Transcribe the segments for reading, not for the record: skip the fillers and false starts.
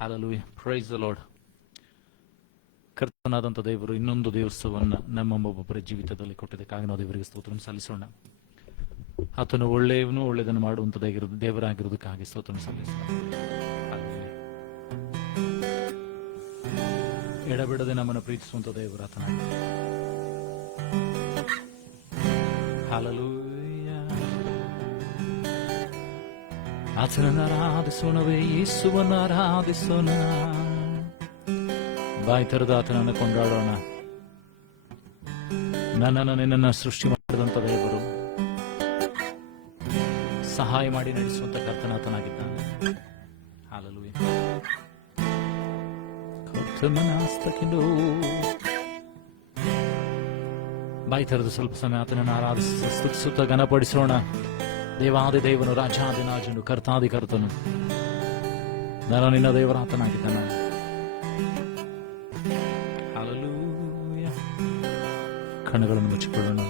Hallelujah. Praise the Lord. ಕರ್ತನಾದಂಥ ದೇವರು ಇನ್ನೊಂದು ದಿವಸವನ್ನು ನಮ್ಮೊಬ್ಬೊಬ್ಬರ ಜೀವಿತದಲ್ಲಿ ಕೊಟ್ಟಿದ್ದಕ್ಕಾಗಿ ನಾವು ದೇವರಿಗೆ ಸ್ತೋತ್ರವನ್ನು ಸಲ್ಲಿಸೋಣ. ಆತನು ಒಳ್ಳೆಯವನು, ಒಳ್ಳೆಯದನ್ನು ಮಾಡುವಂಥದ್ದಾಗಿರೋದು ದೇವರಾಗಿರೋದಕ್ಕಾಗಿ ಸ್ತೋತ್ರವನ್ನು ಸಲ್ಲಿಸೋಣ. ಎಡಬಿಡದೆ ನಮ್ಮನ್ನು ಪ್ರೀತಿಸುವಂಥ ದೇವರು ಆತನ. ಹಲ್ಲೆಲೂಯಾ. ಆತನನ್ನು ಆರಾಧಿಸೋಣವೇ, ಯೇಸುವನ್ನು ಆರಾಧಿಸೋಣ. ಬಾಯಿ ತೆರೆದು ಆತನನ್ನು ಕೊಂಡಾಡೋಣ. ನನ್ನನ್ನು ನಿನ್ನನ್ನು ಸೃಷ್ಟಿ ಮಾಡಿದಂಥ ದೇವರು ಸಹಾಯ ಮಾಡಿ ನಡೆಸುವಂತ ಕರ್ತನಾತನಾಗಿದ್ದಾನೆ. ಹಲ್ಲೆಲೂಯಾ. ಬಾಯಿ ತೆರೆದು ಸ್ವಲ್ಪ ಸಮಯ ಆತನನ್ನು ಆರಾಧಿಸಿ ಸ್ತುತಿಸುತ್ತಾ ಘನಪಡಿಸೋಣ. ದೇವಾದಿ ದೇವನು, ರಾಜಾದಿರಾಜನು, ಕರ್ತಾದಿ ಕರ್ತನು, ನಾನು ನಿನ್ನ ದೇವರಾತನಾಗಿದ್ದಾನೆ. ಹಲ್ಲೆಲೂಯಾ. ಕಣ್ಣುಗಳನ್ನು ಮುಚ್ಚಿಕೊಳ್ಳೋಣ,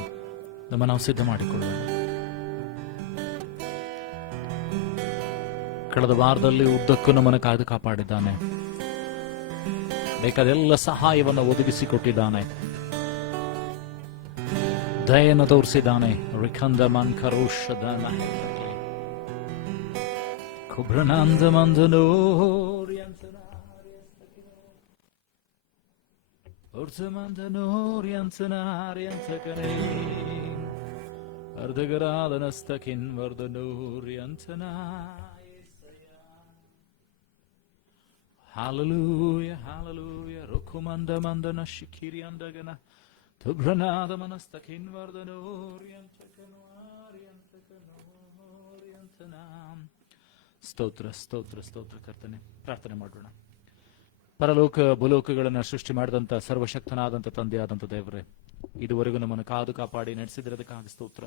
ನಮ್ಮ ನಾವು ಸಿದ್ಧ ಮಾಡಿಕೊಳ್ಳೋಣ. ಕಳೆದ ವಾರದಲ್ಲಿ ಉದ್ದಕ್ಕೂ ನಮ್ಮನ್ನು ಕಾಯ್ದು ಕಾಪಾಡಿದ್ದಾನೆ. ಬೇಕಾದೆಲ್ಲ ಸಹಾಯವನ್ನು ಒದಗಿಸಿಕೊಟ್ಟಿದ್ದಾನೆ. ದಯೆಯನ್ನು ತೋರಿಸಿದ್ದಾನೆ. ರಿಖಂದ Mann ಕರೋಷದ ಕುಬ್ರನಂದ ಮಂದನೋ ೋರ್ಯಂತನಾರ್ಯಂತಕನೇ ಅರ್ಧಗರಾದನಸ್ತಕಿನ್ ವರ್ಧನೋರ್ಯಂತನ. Hallelujah, hallelujah. Rukumanda mandana shikiri andagana. Tubranada manastakin vardanooriyantakanoriyantakanoriyantanam. ಸ್ತೋತ್ರ ಸ್ತೋತ್ರ ಸ್ತೋತ್ರ ಕರ್ತನೆ. ಪ್ರಾರ್ಥನೆ ಮಾಡೋಣ. ಪರಲೋಕ ಭೂಲೋಕಗಳನ್ನು ಸೃಷ್ಟಿ ಮಾಡಿದಂಥ ಸರ್ವಶಕ್ತನಾದಂಥ ತಂದೆಯಾದಂಥ ದೇವರೇ, ಇದುವರೆಗೂ ನಮ್ಮನ್ನು ಕಾದು ಕಾಪಾಡಿ ನಡೆಸಿದಿರೋದಕ್ಕಾಗಿ ಸ್ತೋತ್ರ.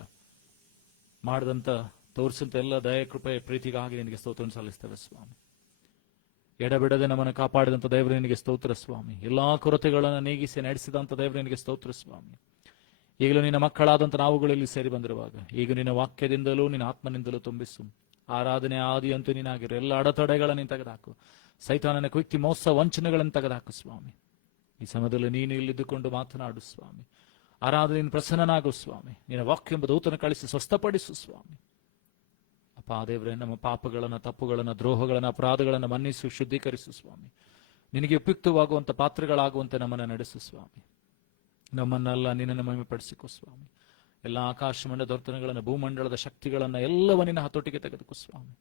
ಮಾಡಿದಂಥ ತೋರಿಸಿದಂಥ ಎಲ್ಲ ದಯ ಕೃಪೆ ಪ್ರೀತಿಗಾಗಿ ನಿನಗೆ ಸ್ತೋತ್ರವನ್ನು ಸಲ್ಲಿಸ್ತೇವೆ ಸ್ವಾಮಿ. ಎಡಬಿಡದೆ ನಮ್ಮನ್ನು ಕಾಪಾಡಿದಂಥ ದೇವರು ನಿನಗೆ ಸ್ತೋತ್ರ ಸ್ವಾಮಿ. ಎಲ್ಲಾ ಕೊರತೆಗಳನ್ನು ನೀಗಿಸಿ ನಡೆಸಿದಂಥ ದೇವರು ನಿನಗೆ ಸ್ತೋತ್ರ ಸ್ವಾಮಿ. ಈಗಲೂ ನಿನ್ನ ಮಕ್ಕಳಾದಂಥ ನಾವುಗಳಲ್ಲಿ ಸೇರಿ ಬಂದಿರುವಾಗ ಈಗ ನಿನ್ನ ವಾಕ್ಯದಿಂದಲೂ ನಿನ್ನ ಆತ್ಮನಿಂದಲೂ ತುಂಬಿಸು. ಆರಾಧನೆ ಆದಿ ಅಂತೂ ನೀನಾಗಿರು. ಎಲ್ಲ ಅಡೆತಡೆಗಳನ್ನು ತೆಗೆದುಹಾಕು. ಸೈತಾನನ ಕುಯ್ತಿ ಮೋಸ ವಂಚನೆಗಳನ್ನು ತೆಗೆದುಹಾಕು ಸ್ವಾಮಿ. ಈ ಸಮಯದಲ್ಲಿ ನೀನು ಇಲ್ಲಿದ್ದುಕೊಂಡು ಮಾತನಾಡು ಸ್ವಾಮಿ. ಆರಾಧನೆಯನ್ನು ಪ್ರಸನ್ನನಾಗು ಸ್ವಾಮಿ. ನಿನ್ನ ವಾಕ್ಯ ಎಂಬ ದೂತನ ಕಳಿಸಿ ಸ್ವಸ್ಥಪಡಿಸು ಸ್ವಾಮಿ. ಅಪ್ಪ ದೇವರೇ, ನಮ್ಮ ಪಾಪಗಳನ್ನು, ತಪ್ಪುಗಳನ್ನು, ದ್ರೋಹಗಳನ್ನು, ಅಪರಾಧಗಳನ್ನು ಮನ್ನಿಸು, ಶುದ್ಧೀಕರಿಸು ಸ್ವಾಮಿ. ನಿನಗೆ ಉಪಯುಕ್ತವಾಗುವಂಥ ಪಾತ್ರಗಳಾಗುವಂತೆ ನಮ್ಮನ್ನು ನಡೆಸು ಸ್ವಾಮಿ. ನಮ್ಮನ್ನೆಲ್ಲ ನಿನ್ನನ್ನು ಮಹಿಮೆಪಡಿಸಿಕೊ ಸ್ವಾಮಿ. ಎಲ್ಲ ಆಕಾಶಮಂಡಲದ ದೊರೆತನಗಳನ್ನು, ಭೂಮಂಡಲದ ಶಕ್ತಿಗಳನ್ನು ಎಲ್ಲವೂ ನಿನ್ನ ಹತೋಟಿಗೆ ತೆಗೆದುಕೊ ಸ್ವಾಮಿ.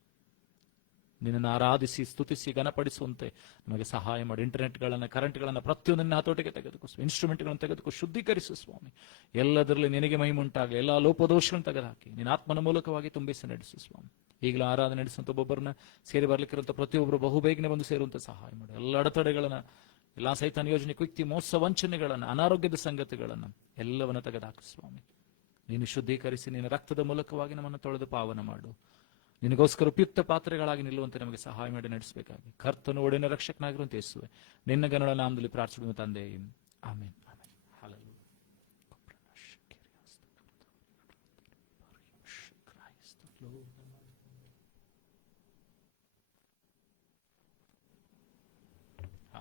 ನಿನ್ನನ್ನು ಆರಾಧಿಸಿ ಸ್ತುತಿಸಿ ಘನಪಡಿಸುವಂತೆ ನಮಗೆ ಸಹಾಯ ಮಾಡಿ. ಇಂಟರ್ನೆಟ್ಗಳನ್ನು, ಕರೆಂಟ್ಗಳನ್ನು ಪ್ರತಿಯೊಂದನ್ನು ಹತೋಟಿಗೆ ತೆಗೆದುಕೊ. ಇನ್ಸ್ಟ್ರೂಮೆಂಟ್ಗಳನ್ನು ತೆಗೆದುಕೊ, ಶುದ್ಧೀಕರಿಸು ಸ್ವಾಮಿ. ಎಲ್ಲದರಲ್ಲಿ ನಿನಗೆ ಮಹಿಮುಂಟಾಗಲಿ. ಎಲ್ಲ ಲೋಪದೋಷಗಳನ್ನು ತೆಗೆದುಹಾಕಿ ನಿನ್ನ ಆತ್ಮನ ಮೂಲಕವಾಗಿ ತುಂಬಿಸಿ ನಡೆಸು ಸ್ವಾಮಿ. ಈಗಲೂ ಆರಾಧನೆ ನಡೆಸುವಂಥ ಒಬ್ಬೊಬ್ಬರನ್ನ ಸೇರಿ ಬರ್ಲಿಕ್ಕಿರುವಂಥ ಪ್ರತಿಯೊಬ್ಬರು ಬಹುಬೇಗನೆ ಬಂದು ಸೇರುವಂತೆ ಸಹಾಯ ಮಾಡಿ. ಎಲ್ಲ ಅಡೆತಡೆಗಳನ್ನು, ಎಲ್ಲ ಸೈತಾನ ಯೋಜನೆ, ಕುಯ್ತಿ ಮೋಸ ವಂಚನೆಗಳನ್ನು, ಅನಾರೋಗ್ಯದ ಸಂಗತಿಗಳನ್ನು ಎಲ್ಲವನ್ನು ತೆಗೆದುಹಾಕು ಸ್ವಾಮಿ. ನೀನು ಶುದ್ಧೀಕರಿಸಿ ನಿನ್ನ ರಕ್ತದ ಮೂಲಕವಾಗಿ ನಮ್ಮನ್ನು ತೊಳೆದು ಪಾವನ ಮಾಡು. ನಿನಗೋಸ್ಕರ ಉಪಯುಕ್ತ ಪಾತ್ರೆಗಳಾಗಿ ನಿಲ್ಲುವಂತೆ ನಮಗೆ ಸಹಾಯ ಮಾಡಿ ನಡೆಸಬೇಕಾಗಿ ಕರ್ತನು ಒಡೆಯ ರಕ್ಷಕನಾಗಿರುವಂತೆ ಯೇಸುವೆ ನಿನ್ನ ಗಣಗಳ ನಾಮದಲ್ಲಿ ಪ್ರಾರ್ಥಿಸುವ ತಂದೆ, amen.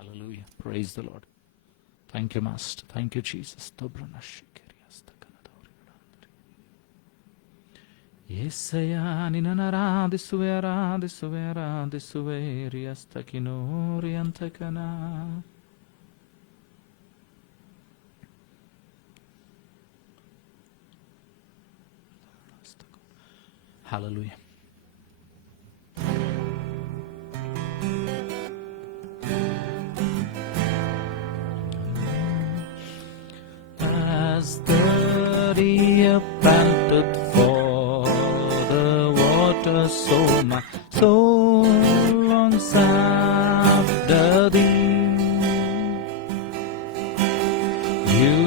Hallelujah. Praise the Lord. Thank you, Master. Thank you, Jesus. ಯೇಸಯ್ಯ ನಿನ್ನನ್ನು ಆರಾಧಿಸುವೆ, ಆರಾಧಿಸುವೆ, ಆರಾಧಿಸುವೆ. ರಿಯಸ್ತಕಿನೋರಿಯಂತಕನ. Hallelujah. As the deer panted for so my soul longs after thee. You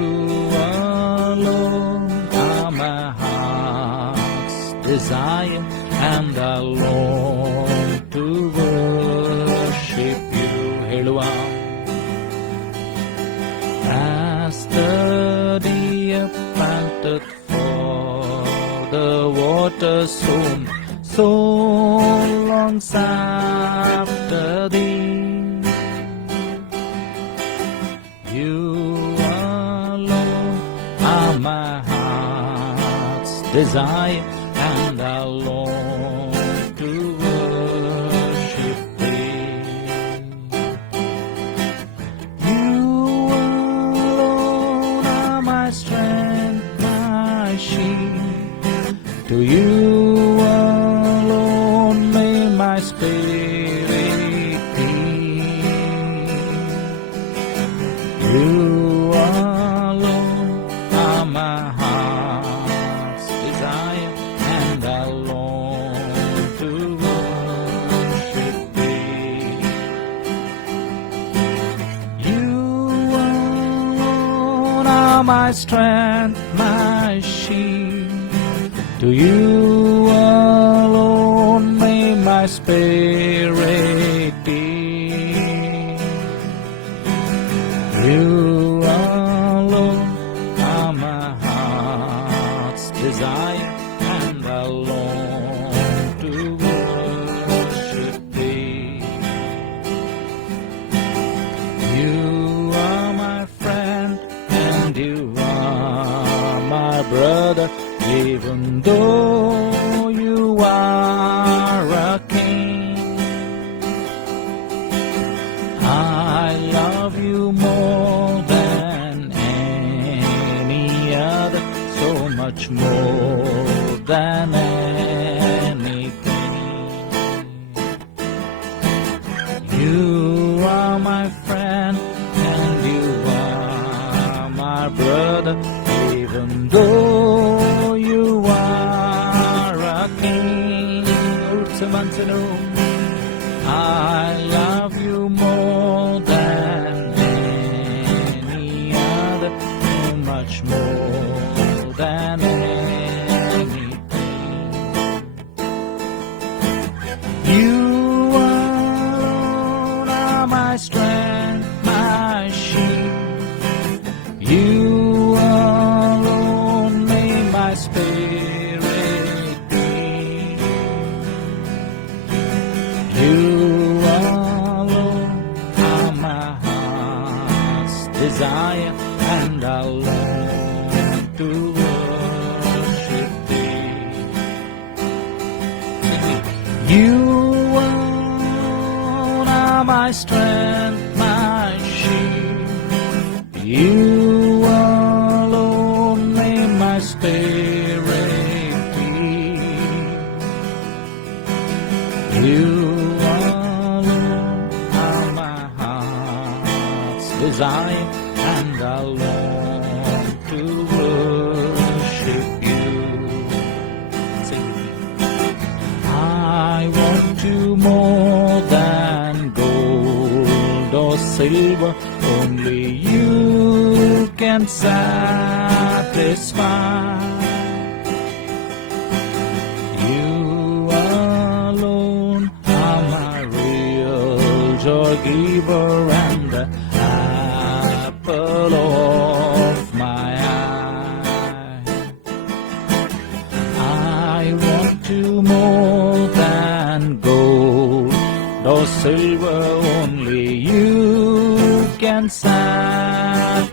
alone are my heart's desire, and I long to worship you. Helua. As the deer panted for the water, so longs after thee. You alone are my heart's desire, and I long to worship Thee. You alone are my strength, my shield. To You alone may my spirit be. You alone are my heart's desire, and I long to worship Thee. You alone are my strength, my shield. To You alone may my spirit be. You alone are my heart's desire, and I long to worship Thee. You are my friend, and You are my brother, even though You are a king. I love You more than any other, so much more than anything. You are my friend, and You are my brother, even though You are a king. I love You more than any other, so much more than anything. You alone are my strength, my shield. You alone may my spirit be. You alone are my heart's desire, and I long to worship Thee. You alone are my strength, my shield. You alone may my spirit be. You alone are my heart's desire, and I long to worship You. Sing with me. I want You more than gold or silver, only You can satisfy. You alone are my real joy giver, and the apple of my eye. I want You more than gold or silver, only You can satisfy.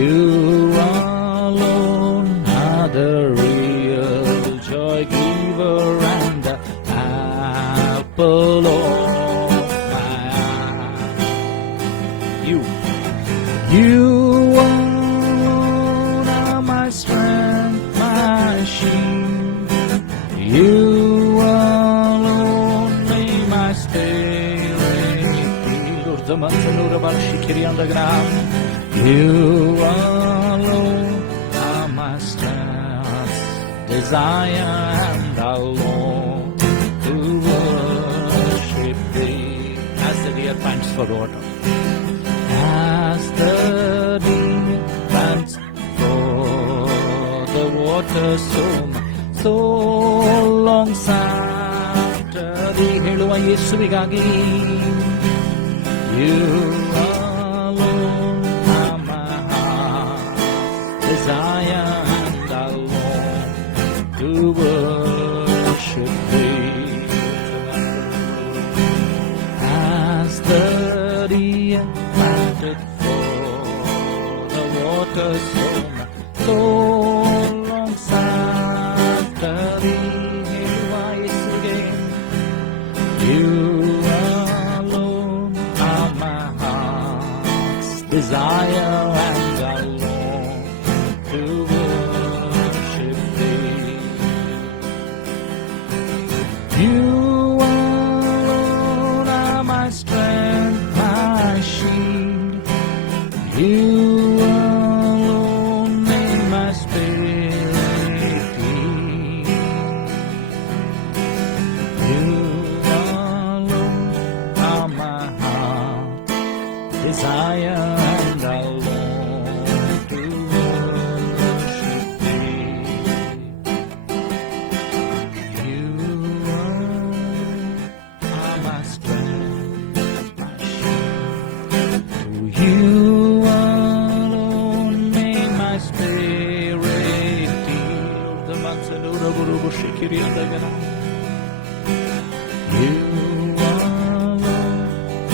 You alone are the real joy giver, and the apple of my eye. You alone are my strength, my shield. You alone may my spirit be. You alone are my strength, desire, and I long to worship Thee. As the deer pants for water, as the deer pants for the water, so long ಸಾಟದಿ ಹೇಳುವ ಯೇಸುವಿಗಾಗಿ. You alone are my heart's desire, and I long to worship Thee. As sturdy and planted for the water so long safari hirwaisuge. You alone are my heart's desire, and I long to worship thee. You alone are my strength, my shield. You alone make my spirit clean. You alone are my heart desire, and I long to worship thee. You alone are my strength, my shield. To you alone may my spirit yield. The Mansanura Guru Shikiri and Dagana. You alone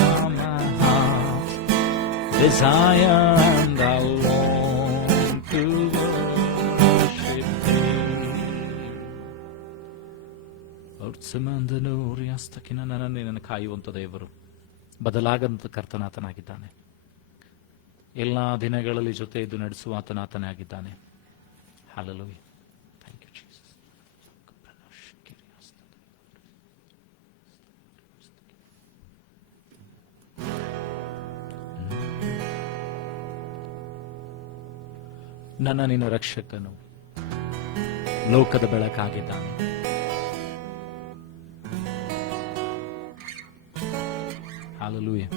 are my heart desire, and I long to worship thee. ಔತ್ಸಮಂದನೂರಿ ಹಸ್ತಕ್ಕಿನ ನನ್ನನ್ನು ಕಾಯುವಂತ ದೇವರು, ಬದಲಾಗದಂತ ಕರ್ತನಾತನಾಗಿದ್ದಾನೆ. ಎಲ್ಲ ದಿನಗಳಲ್ಲಿ ಜೊತೆ ಇದ್ದು ನಡೆಸುವ ಆತನಾತನೇ ಆಗಿದ್ದಾನೆ. Hallelujah. Thank you Jesus. ನನ್ನ ನಿನ್ನ ರಕ್ಷಕನು ಲೋಕದ ಬೆಳಕಾಗಿದ್ದಾನೆ. Hallelujah.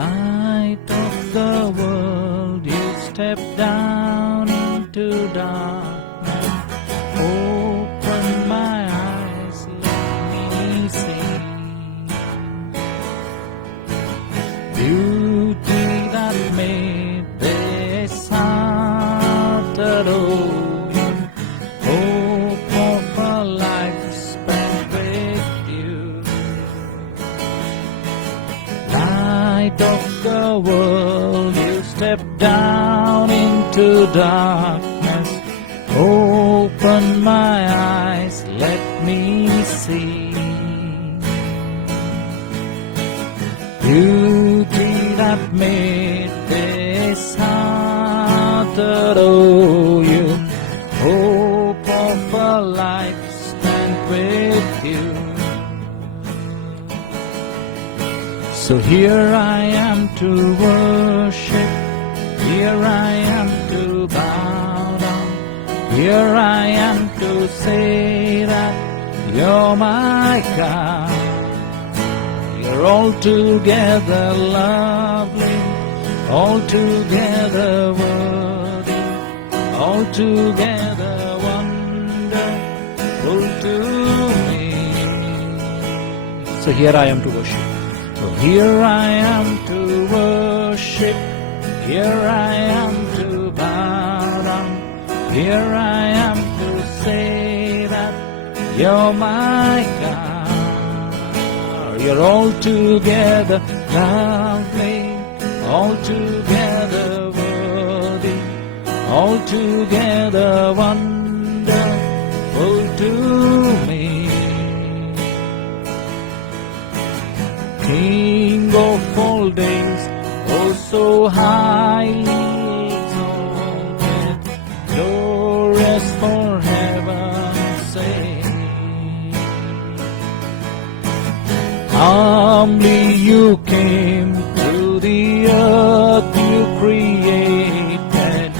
Light of the world, you step down into darkness. Open my eyes, let me see beauty that made this heart alone. Hope of a life spent with you. Light of the world, you step down into darkness. Open my eyes, let me see beauty that made this heart adore you. Hope of a life spent with you. So here I am to worship, here I am to bow down, here I am to say that you're my God. You're altogether lovely, altogether worthy, altogether wonderful to me. So here I am to worship. So here I am to worship, here I am to bow down, here I am to say that you're my God. You're altogether lovely, altogether worthy, altogether wonderful to me. King of all days, oh so highly exalted, glorious for heaven's sake. Humbly you came to the earth you created,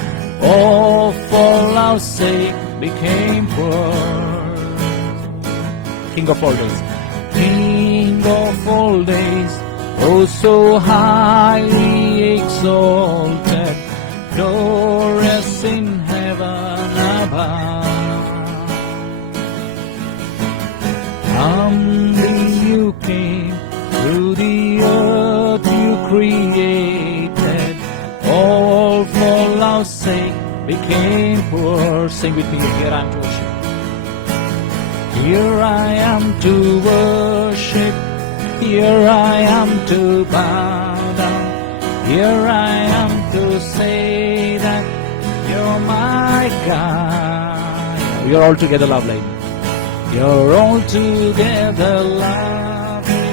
all for our sake became poor. King of all days, King of all days, oh so highly exalted, glorious in heaven above. Humbly you came to the earth you created, all for our sake became poor. Sing with me, here I am to worship. Here I am to worship. Here I am to bow down. Here I am to say that you're my God. You're all together lovely. You're all together lovely.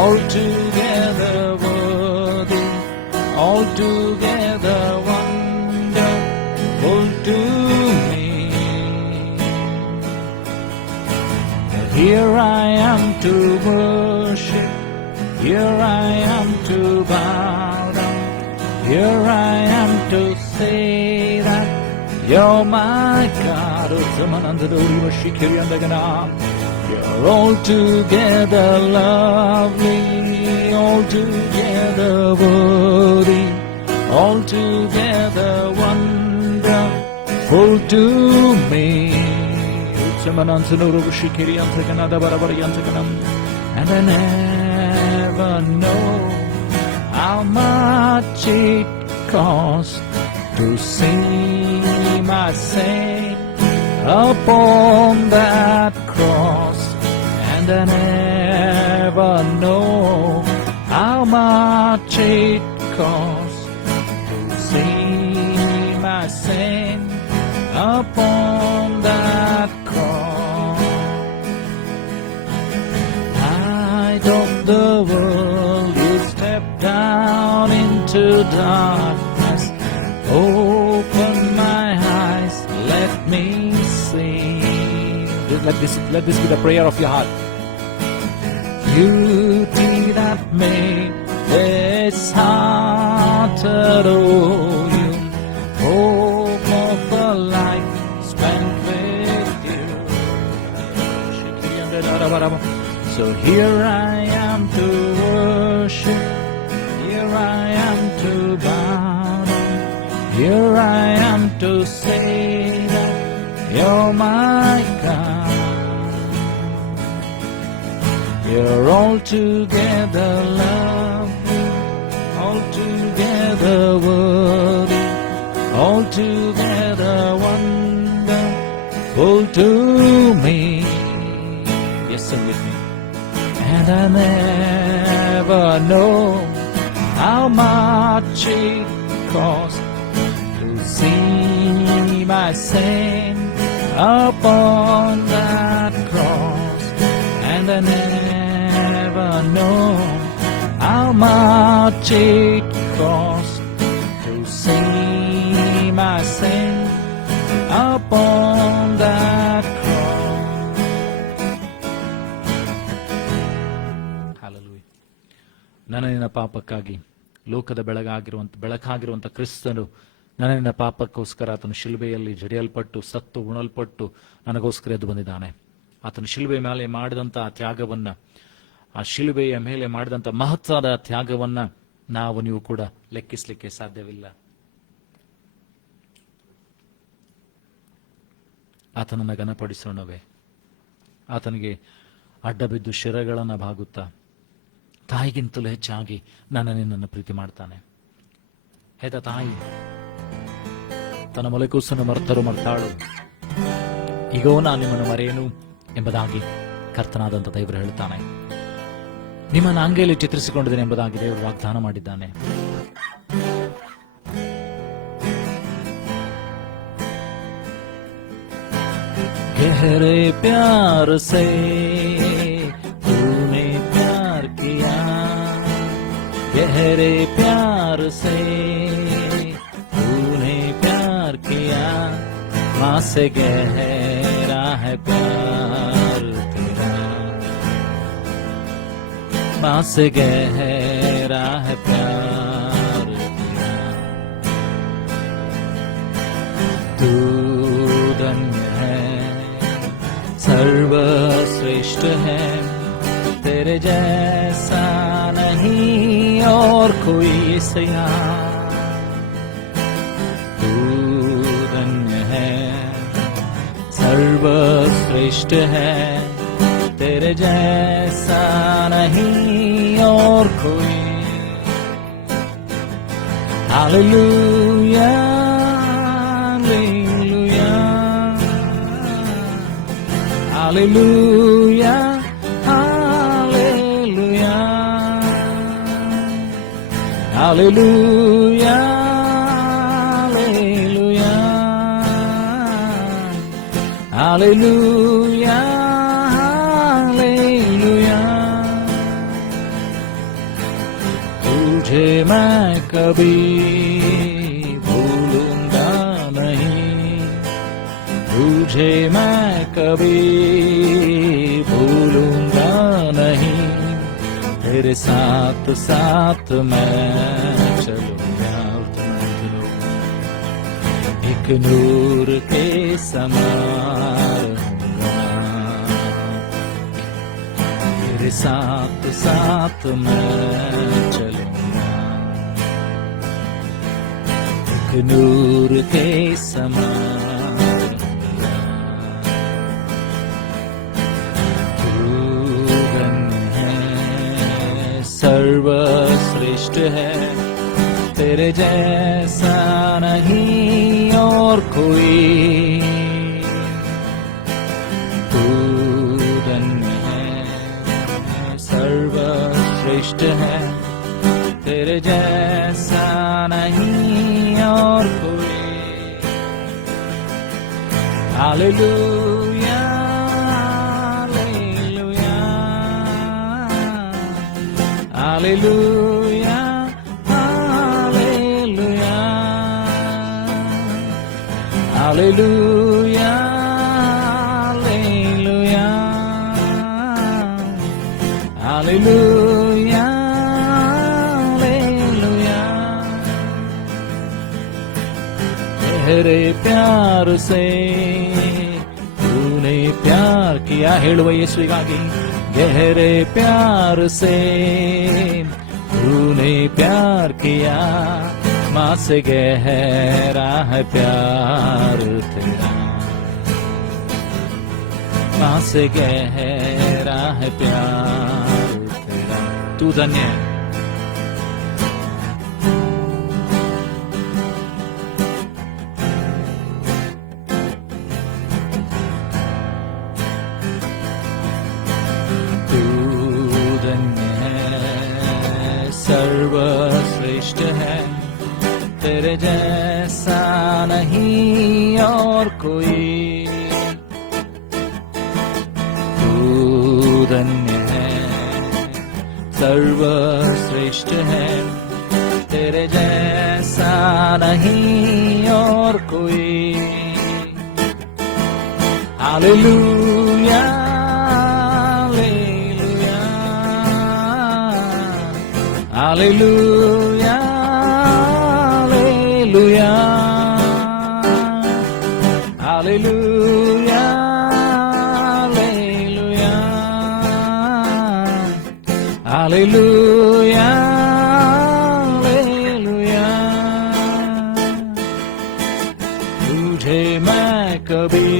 All together worthy. All together wonderful to me. Here I am to worship. Here I am to bow down. Here I am to say that you're my God. You're all together lovely, all together worthy, all together wonderful to me. And I never know how much it costs to see my sin upon that cross. And I never know how much it costs to see my sin upon that cross. Light of the world, you step down into darkness. Open my eyes, let me see. Let this be the prayer of your heart. Beauty that made this heart adore you. Hope of the life spent with you. So here I am to worship. Here I am to bow down. Here I am to say that you're my God. You're all together lovely, all together worthy, all together wonderful to me. Yes, sing with me. And I never know how much it costs to see my sin upon that cross. And I never know how much it costs to see my sin upon that cross. Hallelujah. ನನ್ನ ನಿನ್ನ ಪಾಪಕ್ಕಾಗಿ ಲೋಕದ ಬೆಳಕಾಗಿರುವಂತ ಕ್ರಿಸ್ತನು ನನ್ನ ನಿನ್ನ ಪಾಪಕ್ಕೋಸ್ಕರ ಆತನು ಶಿಲುಬೆಯಲ್ಲಿ ಜಡಿಯಲ್ಪಟ್ಟು ಸತ್ತು ಉಣಲ್ಪಟ್ಟು ನನಗೋಸ್ಕರ ಎದ್ದು ಬಂದಿದ್ದಾನೆ. ಆತನು ಶಿಲುಬೆ ಮೇಲೆ ಮಾಡಿದಂತ ತ್ಯಾಗವನ್ನ, ಆ ಶಿಲುಬೆಯ ಮೇಲೆ ಮಾಡಿದಂತ ಮಹತ್ವದ ತ್ಯಾಗವನ್ನ ನಾವು ನೀವು ಕೂಡ ಲೆಕ್ಕಿಸಲಿಕ್ಕೆ ಸಾಧ್ಯವಿಲ್ಲ. ಆತನನ್ನ ಘನಪಡಿಸೋಣವೇ. ಆತನಿಗೆ ಅಡ್ಡ ಬಿದ್ದು ಶಿರಗಳನ್ನ ಬಾಗುತ್ತಾ ತಾಯಿಗಿಂತಲೂ ಹೆಚ್ಚಾಗಿ ನಿನ್ನನ್ನು ಪ್ರೀತಿ ಮಾಡ್ತಾನೆ. ಹೆದ ತಾಯಿ ತನ್ನ ಮೊಲೆಕೂಸನ್ನು ಮರ್ತರು ಮರ್ತಾಳು, ಈಗೋ ನಾನು ನಿಮ್ಮನ್ನು ಮರೆಯೇನು ಎಂಬುದಾಗಿ ಕರ್ತನಾದಂತ ದೇವರು ಹೇಳ್ತಾನೆ. ನಿಮ್ಮನ್ನು ಅಂಗೈಯಲ್ಲಿ ಚಿತ್ರಿಸಿಕೊಂಡಿದ್ದೇನೆ ಎಂಬುದಾಗಿ ದೇವರು ವಾಗ್ದಾನ ಮಾಡಿದ್ದಾನೆ. ಗಹರೆ ಪ್ಯಾರ ಸೇ ತೂನೆ ಪ್ಯಾರ ಕಿಯಾ, ಗಹರೆ ಪ್ಯಾರ ಸೇ तूने प्यार किया, माँ से गहरा है प्यार तेरा, माँ से गहरा है प्यार तेरा. तू धन्य है, सर्वश्रेष्ठ है, तेरे जैसा नहीं और कोई सया. सर्वश्रेष्ठ है, तेरे जैसा नहीं और कोई. Hallelujah hallelujah Hallelujah, hallelujah, hallelujah, hallelujah, hallelujah. तुझे मैं कभी भूलूंगा नहीं, तुझे मैं कभी भूलूंगा नहीं, तेरे साथ साथ मैं चलूंगा। एक नूर के समान तेरे साथ साथ मैं चलूंगा, एक नूर के समान। तू धन्य है, सर्वश्रेष्ठ है, तेरे जैसा नहीं और कोई। तू धन्य है, सर्वश्रेष्ठ है, तेरे जैसा नहीं और कोई। Hallelujah, hallelujah, hallelujah, Hallelujah, hallelujah, hallelujah, hallelujah. तेरे प्यार से तूने प्यार किया, ಹೇಳುವ ಯೇಸುವಿಗಾಗಿ। गहरे प्यार से तूने प्यार किया, माँ से गहरा है प्यार तेरा, माँ से गहरा है प्यार तेरा। तू धन्य है। तू धन्य है, सर्वश्रेष्ठ है, तेरे जैसा नहीं और कोई। तू धन्य है, सर्वश्रेष्ठ है, तेरे जैसा नहीं और कोई। Hallelujah, hallelujah, hallelujah, Hallelujah, hallelujah, hallelujah, hallelujah. तुझे मैं कभी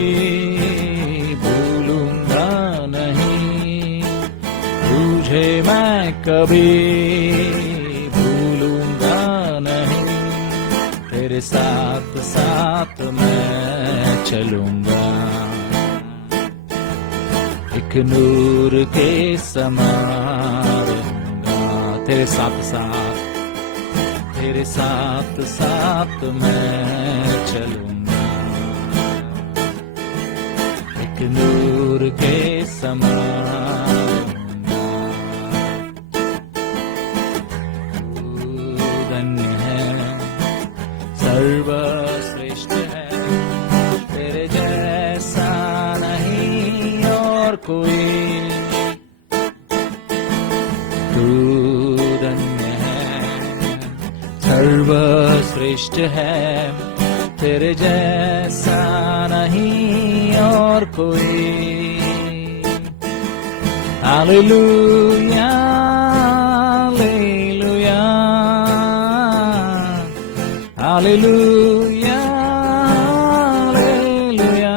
भूलूंगा नहीं, तुझे मैं कभी भूलूंगा नहीं, तेरे साथ साथ मैं चलूंगा, एक नूर के समान रहूंगा। तेरे साथ साथ, तेरे साथ साथ मैं चलूंगा, एक नूर के समान रहूंगा। धन्य है, सर्वश्रेष्ठ है, तेरे जैसा नहीं और कोई। तू धन्य है, सर्वश्रेष्ठ है, तेरे जैसा नहीं और कोई। Hallelujah, hallelujah, hallelujah, hallelujah,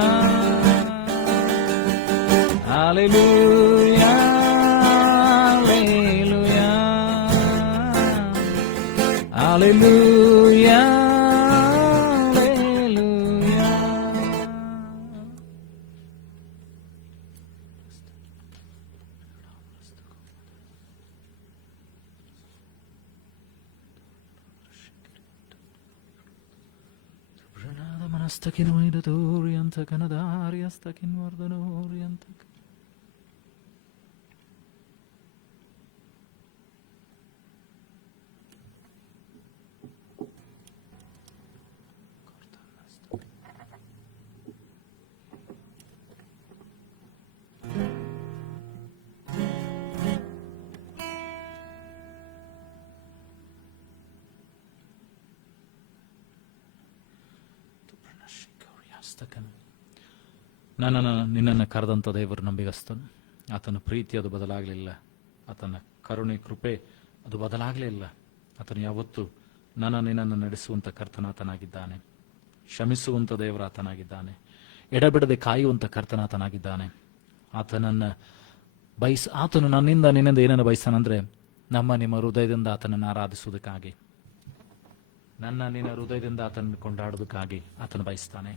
hallelujah, hallelujah, hallelujah. ಹಸ್ತಕಿನ್ವೈದ ತೋರಿ ಅಂತ ಕನದಾರಿ ಹಸ್ತಕಿನ್ವರ್ಧನೋರಿ ಅಂತ ನಿನ್ನನ್ನು ಕರೆದಂಥ ದೇವರು ನಂಬಿಗಸ್ತನು. ಆತನ ಪ್ರೀತಿ ಅದು ಬದಲಾಗಲಿಲ್ಲ, ಆತನ ಕರುಣೆ ಕೃಪೆ ಅದು ಬದಲಾಗಲಿಲ್ಲ. ಆತನು ಯಾವತ್ತೂ ನಿನ್ನನ್ನು ನಡೆಸುವಂಥ ಕರ್ತನಾತನಾಗಿದ್ದಾನೆ, ಕ್ಷಮಿಸುವಂಥ ದೇವರಾತನಾಗಿದ್ದಾನೆ, ಎಡಬಿಡದೆ ಕಾಯುವಂಥ ಕರ್ತನಾತನಾಗಿದ್ದಾನೆ. ಆತನು ನನ್ನಿಂದ ನಿನ್ನಿಂದ ಏನನ್ನು ಬಯಸ್ತಾನಂದ್ರೆ ನಿಮ್ಮ ಹೃದಯದಿಂದ ಆತನನ್ನು ಆರಾಧಿಸುವುದಕ್ಕಾಗಿ, ನಿನ್ನ ಹೃದಯದಿಂದ ಆತನನ್ನು ಕೊಂಡಾಡೋದಕ್ಕಾಗಿ ಆತನು ಬಯಸ್ತಾನೆ.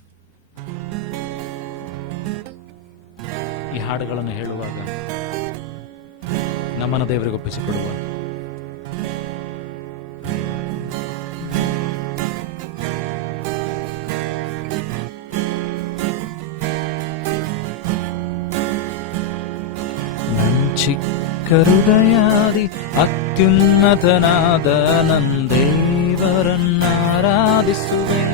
ಈ ಹಾಡುಗಳನ್ನು ಹೇಳುವಾಗ ನಮ್ಮನ್ನು ದೇವರಿಗೆ ಒಪ್ಪಿಸಿಕೊಡುವ. ಚಿಕ್ಕ ಹೃದಯಾದಿ ಅತ್ಯುನ್ನತನಾದ ನಂದೇವರನ್ನಾರಾಧಿಸುವೆ.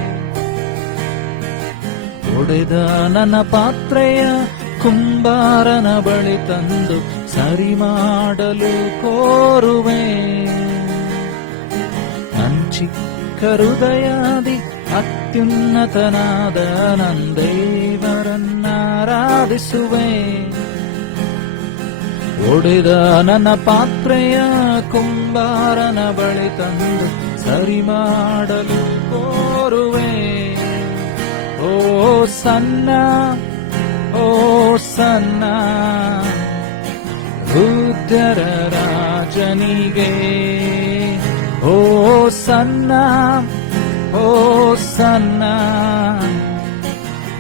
ಒಡೆದ ನನ್ನ ಪಾತ್ರೆಯ ಕುಂಬಾರನ ಬಳಿ ತಂದು ಸರಿ ಮಾಡಲು ಕೋರುವೆ. ಚಿಕ್ಕ ಹೃದಯಾದಿ ಅತ್ಯುನ್ನತನಾದ ನಂದೇವರನ್ನಾರಾಧಿಸುವೆ. ಒಡೆದ ನನ್ನ ಪಾತ್ರೆಯ ಕುಂಬಾರನ ಬಳಿ ತಂದು ಸರಿ ಮಾಡಲು ಕೋರುವೆ. ಓ ಸನ್ನ ರುದ್ರರ ರಾಜನಿಗೆ, ಓ ಸನ್ನ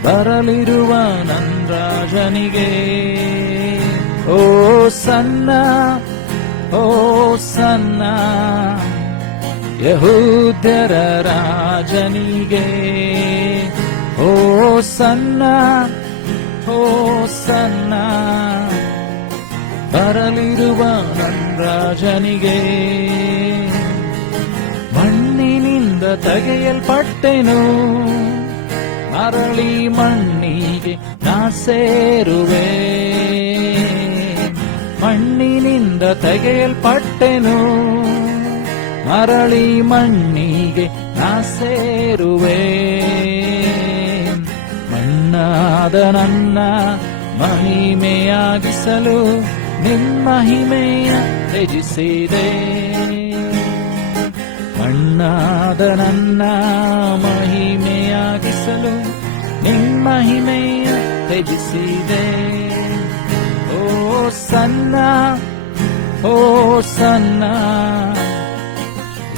ಬರಲಿರುವ ನನ್ನ ರಾಜನಿಗೆ, ಓ ಸನ್ನ ಯಹೂದ್ಯರ ರಾಜನಿಗೆ, ಓ ಸನ್ನ ಬರಲಿರುವ ನನ್ನ ರಾಜನಿಗೆ. ಮಣ್ಣಿನಿಂದ ತೆಗೆಯಲ್ಪಟ್ಟೆನು, ಮರಳಿ ಮಣ್ಣಿಗೆ ನಾ ಸೇರುವೆ. ಮಣ್ಣಿನಿಂದ ತೆಗೆಯಲ್ಪಟ್ಟೆನು, ಮರಳಿ ಮಣ್ಣಿಗೆ ನಾ ಸೇರುವೆ. ಮಣ್ಣಾದ ನನ್ನ ಮಹಿಮೆಯಾಗಿಸಲು ನಿಮ್ಮ ಮಹಿಮೆಯ ತ್ಯಜಿಸಿದೆ. ಮಣ್ಣಾದ ನನ್ನ ಮಹಿಮೆಯಾಗಿಸಲು ನಿಮ್ಮ ಮಹಿಮೆಯ ತ್ಯಜಿಸಿದೆ. ಓ ಸನ್ನ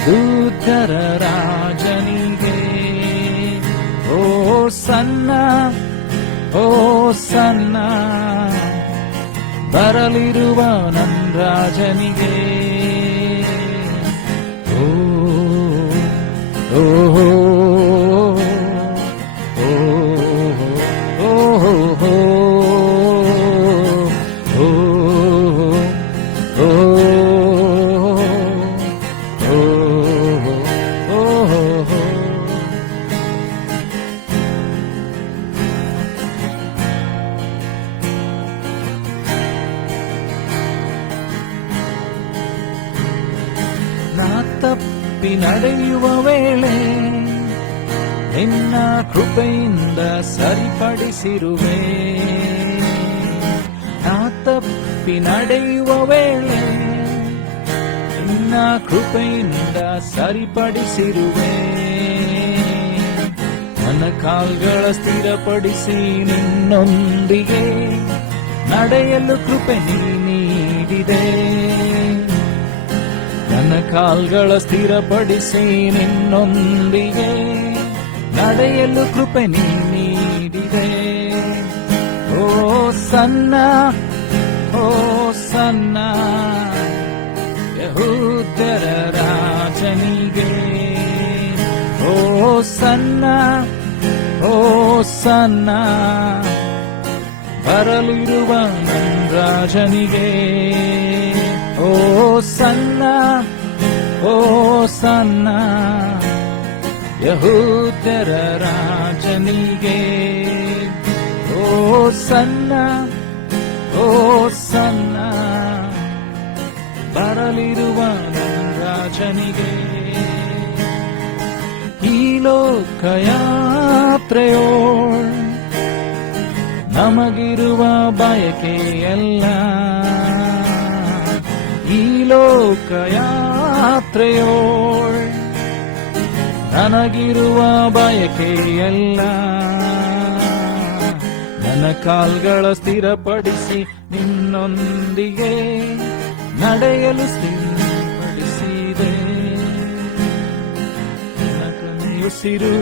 ದೂತರ ರಾಜನಿಗೆ, ಓ ಸನ್ನ ಬರಲಿರುವ ನನ್ನ ರಾಜನಿಗೆ. ಓ ಓ ಓ ಓ ನಾ ತಪ್ಪಿ ನಡೆಯುವ ವೇಳೆ ನಿನ್ನ ಕೃಪೆಯಿಂದ ಸರಿಪಡಿಸಿರುವೆ. ನಾ ತಪ್ಪಿ ನಡೆಯುವ ವೇಳೆ ನಿನ್ನ ಕೃಪೆಯಿಂದ ಸರಿಪಡಿಸಿರುವೆ. ನನ್ನ ಕಾಲ್ಗಳ ಸ್ಥಿರಪಡಿಸಿ ನಿನ್ನೊಂದಿಗೆ ನಡೆಯಲು ಕೃಪೆ ನೀಡಿದೆ. ನನ್ನ ಕಾಲ್ಗಳ ಸ್ಥಿರಪಡಿಸಿ ನಿನ್ನೊಂದಿಗೆ ನಡೆಯಲು ಕೃಪೆ ನೀಡಿದೆ. ಓ ಸನ್ನ ಯಹೂದ್ಯರ ರಾಜನಿಗೆ, ಓ ಸನ್ನ ಸನ್ನ ಬರಲಿರುವ ನನ್ನ ರಾಜನಿಗೆ. ಓ ಸನ್ನ, ಓ ಸನ್ನ ಯಹೂದ್ಯರ ರಾಜನಿಗೆ. ಓ ಸನ್ನ, ಓ ಸನ್ನ ಬರಲಿರುವ ನನ್ನ ರಾಜನಿಗೆ. ಈ ಲೋಕಯಾತ್ರೆಯೋಳ್ ನಮಗಿರುವ ಬಯಕೆಯಲ್ಲ, ಈ ಲೋಕಯಾತ್ರೆಯೋಳ್ ನನಗಿರುವ ಬಯಕೆಯಲ್ಲ. ನನ್ನ ಕಾಲ್ಗಳ ಸ್ಥಿರಪಡಿಸಿ ನಿನ್ನೊಂದಿಗೆ ನಡೆಯಲು ಸ್ಥಿರಪಡಿಸಿದೆ. ನನ್ನ ಕಣ್ಣುಸಿರು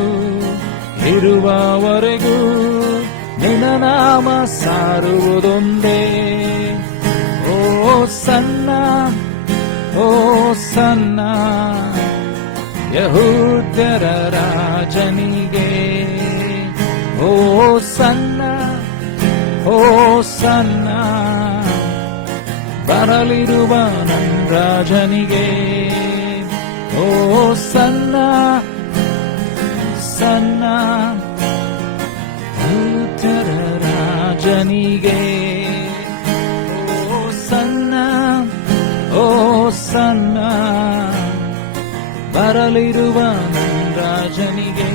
ಇರುವವರೆಗೂ ನಿನ್ನ ನಾಮ ಸಾರುವುದೊಂದೇ. ಓ ಸನ್ನ, ಓ ಸನ್ನ ಯಹೂದ್ಯರ ರಾಜನಿಗೆ. ಓ ಸನ್ನ, ಓ ಸನ್ನ ಬರಲಿರುವ ನನ್ನ ರಾಜನಿಗೆ. ಓ ಸನ್ನ, ಸನ್ನ ಯಹೂದ್ಯರ ರಾಜನಿಗೆ. ಓ ಸನ್ನ, ಓ ಸನ್ನ ಬರಲಿರುವ ನನ್ನ ರಾಜನಿಗೆ.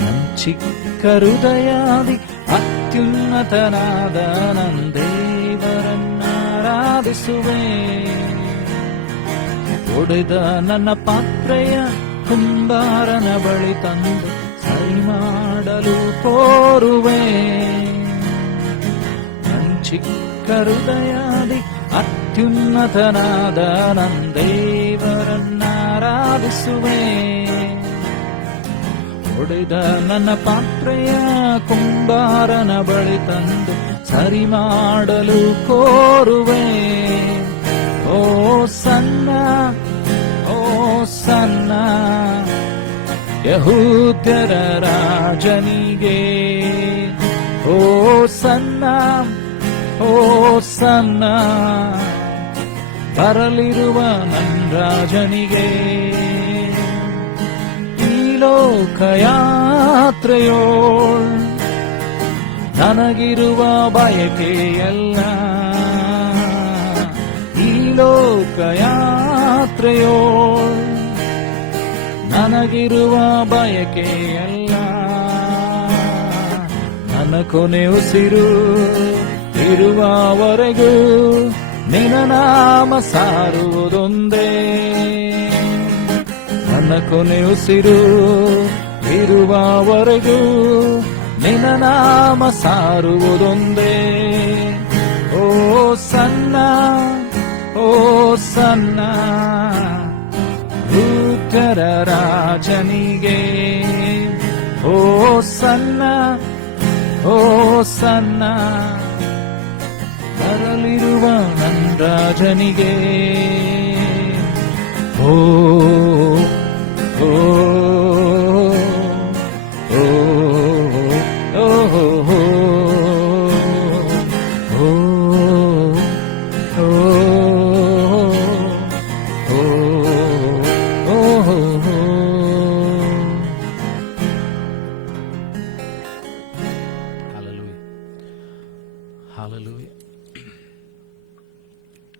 ನನ್ನ ಚಿಕ್ಕ ಹೃದಯಾದಿ ಅತ್ಯುನ್ನತನಾದ ನನ್ನ ದೇವರನ್ನಾರಾಧಿಸುವೆ. ಒಡೆದ ನನ್ನ ಪಾತ್ರೆಯ ಕುಂಬಾರನ ಬಳಿ ತಂದು ಸರಿ ಮಾಡಲು ಕೋರುವೆ. ನನ್ನ ಚಿಕ್ಕ ಹೃದಯಾದಿ ಅತ್ಯುನ್ನತನಾದ ನನ್ನ ದೇವರನ್ನಾರಾಧಿಸುವೆ. ಒಡೆದ ನನ್ನ ಪಾತ್ರೆಯ ಕುಂಬಾರನ ಬಳಿ ತಂದು ಸರಿ ಮಾಡಲು ಕೋರುವೆ. ಓ ಸನ್ನ, ಓ ಸನ್ನ ಯಹೂದ್ಯರ ರಾಜನಿಗೆ. ಓ ಸನ್ನ, ಓ ಸನ್ನ ಬರಲಿರುವ ನನ್ನ ರಾಜನಿಗೆ. ಈ ಲೋಕಯಾತ್ರೆಯೋಳ್ ನನಗಿರುವ ಬಯಕೆಯಲ್ಲ, ಈ ಲೋಕಯಾತ್ರೆಯೋಳ್ ನನಗಿರುವ ಬಯಕೆಯಲ್ಲ. ನನ್ನ ಕೊನೆ ಉಸಿರು ಇರುವವರೆಗೂ ನಿನ್ನ ನಾಮ ಸಾರುವುದೊಂದೇ. ನನ್ನ ಕೊನೆ ಉಸಿರು ಇರುವವರೆಗೂ ನಿನ್ನ ನಾಮ ಸಾರುವುದೊಂದೇ. ಓ ಸನ್ನ, ಓ ಸನ್ನ ಯಹೂದ್ಯರ ರಾಜನಿಗೆ. ಓ ಸನ್ನ, ಓ ಸನ್ನ ಬರಲಿರುವ ನನ್ನ ರಾಜನಿಗೆ. ಓ ಓ ಓ ಓ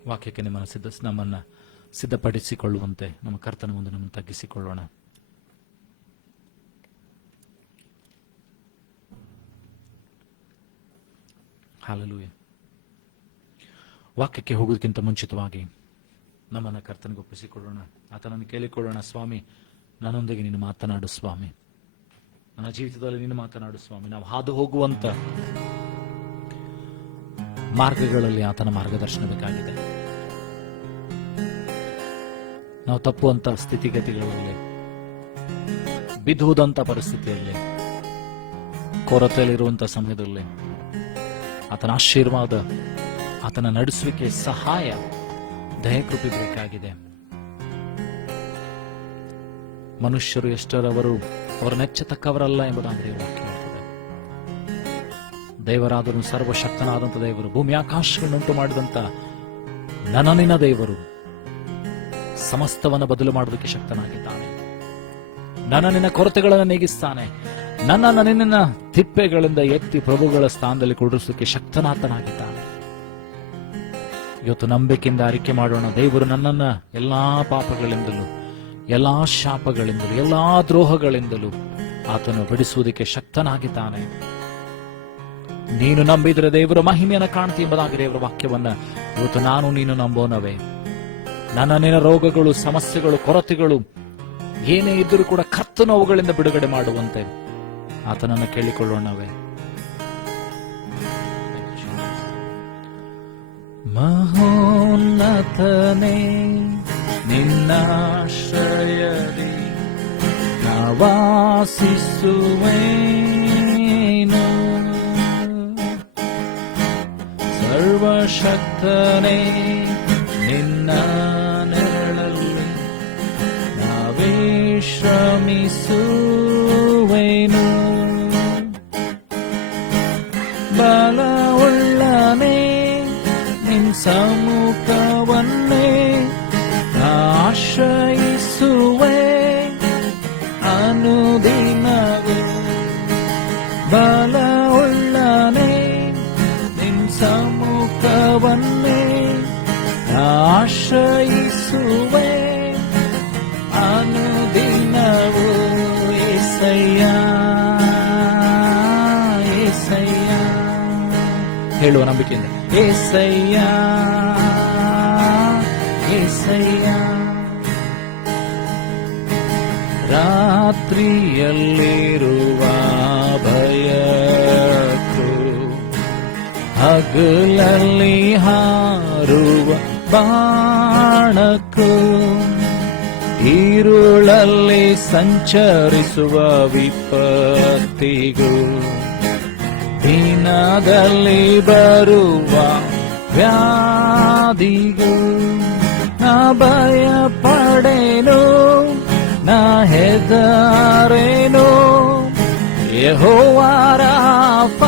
ವಾಕ್ಯಕ್ಕೆ ನಮ್ಮನ್ನ ಸಿದ್ಧಪಡಿಸಿಕೊಳ್ಳುವಂತೆ ನಮ್ಮ ಕರ್ತನ ಮುಂದೆ ನಮ್ಮನ್ನು ತಗ್ಗಿಸಿಕೊಳ್ಳೋಣ. ಹಲ್ಲೆಲೂಯಾ. ವಾಕ್ಯಕ್ಕೆ ಹೋಗೋದಕ್ಕಿಂತ ಮುಂಚಿತವಾಗಿ ನಮ್ಮನ್ನ ಕರ್ತನಿಗೆ ಒಪ್ಪಿಸಿಕೊಳ್ಳೋಣ. ಆತನನ್ನು ಕೇಳಿಕೊಳ್ಳೋಣ, ಸ್ವಾಮಿ ನನ್ನೊಂದಿಗೆ ನೀನು ಮಾತನಾಡು ಸ್ವಾಮಿ, ನನ್ನ ಜೀವಿತದಲ್ಲಿ ನೀನು ಮಾತನಾಡು ಸ್ವಾಮಿ. ನಾವು ಹಾದು ಹೋಗುವಂತ ಮಾರ್ಗಗಳಲ್ಲಿ ಆತನ ಮಾರ್ಗದರ್ಶನ ಬೇಕಾಗಿದೆ. ನಾವು ತಪ್ಪುವಂತ ಸ್ಥಿತಿಗತಿಗಳಲ್ಲಿ, ಬಿದ್ದುವುದಂತ ಪರಿಸ್ಥಿತಿಯಲ್ಲಿ, ಕೊರತೆಯಲ್ಲಿರುವಂತ ಸಮಯದಲ್ಲಿ ಆತನ ಆಶೀರ್ವಾದ, ಆತನ ನಡೆಸುವಿಕೆ, ಸಹಾಯ, ದಯಕೃಪೆ ಬೇಕಾಗಿದೆ. ಮನುಷ್ಯರು ಎಷ್ಟರವರು ಅವರ ನೆಚ್ಚತಕ್ಕವರಲ್ಲ ಎಂಬುದಾಗಿ ದೇವರು ವಾಕ್ಯ ಹೇಳ್ತದೆ. ದೇವರಾದರೂ ಸರ್ವಶಕ್ತನಾದಂಥ ದೇವರು, ಭೂಮಿ ಆಕಾಶಗಳನ್ನುಂಟು ಮಾಡಿದಂತ ನನ್ನ ನಿನ್ನ ದೇವರು ಸಮಸ್ತವನ್ನು ಬದಲು ಮಾಡೋದಕ್ಕೆ ಶಕ್ತನಾಗಿದ್ದಾನೆ. ನನ್ನ ನಿನ್ನ ಕೊರತೆಗಳನ್ನು ನೀಗಿಸ್ತಾನೆ. ನನ್ನ ನಿನ್ನ ತಿಪ್ಪೆಗಳಿಂದ ಎತ್ತಿ ಪ್ರಭುಗಳ ಸ್ಥಾನದಲ್ಲಿ ಕುಡಿಸೋಕೆ ಶಕ್ತನಾತನಾಗಿದ್ದಾನೆ. ಇವತ್ತು ನಂಬಿಕೆಯಿಂದ ಅರಿಕೆ ಮಾಡೋಣ, ದೇವರು ನನ್ನನ್ನ ಎಲ್ಲಾ ಪಾಪಗಳಿಂದಲೂ, ಎಲ್ಲಾ ಶಾಪಗಳಿಂದಲೂ, ಎಲ್ಲಾ ದ್ರೋಹಗಳಿಂದಲೂ ಆತನು ಬಿಡಿಸುವುದಕ್ಕೆ ಶಕ್ತನಾಗಿದ್ದಾನೆ. ನೀನು ನಂಬಿದ್ರೆ ದೇವರ ಮಹಿಮೆಯನ್ನು ಕಾಣ್ತಿ ಎಂಬುದಾಗಿ ದೇವರ ವಾಕ್ಯವನ್ನ ಇವತ್ತು ನಾನು ನೀನು ನಂಬೋನವೇ. ನನ್ನ ನಿನ್ನ ರೋಗಗಳು, ಸಮಸ್ಯೆಗಳು, ಕೊರತೆಗಳು ಏನೇ ಇದ್ದರೂ ಕೂಡ ಕರ್ತನು ಅವುಗಳಿಂದ ಬಿಡುಗಡೆ ಮಾಡುವಂತೆ ಆತನನ್ನು ಕೇಳಿಕೊಳ್ಳೋಣವೇ. ಮಹೋನ್ನತನೇ ನಿನ್ನಾಶ್ರಯದಿ ವಾಸಿಸುವೇನು, ಸರ್ವಶಕ್ತನೇ ನಿನ್ನ ನೆರಳಲ್ಲಿ ಶ್ರಮಿಸುವೇನು. ಬಲವುಳ್ಳನೇ ನಿನ್ ಸಮ್ಮುಖವನ್ನೇ ಆಶ್ರಯಿಸುವೆ ಅನುದಿನವೇ. ಬಲವುಳ್ಳನೇ ನಿನ್ ಸಮ್ಮುಖವನ್ನೇ ಆಶ್ರಯಿಸುವೆ ಅನುದಿನವೂ. ಏಸಯ್ಯ ಏಸಯ್ಯ ಹೇಳುವ ನಂಬಿಕೆಯಿಂದ, ಏಸಯ್ಯ ಏಸಯ್ಯ. ರಾತ್ರಿಯಲ್ಲಿರುವ ಭಯಕ್ಕೂ ಹಗಲಲ್ಲಿ ಹಾರುವ ಬಾಣಕ್ಕೂ ಈರುಳಲ್ಲಿ ಸಂಚರಿಸುವ ವಿಪತ್ತಿಗೂ ದಿನದಲ್ಲಿ ಬರುವ ವ್ಯಾಧಿಗೂ ನಾ ಭಯ ಪಡೆನು, ನಾ ಹೆದರೇನು. ಯೆಹೋವಾ ರಾಫ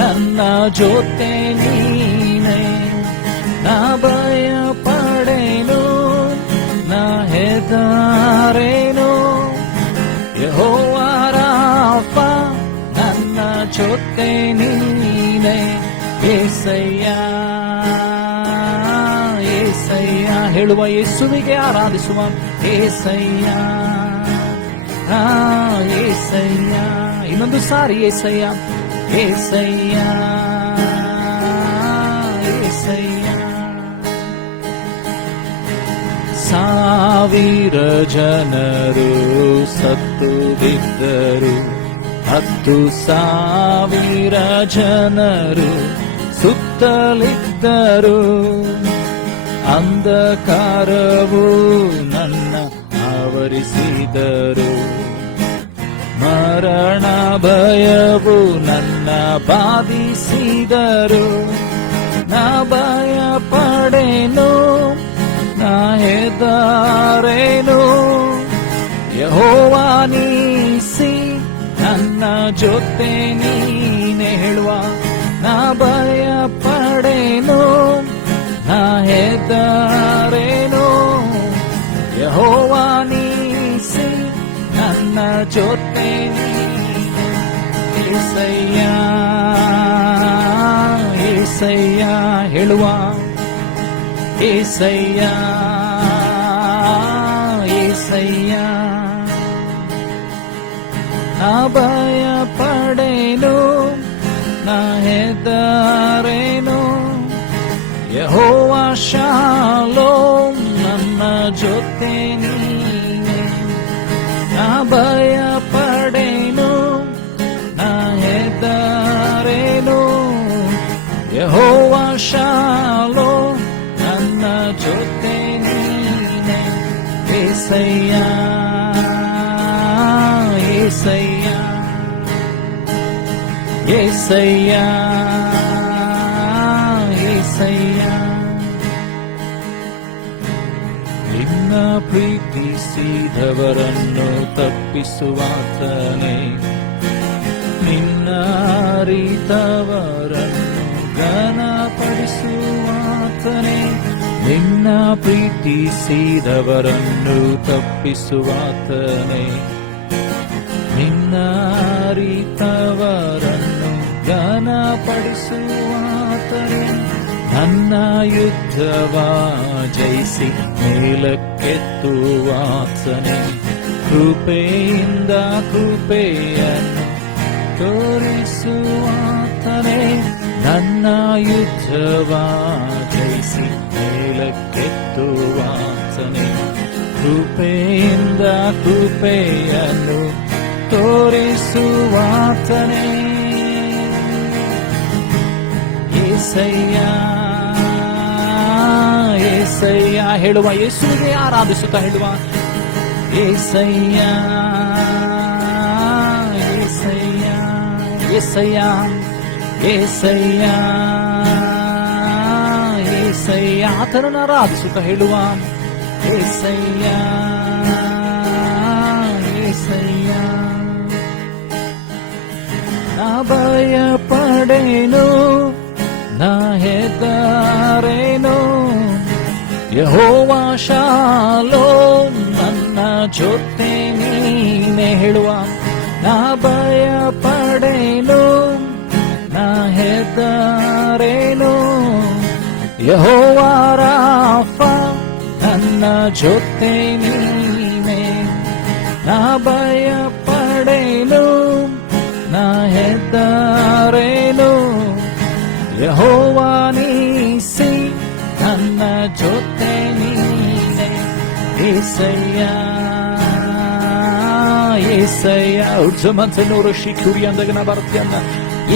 ನನ್ನ ಜೊತೆ ನೀನೇ. ನಾ ಭಯ ಪಡೆನು, ನಾ ಹೆದರೇನು. ಯೆಹೋವಾ ರಾಫ ನನ್ನ ಜೊತೆ ನೀನೇ. ಏಸಯ್ಯ ಏಸಯ್ಯ ಹೇಳುವ, ಯೇಸುವಿಗೆ ಆರಾಧಿಸುವ. ಏಸಯ್ಯ ಏಸಯ್ಯ ಇನ್ನೊಂದು ಸಾರಿ, ಏಸಯ್ಯ ಏಸಯ್ಯ ಏಸಯ್ಯ. ಸಾವಿರ ಜನರು ಸತ್ತು ಬಿದ್ದರು, 10,000 ಜನರು ಸುತ್ತಲಿದ್ದರು. ಅಂಧಕಾರವು ನನ್ನ ಆವರಿಸಿದರು, ಮರಣ ಭಯವು ನನ್ನ ಬಾಧಿಸಿದರು. ನಾ ಭಯ ಪಡೆನು, ನಾ ಹೆದರೇನು. ಯೆಹೋವಾ ನೀಸಿ ನನ್ನ ಜೊತೆ ನೀನೆ ಹೇಳುವ. ನಾ ಭಯ ಪಡೆನು, ನಾ ಹೆದರೇನು. ಯೆಹೋವಾ ನೀಸಿ ನನ್ನ ಜೊತೆ ನೀನೆ. ಏಸಯ್ಯ ಏಸಯ್ಯ ಹೇಳುವ. ಏಸಯ್ಯ ಏಸಯ್ಯ. ನಾ ಭಯ ಪಡೆನು, ನಾ ಹೆದರೇನು. ಯೆಹೋವಾ ಶಾಲೋಮ್ ನನ್ನ ಜೊತೆ ನೀನೆ. ನಾ ಭಯ ಪಡೆನು, ನಾ ಹೆದರೇನು. ಯೆಹೋವಾ ಶಾಲೋಮ್ ನನ್ನ ಜೊತೆ ನೀನೆ. ಏಸಯ್ಯ ಏಸಯ್ಯ ಏಸಯ್ಯ ಏಸಯ್ಯ. ನಿನ್ನ ಪ್ರೀತಿಸಿದವರನ್ನು ತಪ್ಪಿಸುವಾತನೇ, ನಿನ್ನ ಅರಿತವರನ್ನು ಘನಪಡಿಸುವಾತನೇ, ನಿನ್ನ ಪ್ರೀತಿಸಿದವರನ್ನು ತಪ್ಪಿಸುವಾತನೇ, ನಿನ್ನ ಅರಿತವರನ್ನು ಘನಪಡಿಸುವಾತನೇ, ನನ್ನ ಯುದ್ಧವ ಜಯಿಸಿ ಮೇಲಕ್ಕೆತ್ತುವಾತನೇ, ಕೃಪೆಯಿಂದ ಕೃಪೆಯನ್ನು ತೋರಿಸುವಾತನೇ, ನನ್ನ ಯುದ್ಧವ ಜಯಿಸಿ ಮೇಲಕ್ಕೆತ್ತುವಾತನೇ, ಕೃಪೆಯಿಂದ ಕೃಪೆಯನ್ನು ತೋರಿಸುವಾತನೇ. ಏಸಯ್ಯ ಏಸಯ್ಯ ಹೇಳುವ, ಯೇಸುವಿಗೆ ಆರಾಧಿಸುತ್ತಾ ಹೇಳುವ, ಏಸಯ್ಯ ಏಸಯ್ಯ ಏಸಯ್ಯ ಏಸಯ್ಯ ಏಸಯ್ಯ, ಆತನನ್ನು ಆರಾಧಿಸುತ್ತಾ ಹೇಳುವ, ಏಸಯ್ಯ ಏಸಯ್ಯ. ನಾ ಭಯ ಪಡೆನು, ನಾ ಹೆದರೇನು, ಯೆಹೋವ ಶಾಲೋಮ್ ನನ್ನ ಜೊತೆ ನೀನೇ ಹೇಳುವ, ನಾ ಭಯ ಪಡೆನು, ನಾ ಹೆದರೇನು, ಯೆಹೋವ ರಾಫ ನನ್ನ ಜೊತೆ ನೀನೇ, ನಾ ಭಯ ಪಡೆನು, ನಾ ಹೆದರೇನು, ಯೆಹೋವ ನೀಸಿ ನನ್ನ ಜೊತೆ ನೀನೇ. ಏಸಯ್ಯ ಏಸಯ್ಯ ಉಜ್ಜಮಂತನೂರು ಶಿಖುರಿ ಅಂದಗನ ಬರ್ತಿಯನ್ನ,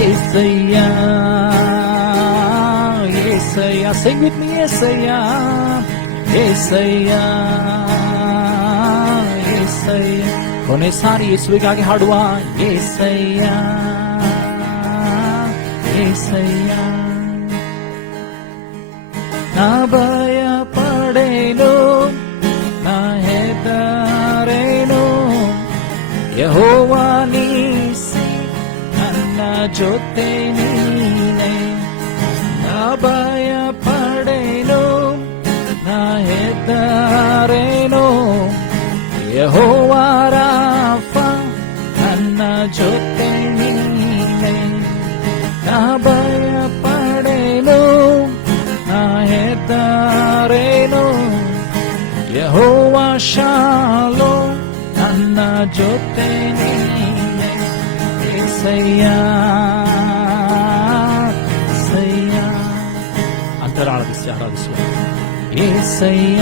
ಏಸಯ್ಯ ಏಸಯ್ಯ, sing with me, ಏಸಯ್ಯ ಏಸಯ್ಯ ಏಸಯ್ಯ. ಕೊನೆ ಸಾರಿ ಯೇಸುವಿಗಾಗಿ ಹಾಡುವ, ಏಸಯ್ಯ ಏಸಯ್ಯ. ನಾ ಭಯ ಪಡೆನು, ನಾ ಹೆದರೇನು, ಯೆಹೋವ ನೀಸಿ ನನ್ನ ಜೊತೆ ನೀನೇ, ನಾ ಭಯ ಪಡೆನು, ನಾ ಹೆದರೇನು, ಯೆಹೋವ ರಾಫ ನನ್ನ ಜೊತೆ ನೀನೇ, ನಾ ಭಯ ಪಡೆನು, ನಾ ಹೆದರೇನು, ಯೆಹೋವ ಶಾಲೋಮ್ ನನ್ನ ಜೊತೆ ನೀನೇ. ಏಸಯ್ಯ ಏಸಯ್ಯ, ಅಂತರಾಳದಿಸಿ ಆರಾಧಿಸುವ, ಏಸಯ್ಯ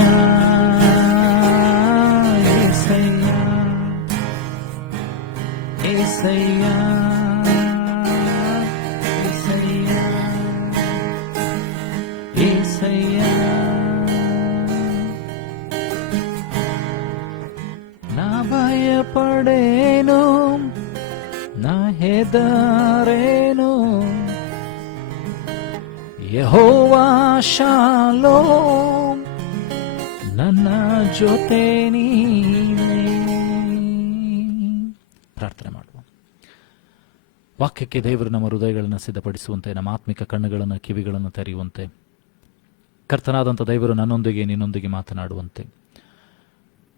ಏಸಯ್ಯ ಏಸಯ್ಯ ಏಸಯ್ಯ. ನಾ ಭಯ ಪಡೇನು, ನಾ ಹೆದರೇನು, ಯೆಹೋವ ಶಾಲೋಮ್ ನನ್ನ ಜೊತೆ ನೀನೇ. ಪ್ರಾರ್ಥನೆ ಮಾಡುವ. ವಾಕ್ಯಕ್ಕೆ ದೇವರು ನಮ್ಮ ಹೃದಯಗಳನ್ನು ಸಿದ್ಧಪಡಿಸುವಂತೆ, ನಮ್ಮ ಆತ್ಮಿಕ ಕಣ್ಣುಗಳನ್ನು ಕಿವಿಗಳನ್ನು ತೆರೆಯುವಂತೆ, ಕರ್ತನಾದಂಥ ದೇವರು ನನ್ನೊಂದಿಗೆ ನಿನ್ನೊಂದಿಗೆ ಮಾತನಾಡುವಂತೆ,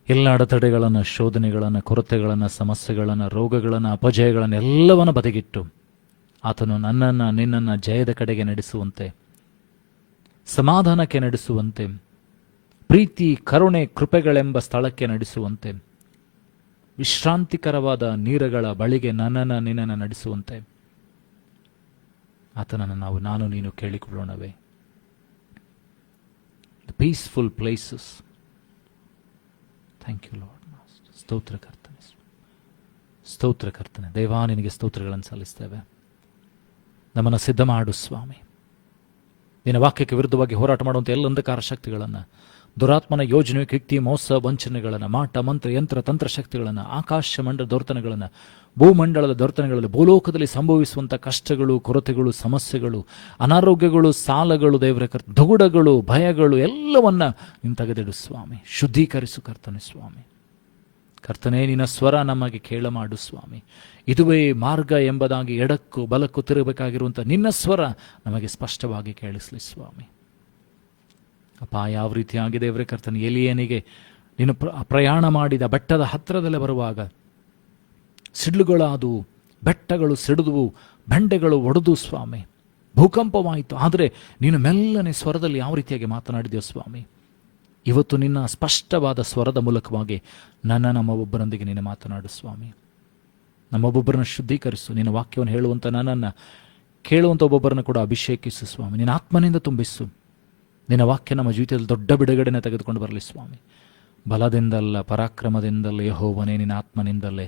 ಎಲ್ಲ ಅಡೆತಡೆಗಳನ್ನು, ಶೋಧನೆಗಳನ್ನು, ಕೊರತೆಗಳನ್ನು, ಸಮಸ್ಯೆಗಳನ್ನು, ರೋಗಗಳನ್ನು, ಅಪಜಯಗಳನ್ನು ಎಲ್ಲವನ್ನು ಬದಿಗಿಟ್ಟು ಆತನು ನನ್ನನ್ನು ನಿನ್ನನ್ನು ಜಯದ ಕಡೆಗೆ ನಡೆಸುವಂತೆ, ಸಮಾಧಾನಕ್ಕೆ ನಡೆಸುವಂತೆ, ಪ್ರೀತಿ ಕರುಣೆ ಕೃಪೆಗಳೆಂಬ ಸ್ಥಳಕ್ಕೆ ನಡೆಸುವಂತೆ, ವಿಶ್ರಾಂತಿಕರವಾದ ನೀರುಗಳ ಬಳಿಗೆ ನನ್ನನ್ನು ನಿನ್ನನ್ನು ನಡೆಸುವಂತೆ ಆತನನ್ನು ನಾನು ನೀನು ಕೇಳಿಕೊಳ್ಳೋಣವೇ. The peaceful places. Thank you Lord. ಸ್ತೋತ್ರ ಕರ್ತನೆ, ಸ್ತೋತ್ರ ಕರ್ತನೆ. ದೇವಾ ನಿನಗೆ ಸ್ತೋತ್ರಗಳನ್ನು ಸಲ್ಲಿಸ್ತೇವೆ. ನಮ್ಮನ್ನು ಸಿದ್ಧ ಮಾಡು ಸ್ವಾಮಿ. ನಿನ್ನ ವಾಕ್ಯಕ್ಕೆ ವಿರುದ್ಧವಾಗಿ ಹೋರಾಟ ಮಾಡುವಂಥ ಎಲ್ಲ ಅಂಧಕಾರ ಶಕ್ತಿಗಳನ್ನು, ದುರಾತ್ಮನ ಯೋಜನೆ, ಕಿಕ್ತಿ, ಮೋಸ, ವಂಚನೆಗಳನ್ನು, ಮಾಟ, ಮಂತ್ರ, ಯಂತ್ರ, ತಂತ್ರ ಶಕ್ತಿಗಳನ್ನು, ಆಕಾಶ ಮಂಡಲ ದೌರ್ತನಗಳನ್ನು ಭೂಮಂಡಲದ ದೊರೆತನಗಳಲ್ಲಿ ಭೂಲೋಕದಲ್ಲಿ ಸಂಭವಿಸುವಂಥ ಕಷ್ಟಗಳು, ಕೊರತೆಗಳು, ಸಮಸ್ಯೆಗಳು, ಅನಾರೋಗ್ಯಗಳು, ಸಾಲಗಳು, ದೇವರ ದುಗುಡಗಳು, ಭಯಗಳು ಎಲ್ಲವನ್ನ ನೀನು ತೆಗೆದಿಡು ಸ್ವಾಮಿ. ಶುದ್ಧೀಕರಿಸು ಕರ್ತನೆ ಸ್ವಾಮಿ. ಕರ್ತನೇ, ನಿನ್ನ ಸ್ವರ ನಮಗೆ ಕೇಳಮಾಡು ಸ್ವಾಮಿ. ಇದುವೇ ಮಾರ್ಗ ಎಂಬುದಾಗಿ ಎಡಕ್ಕೂ ಬಲಕ್ಕೂ ತಿರುಗಬೇಕಾಗಿರುವಂಥ ನಿನ್ನ ಸ್ವರ ನಮಗೆ ಸ್ಪಷ್ಟವಾಗಿ ಕೇಳಿಸಲಿ ಸ್ವಾಮಿ. ಅಪ್ಪ, ಯಾವ ರೀತಿಯಾಗಿ ದೇವರೇ ಕರ್ತನೆ, ಎಲಿಯನಿಗೆ ನೀನು ಪ್ರಯಾಣ ಮಾಡಿದ ಬೆಟ್ಟದ ಹತ್ತಿರದಲ್ಲೇ ಬರುವಾಗ ಸಿಡ್ಲುಗಳಾದವು, ಬೆಟ್ಟಗಳು ಸಿಡಿದುವು, ಬಂಡೆಗಳು ಒಡೆದು ಸ್ವಾಮಿ, ಭೂಕಂಪವಾಯಿತು. ಆದರೆ ನೀನು ಮೆಲ್ಲನೆ ಸ್ವರದಲ್ಲಿ ಯಾವ ರೀತಿಯಾಗಿ ಮಾತನಾಡಿದೆಯೋ ಸ್ವಾಮಿ, ಇವತ್ತು ನಿನ್ನ ಸ್ಪಷ್ಟವಾದ ಸ್ವರದ ಮೂಲಕವಾಗಿ ನಮ್ಮೊಬ್ಬರೊಂದಿಗೆ ನೀನು ಮಾತನಾಡು ಸ್ವಾಮಿ. ನಮ್ಮೊಬ್ಬೊಬ್ಬರನ್ನು ಶುದ್ಧೀಕರಿಸು. ನಿನ್ನ ವಾಕ್ಯವನ್ನು ಹೇಳುವಂಥ ನನ್ನನ್ನು ಕೇಳುವಂಥ ಒಬ್ಬೊಬ್ಬರನ್ನು ಕೂಡ ಅಭಿಷೇಕಿಸು ಸ್ವಾಮಿ. ನಿನ್ನ ಆತ್ಮನಿಂದ ತುಂಬಿಸು. ನಿನ್ನ ವಾಕ್ಯ ನಮ್ಮ ಜೀವಿತದಲ್ಲಿ ದೊಡ್ಡ ಬಿಡುಗಡೆನ ತೆಗೆದುಕೊಂಡು ಬರಲಿ ಸ್ವಾಮಿ. ಬಲದಿಂದಲ್ಲ, ಪರಾಕ್ರಮದಿಂದಲ್ಲ ಯೆಹೋವನೇ, ನಿನ್ನ ಆತ್ಮನಿಂದಲೇ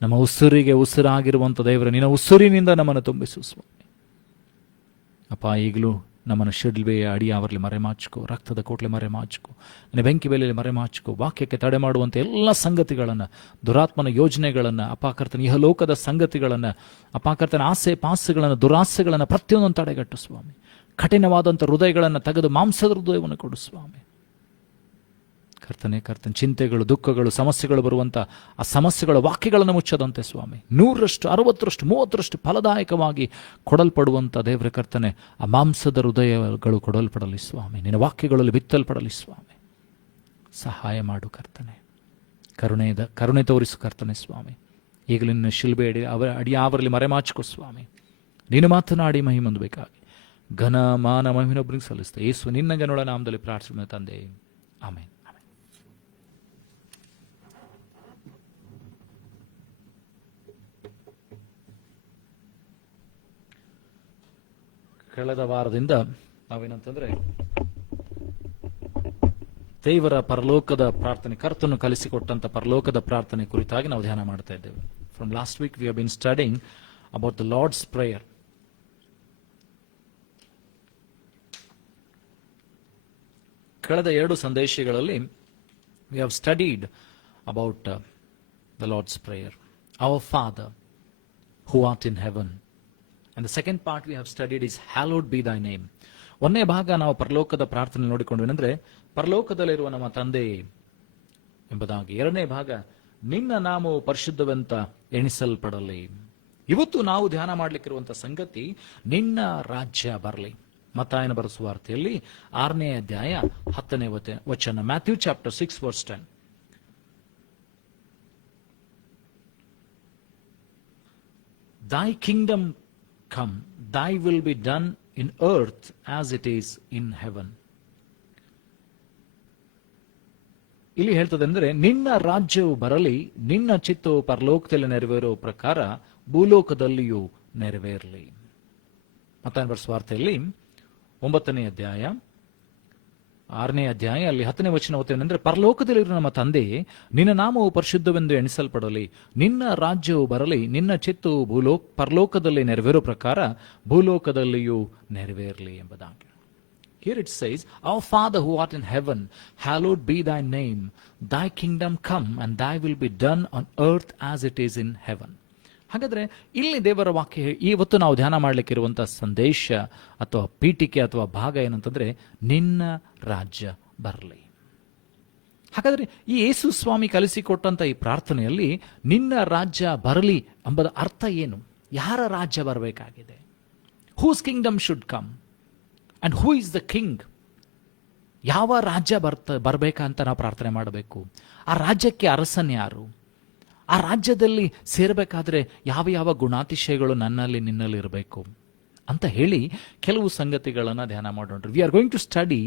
ನಮ್ಮ ಉಸಿರಿಗೆ ಉಸಿರಾಗಿರುವಂಥ ದೇವರೇ, ನಿನ್ನ ಉಸಿರಿನಿಂದ ನಮ್ಮನ್ನು ತುಂಬಿಸು ಸ್ವಾಮಿ. ಅಪ್ಪ, ಈಗಲೂ ನಮ್ಮನ್ನು ಶಿಡ್ಲ್ವೆಯ ಅಡಿಯಾವರಲ್ಲಿ ಮರೆಮಾಚಿಕೋ, ರಕ್ತದ ಕೋಟ್ಲೆ ಮರೆಮಾಚಿಕೋ, ನಿನ್ನ ಬೆಂಕಿ ಬೆಲೆಯಲ್ಲಿ ಮರೆಮಾಚಿಕೋ. ವಾಕ್ಯಕ್ಕೆ ತಡೆ ಮಾಡುವಂಥ ಎಲ್ಲ ಸಂಗತಿಗಳನ್ನು, ದುರಾತ್ಮನ ಯೋಜನೆಗಳನ್ನು, ಅಪಾಕರ್ತನ ಇಹಲೋಕದ ಸಂಗತಿಗಳನ್ನು, ಅಪಾಕರ್ತನ ಆಸೆ ಪಾಸೆಗಳನ್ನು, ದುರಾಸೆಗಳನ್ನು ಪ್ರತಿಯೊಂದನ್ನು ತಡೆಗಟ್ಟು ಸ್ವಾಮಿ. ಕಠಿಣವಾದಂಥ ಹೃದಯಗಳನ್ನು ತೆಗೆದು ಮಾಂಸದ ಹೃದಯವನ್ನು ಕೊಡು ಸ್ವಾಮಿ. ಕರ್ತನೆ, ಚಿಂತೆಗಳು, ದುಃಖಗಳು, ಸಮಸ್ಯೆಗಳು ಬರುವಂಥ ಆ ಸಮಸ್ಯೆಗಳ ವಾಕ್ಯಗಳನ್ನು ಮುಚ್ಚದಂತೆ ಸ್ವಾಮಿ, 100%, 60%, 30% ಫಲದಾಯಕವಾಗಿ ಕೊಡಲ್ಪಡುವಂಥ ದೇವರ ಕರ್ತನೆ, ಆ ಮಾಂಸದ ಹೃದಯಗಳು ಕೊಡಲ್ಪಡಲಿ ಸ್ವಾಮಿ. ನಿನ್ನ ವಾಕ್ಯಗಳಲ್ಲಿ ಬಿತ್ತಲ್ಪಡಲಿ ಸ್ವಾಮಿ. ಸಹಾಯ ಮಾಡು ಕರ್ತನೆ. ಕರುಣೆ ತೋರಿಸು ಕರ್ತನೆ ಸ್ವಾಮಿ. ಈಗಲೂ ನಿನ್ನ ಶಿಲ್ಬೆ ಅಡಿಯಾವರಲ್ಲಿ ಮರೆಮಾಚಿಕೋ ಸ್ವಾಮಿ. ನೀನು ಮಾತನಾಡಿ ಮಹಿಮೊಂದಬೇಕಾಗಿ ಘನ ಮಾನ ಮಹಿಮೆನೊಬ್ಬರಿಗೆ ಸಲ್ಲಿಸ್ತಾ ಯೇಸು ನಿನ್ನ ಗನುಳ ನಾಮದಲ್ಲಿ ಪ್ರಾರ್ಥನೆ ತಂದೆ, ಆಮೇನ್. ಕಳೆದ ವಾರದಿಂದ ನಾವೇನಂತಂದ್ರೆ ದೇವರ ಪರಲೋಕದ ಪ್ರಾರ್ಥನೆ, ಕರ್ತನು ಕಲಿಸಿಕೊಟ್ಟಂತ ಪರಲೋಕದ ಪ್ರಾರ್ಥನೆ ಕುರಿತಾಗಿ ನಾವು ಧ್ಯಾನ ಮಾಡ್ತಾ ಇದ್ದೇವೆ. From last week we have been studying about the Lord's prayer. ಕಳೆದ 2 ಸಂದೇಶಗಳಲ್ಲಿ we have studied about the Lord's prayer, our Father who art in heaven. And the second part we have studied is hallowed be thy name. ಒಂದನೇ ಭಾಗ ನಾವು ಪರಲೋಕದ ಪ್ರಾರ್ಥನೆ ನೋಡಿಕೊಂಡ್ವೇನೆಂದ್ರೆ ಪರಲೋಕದಲ್ಲಿರುವ ನಮ್ಮ ತಂದೆ ಎಂಬುದಾಗಿ. ಎರಡನೇ ಭಾಗ ನಿನ್ನ ನಾಮವು ಪರಿಶುದ್ಧವೆಂತ ಎಣಿಸಲ್ಪಡಲಿ. ಇವತ್ತು ನಾವು ಧ್ಯಾನ ಮಾಡಲಿಕ್ಕಿರುವಂತ ಸಂಗತಿ ನಿನ್ನ ರಾಜ್ಯ ಬರಲಿ. ಮತ್ತಾಯನ ಬರೆಸುವ ವಾರ್ತೆಯಲ್ಲಿ 6ನೇ ಅಧ್ಯಾಯ 10ನೇ ವಚನ, Matthew chapter 6 verse 10. Thy kingdom come, thy will be done in earth as it is in heaven. ಇಲ್ಲಿ ಹೇಳ್ತದೆ ಅಂದ್ರೆ ನಿನ್ನ ರಾಜ್ಯವು ಬರಲಿ, ನಿನ್ನ ಚಿತ್ತವು ಪರಲೋಕದಲ್ಲಿ ನೆರವೇರೋ ಪ್ರಕಾರ ಭೂಲೋಕದಲ್ಲಿಯೂ ನೆರವೇರಲಿ. ಮತ್ತಾಯನ ಬರೆಸುವ ವಾರ್ತೆಯಲ್ಲಿ 9ನೇ ಅಧ್ಯಾಯ 6ನೇ ಅಧ್ಯಾಯ ಅಲ್ಲಿ 10ನೇ ವಚನ ಓದ್ತೇನೆಂದ್ರೆ, ಪರಲೋಕದಲ್ಲಿರುವ ನಮ್ಮ ತಂದೆಯೇ, ನಿನ್ನ ನಾಮವು ಪರಿಶುದ್ಧವೆಂದು ಎಣಿಸಲ್ಪಡಲಿ, ನಿನ್ನ ರಾಜ್ಯವು ಬರಲಿ, ನಿನ್ನ ಚಿತ್ತವು ಪರಲೋಕದಲ್ಲಿ ನೆರವೇರೋ ಪ್ರಕಾರ ಭೂಲೋಕದಲ್ಲಿಯೂ ನೆರವೇರಲಿ ಎಂಬುದಾಗಿ. Here it says, Our Father who art in heaven, hallowed be thy name, thy kingdom come, and thy will be done on earth as it is in heaven. ಹಾಗಾದ್ರೆ ಇಲ್ಲಿ ದೇವರ ವಾಕ್ಯ ಇವತ್ತು ನಾವು ಧ್ಯಾನ ಮಾಡಲಿಕ್ಕಿರುವಂತಹ ಸಂದೇಶ ಅಥವಾ ಪೀಠಿಕೆ ಅಥವಾ ಭಾಗ ಏನಂತಂದ್ರೆ ನಿನ್ನ ರಾಜ್ಯ ಬರಲಿ. ಹಾಗಾದ್ರೆ ಈ ಯೇಸು ಸ್ವಾಮಿ ಕಲಿಸಿಕೊಟ್ಟಂತ ಈ ಪ್ರಾರ್ಥನೆಯಲ್ಲಿ ನಿನ್ನ ರಾಜ್ಯ ಬರಲಿ ಎಂಬುದ ಅರ್ಥ ಏನು? ಯಾರ ರಾಜ್ಯ ಬರಬೇಕಾಗಿದೆ? Whose kingdom should come and who is the king? ಯಾವ ರಾಜ್ಯ ಬರಬೇಕಂತ ನಾವು ಪ್ರಾರ್ಥನೆ ಮಾಡಬೇಕು. ಆ ರಾಜ್ಯಕ್ಕೆ ಅರಸನ್ ಯಾರು? ಆ ರಾಜ್ಯದಲ್ಲಿ ಸೇರಬೇಕಾದ್ರೆ ಯಾವ ಯಾವ ಗುಣಾತಿಶಯಗಳು ನನ್ನಲ್ಲಿ ನಿನ್ನಲ್ಲಿ ಇರಬೇಕು ಅಂತ ಹೇಳಿ ಕೆಲವು ಸಂಗತಿಗಳನ್ನು ಧ್ಯಾನ ಮಾಡೋಣ. We are going to study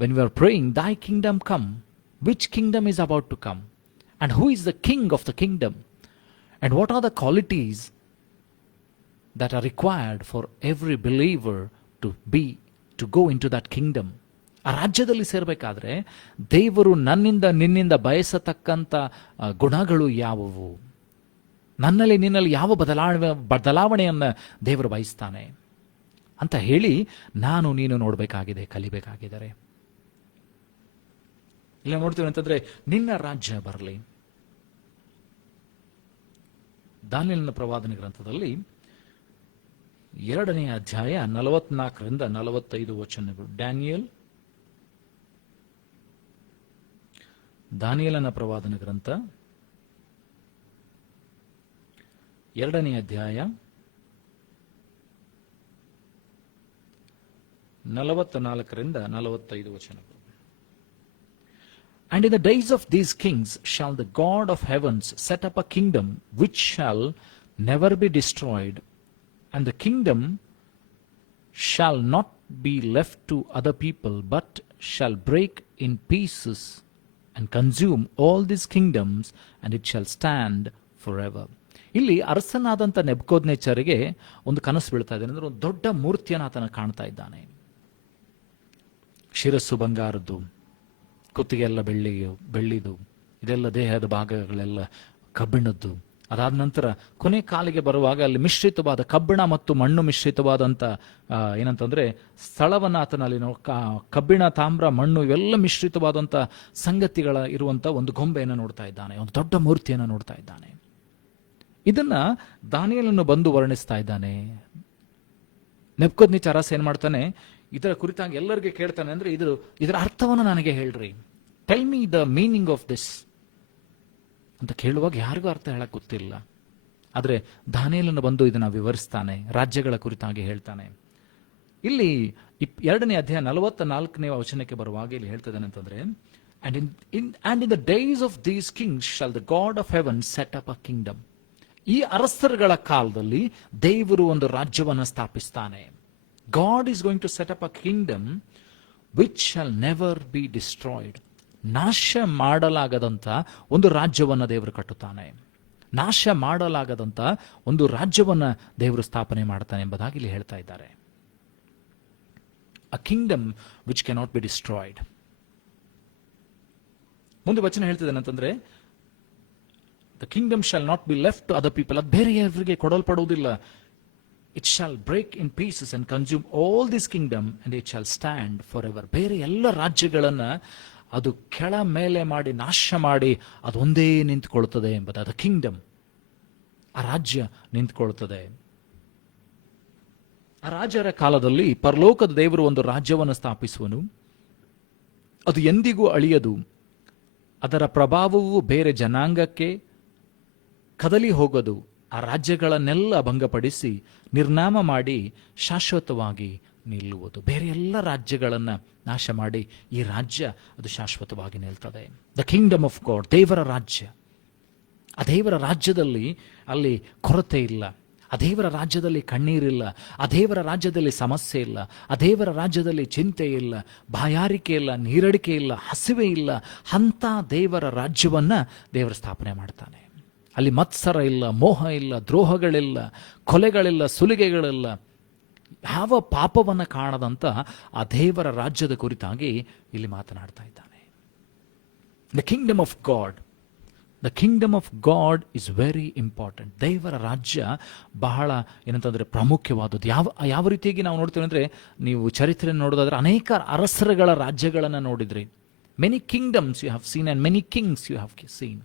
when we are praying thy kingdom come, which kingdom is about to come and who is the king of the kingdom and what are the qualities that are required for every believer to go into that kingdom. ಆ ರಾಜ್ಯದಲ್ಲಿ ಸೇರಬೇಕಾದ್ರೆ ದೇವರು ನನ್ನಿಂದ ನಿನ್ನಿಂದ ಬಯಸತಕ್ಕಂಥ ಗುಣಗಳು ಯಾವುವು, ನನ್ನಲ್ಲಿ ನಿನ್ನಲ್ಲಿ ಯಾವ ಬದಲಾವಣೆಯನ್ನು ದೇವರು ಬಯಸ್ತಾನೆ ಅಂತ ಹೇಳಿ ನಾನು ನೀನು ನೋಡಬೇಕಾಗಿದೆ, ಕಲಿಬೇಕಾಗಿದ್ದಾರೆ. ಇಲ್ಲ ನೋಡ್ತೀವಿ ಅಂತಂದ್ರೆ ನಿನ್ನ ರಾಜ್ಯ ಬರಲಿ, ದಾನಿಯೇಲನ ಪ್ರವಾದನೆ ಗ್ರಂಥದಲ್ಲಿ 2ನೇ ಅಧ್ಯಾಯ 44ರಿಂದ 45 ವಚನಗಳು. ದಾನಿಯೇಲನ ಪ್ರವಾದನೆ ಗ್ರಂಥ 2ನೇ ಅಧ್ಯಾಯ 44ರಿಂದ 45 ವಚನಗಳು. And in the days of these kings shall the God of heavens set up a kingdom which shall never be destroyed, and the kingdom shall not be left to other people, but shall break in pieces and consume all these kingdoms, and it shall stand forever. ಇಲ್ಲಿ ಅರಸನಾದಂಥ ನೆಬೂಕದ್ನೆಚ್ಚರನಿಗೆ ಒಂದು ಕನಸು ಬೀಳ್ತಾ ಇದೆ. ಅಂದ್ರೆ ಒಂದು ದೊಡ್ಡ ಮೂರ್ತಿಯನ್ನು ಆತನ ಕಾಣ್ತಾ ಇದ್ದಾನೆ. ಶಿರಸ್ಸು ಬಂಗಾರದ್ದು, ಕುತ್ತಿಗೆ ಎಲ್ಲ ಬೆಳ್ಳಿದು, ಇದೆಲ್ಲ ದೇಹದ ಭಾಗಗಳೆಲ್ಲ ಕಬ್ಬಿಣದ್ದು. ಅದಾದ ನಂತರ ಕೊನೆ ಕಾಲಿಗೆ ಬರುವಾಗ ಅಲ್ಲಿ ಮಿಶ್ರಿತವಾದ ಕಬ್ಬಿಣ ಮತ್ತು ಮಣ್ಣು ಮಿಶ್ರಿತವಾದಂಥ ಏನಂತಂದ್ರೆ ಸ್ಥಳವನ್ನು ಆತನಲ್ಲಿ ಕಬ್ಬಿಣ, ತಾಮ್ರ, ಮಣ್ಣು ಇವೆಲ್ಲ ಮಿಶ್ರಿತವಾದಂಥ ಸಂಗತಿಗಳ ಇರುವಂಥ ಒಂದು ಗೊಂಬೆಯನ್ನು ನೋಡ್ತಾ ಇದ್ದಾನೆ, ಒಂದು ದೊಡ್ಡ ಮೂರ್ತಿಯನ್ನು ನೋಡ್ತಾ ಇದ್ದಾನೆ. ಇದನ್ನ ದಾನಿಯೇಲನು ಬಂದು ವರ್ಣಿಸ್ತಾ ಇದ್ದಾನೆ. ನೆಬೂಕದ್ನೆಚ್ಚರ ಅರಸ ಏನ್ ಮಾಡ್ತಾನೆ, ಇದರ ಕುರಿತಾಗಿ ಎಲ್ಲರಿಗೆ ಕೇಳ್ತಾನೆ. ಅಂದ್ರೆ ಇದರ ಅರ್ಥವನ್ನು ನನಗೆ ಹೇಳ್ರಿ, tell me the meaning of this ಅಂತ ಕೇಳುವಾಗ ಯಾರಿಗೂ ಅರ್ಥ ಹೇಳಕ್ ಗೊತ್ತಿಲ್ಲ. ಆದ್ರೆ ದಾನಿಯೇಲನು ಬಂದು ಇದನ್ನ ವಿವರಿಸ್ತಾನೆ, ರಾಜ್ಯಗಳ ಕುರಿತಾಗಿ ಹೇಳ್ತಾನೆ. ಇಲ್ಲಿ 2ನೇ ಅಧ್ಯಾಯ 44ನೇ ವಚನಕ್ಕೆ ಬರುವಾಗ ಇಲ್ಲಿ ಹೇಳ್ತಿದ್ದಾನೆ ಅಂತಂದ್ರೆ, and in the days of these kings shall the God of heaven set up a kingdom. ಈ ಅರಸರುಗಳ ಕಾಲದಲ್ಲಿ ದೇವರು ಒಂದು ರಾಜ್ಯವನ್ನು ಸ್ಥಾಪಿಸ್ತಾನೆ. God is going to set up a kingdom which shall never be destroyed. ನಾಶ ಮಾಡಲಾಗದಂತ ಒಂದು ರಾಜ್ಯವನ್ನ ದೇವರು ಕಟ್ಟುತ್ತಾನೆ. ನಾಶ ಮಾಡಲಾಗದಂತ ಒಂದು ರಾಜ್ಯವನ್ನ ದೇವರು ಸ್ಥಾಪನೆ ಮಾಡ್ತಾನೆ ಎಂಬುದಾಗಿ ಇಲ್ಲಿ ಹೇಳ್ತಾ ಇದ್ದಾರೆ. A kingdom which cannot be destroyed. ಮುಂದೆ ವಚನ ಹೇಳ್ತಿದ್ದಾನೆ ಅಂತಂದ್ರೆ, the kingdom shall not be left to other people. ಅದು ಬೇರೆಯವರಿಗೆ ಕೊಡಲ್ಪಡುವುದಿಲ್ಲ. It shall break in pieces and consume all this kingdom, and it shall stand forever. ಬೇರೆ ಎಲ್ಲ ರಾಜ್ಯಗಳನ್ನ ಅದು ಕೆಳ ಮೇಲೆ ಮಾಡಿ ನಾಶ ಮಾಡಿ ಅದೊಂದೇ ನಿಂತುಕೊಳ್ಳುತ್ತದೆ ಎಂಬುದು. ಅದು ಕಿಂಗ್ಡಮ್, ಆ ರಾಜ್ಯ ನಿಂತುಕೊಳ್ಳುತ್ತದೆ. ಆ ರಾಜರ ಕಾಲದಲ್ಲಿ ಪರಲೋಕದ ದೇವರು ಒಂದು ರಾಜ್ಯವನ್ನು ಸ್ಥಾಪಿಸುವನು. ಅದು ಎಂದಿಗೂ ಅಳಿಯದು. ಅದರ ಪ್ರಭಾವವು ಬೇರೆ ಜನಾಂಗಕ್ಕೆ ಕದಲಿ ಹೋಗದು. ಆ ರಾಜ್ಯಗಳನ್ನೆಲ್ಲ ಭಂಗಪಡಿಸಿ ನಿರ್ನಾಮ ಮಾಡಿ ಶಾಶ್ವತವಾಗಿ ನಿಲ್ಲುವುದು. ಬೇರೆ ಎಲ್ಲ ರಾಜ್ಯಗಳನ್ನ ನಾಶ ಮಾಡಿ ಈ ರಾಜ್ಯ ಅದು ಶಾಶ್ವತವಾಗಿ ನಿಲ್ತದೆ. ದ ಕಿಂಗ್ಡಮ್ ಆಫ್ ಗಾಡ್, ದೇವರ ರಾಜ್ಯ. ಆ ದೇವರ ರಾಜ್ಯದಲ್ಲಿ ಅಲ್ಲಿ ಕೊರತೆ ಇಲ್ಲ. ಆ ದೇವರ ರಾಜ್ಯದಲ್ಲಿ ಕಣ್ಣೀರಿಲ್ಲ. ಆ ದೇವರ ರಾಜ್ಯದಲ್ಲಿ ಸಮಸ್ಯೆ ಇಲ್ಲ. ಆ ದೇವರ ರಾಜ್ಯದಲ್ಲಿ ಚಿಂತೆ ಇಲ್ಲ, ಬಾಯಾರಿಕೆ ಇಲ್ಲ, ನೀರಡಿಕೆ ಇಲ್ಲ, ಹಸಿವೆ ಇಲ್ಲ. ಅಂಥ ದೇವರ ರಾಜ್ಯವನ್ನ ದೇವರು ಸ್ಥಾಪನೆ ಮಾಡ್ತಾನೆ. ಅಲ್ಲಿ ಮತ್ಸರ ಇಲ್ಲ, ಮೋಹ ಇಲ್ಲ, ದ್ರೋಹಗಳಿಲ್ಲ, ಕೊಲೆಗಳಿಲ್ಲ, ಸುಲಿಗೆಗಳಿಲ್ಲ, ಯಾವ ಪಾಪವನ್ನು ಕಾಣದಂತ ಆ ದೇವರ ರಾಜ್ಯದ ಕುರಿತಾಗಿ ಇಲ್ಲಿ ಮಾತನಾಡ್ತಾ ಇದ್ದಾನೆ. The kingdom of god, the kingdom of God is very important. ದೇವರ ರಾಜ್ಯ ಬಹಳ ಏನಂತಂದ್ರೆ ಪ್ರಾಮುಖ್ಯವಾದದ್ದು. ಯಾವ ರೀತಿಯಾಗಿ ನಾವು ನೋಡ್ತೀವಿ ಅಂದ್ರೆ, ನೀವು ಚರಿತ್ರೆ ನೋಡೋದಾದ್ರೆ ಅನೇಕ ಅರಸರುಗಳ ರಾಜ್ಯಗಳನ್ನು ನೋಡಿದ್ರಿ. Many kingdoms you have seen and many kings you have seen.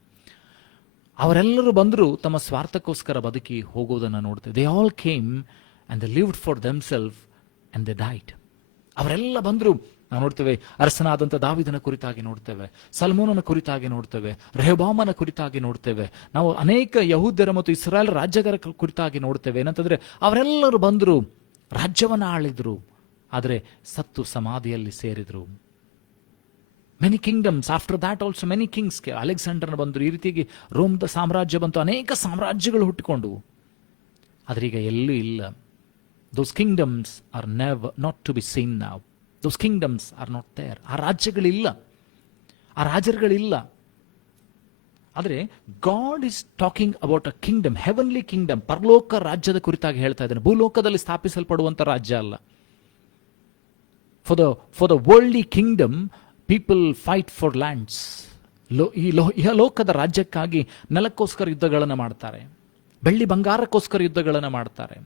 ಅವರೆಲ್ಲರೂ ಬಂದರೂ ತಮ್ಮ ಸ್ವಾರ್ಥಕ್ಕೋಸ್ಕರ ಬದುಕಿ ಹೋಗೋದನ್ನು ನೋಡ್ತೇವೆ. They all came and they lived for themselves and they died. ಅವರೆಲ್ಲ ಬಂದರು. ನಾವು ನೋಡ್ತೇವೆ, ಅರಸನಾದಂಥ ದಾವಿದನ ಕುರಿತಾಗಿ ನೋಡ್ತೇವೆ, ಸಲ್ಮೋನನ ಕುರಿತಾಗಿ ನೋಡ್ತೇವೆ, ರೆಹಬ್ಬಾಮನ ಕುರಿತಾಗಿ ನೋಡ್ತೇವೆ. ನಾವು ಅನೇಕ ಯಹೂದ್ಯರ ಮತ್ತು ಇಸ್ರಾಯೇಲ್ ರಾಜ್ಯಗಳ ಕುರಿತಾಗಿ ನೋಡ್ತೇವೆ. ಏನಂತಂದ್ರೆ ಅವರೆಲ್ಲರೂ ಬಂದರು, ರಾಜ್ಯವನ್ನು ಆಳಿದ್ರು, ಆದರೆ ಸತ್ತು ಸಮಾಧಿಯಲ್ಲಿ ಸೇರಿದ್ರು. Many kingdoms after that also many kings. ಅಲೆಕ್ಸಾಂಡರ್ನ ಬಂದರು, ಈ ರೀತಿಯಾಗಿ ರೋಮ್ದ ಸಾಮ್ರಾಜ್ಯ ಬಂತು, ಅನೇಕ ಸಾಮ್ರಾಜ್ಯಗಳು ಹುಟ್ಟಿಕೊಂಡು. ಆದರೆ ಈಗ ಎಲ್ಲೂ ಇಲ್ಲ. Those kingdoms are never not to be seen now. Those kingdoms are not there. ಆ ರಾಜ್ಯಗಳಿಲ್ಲ, ಆ ರಾಜರುಗಳಿಲ್ಲ. ಆದರೆ God is talking about a kingdom, heavenly kingdom. ಪರಲೋಕ ರಾಜ್ಯದ ಕುರಿತಾಗಿ ಹೇಳ್ತಾ ಇದ್ದಾನೆ. ಭೂಲೋಕದಲ್ಲಿ ಸ್ಥಾಪಿಸಲ್ಪಡುವಂಥ ರಾಜ್ಯ ಅಲ್ಲ. For the worldly kingdom people fight for lands. ಈ ಲೋಕದ ರಾಜ್ಯಕ್ಕಾಗಿ ನೆಲಕ್ಕೋಸ್ಕರ ಯುದ್ಧಗಳನ್ನು ಮಾಡ್ತಾರೆ, ಬೆಳ್ಳಿ ಬಂಗಾರಕ್ಕೋಸ್ಕರ ಯುದ್ಧಗಳನ್ನು ಮಾಡ್ತಾರೆ.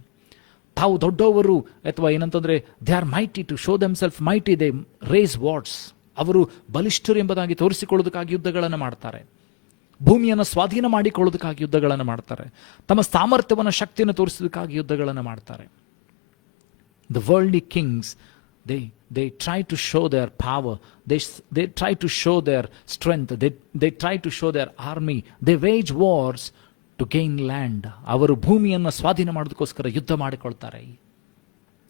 ತಾವು ದೊಡ್ಡವರು ಅಥವಾ ಏನಂತಂದ್ರೆ they are mighty to show themselves mighty. They raise wars. ಅವರು ಬಲಿಷ್ಠರು ಎಂಬುದಾಗಿ ತೋರಿಸಿಕೊಳ್ಳೋದಕ್ಕಾಗಿ ಯುದ್ಧಗಳನ್ನು ಮಾಡ್ತಾರೆ. ಭೂಮಿಯನ್ನು ಸ್ವಾಧೀನ ಮಾಡಿಕೊಳ್ಳೋದಕ್ಕಾಗಿ ಯುದ್ಧಗಳನ್ನು ಮಾಡ್ತಾರೆ. ತಮ್ಮ ಸಾಮರ್ಥ್ಯವನ್ನು, ಶಕ್ತಿಯನ್ನು ತೋರಿಸೋದಕ್ಕಾಗಿ ಯುದ್ಧಗಳನ್ನು ಮಾಡ್ತಾರೆ. The worldly kings, they try to show their power, they try to show their strength, they try to show their army, they wage wars to gain land. ಅವರು ಭೂಮಿಯನ್ನು ಸ್ವಾಧೀನ ಮಾಡೋದಕ್ಕೋಸ್ಕರ ಯುದ್ಧ ಮಾಡಿಕೊಳ್ತಾರೆ.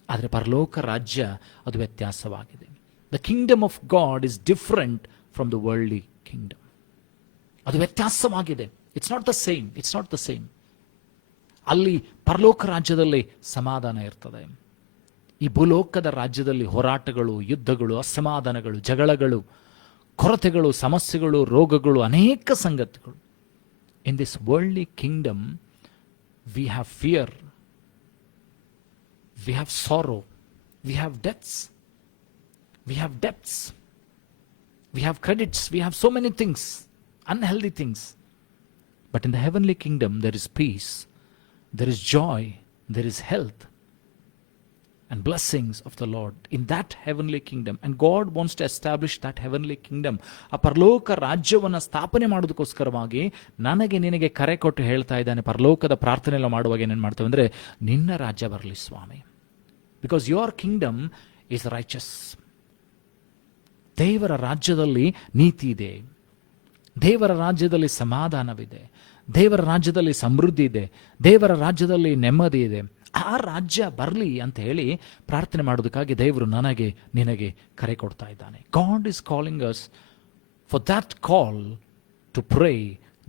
ಆದರೆ ಪರಲೋಕ ರಾಜ್ಯ ಅದು ವ್ಯತ್ಯಾಸವಾಗಿದೆ. The kingdom of God is different from the worldly kingdom. ಅದು ವ್ಯತ್ಯಾಸವಾಗಿದೆ. It's not the same. ಅಲ್ಲಿ ಪರಲೋಕ ರಾಜ್ಯದಲ್ಲಿ ಸಮಾಧಾನ ಇರ್ತದೆ. ಈ ಭೂಲೋಕದ ರಾಜ್ಯದಲ್ಲಿ ಹೋರಾಟಗಳು, ಯುದ್ಧಗಳು, ಅಸಮಾಧಾನಗಳು, ಜಗಳಗಳು, ಕೊರತೆಗಳು, ಸಮಸ್ಯೆಗಳು, ರೋಗಗಳು, ಅನೇಕ ಸಂಗತಿಗಳು. In this worldly kingdom, we have fear, we have sorrow, we have debts, we have debts, we have credits, we have so many things, unhealthy things. But in the heavenly kingdom, there is peace, there is joy, there is health, and blessings of the Lord in that heavenly kingdom. And God wants to establish that heavenly kingdom. ಆ ಪರಲೋಕ ರಾಜ್ಯವನ್ನು ಸ್ಥಾಪನೆ ಮಾಡೋದಕ್ಕೋಸ್ಕರವಾಗಿ ನನಗೆ ನಿನಗೆ ಕರೆ ಕೊಟ್ಟು ಹೇಳ್ತಾ ಇದ್ದಾನೆ. ಪರಲೋಕದ ಪ್ರಾರ್ಥನೆ ಎಲ್ಲ ಮಾಡುವಾಗ ಏನೇನು ಮಾಡ್ತೇವೆ ಅಂದರೆ, ನಿನ್ನ ರಾಜ್ಯ ಬರಲಿ ಸ್ವಾಮಿ, because your kingdom is righteous. ದೇವರ ರಾಜ್ಯದಲ್ಲಿ ನೀತಿ ಇದೆ, ದೇವರ ರಾಜ್ಯದಲ್ಲಿ ಸಮಾಧಾನವಿದೆ, ದೇವರ ರಾಜ್ಯದಲ್ಲಿ ಸಮೃದ್ಧಿ ಇದೆ, ದೇವರ ರಾಜ್ಯದಲ್ಲಿ ನೆಮ್ಮದಿ ಇದೆ. ಆ ರಾಜ್ಯ ಬರಲಿ ಅಂತ ಹೇಳಿ ಪ್ರಾರ್ಥನೆ ಮಾಡೋದಕ್ಕಾಗಿ ದೇವರು ನನಗೆ ನಿನಗೆ ಕರೆ ಕೊಡ್ತಾ ಇದ್ದಾನೆ. God is calling us for that call to pray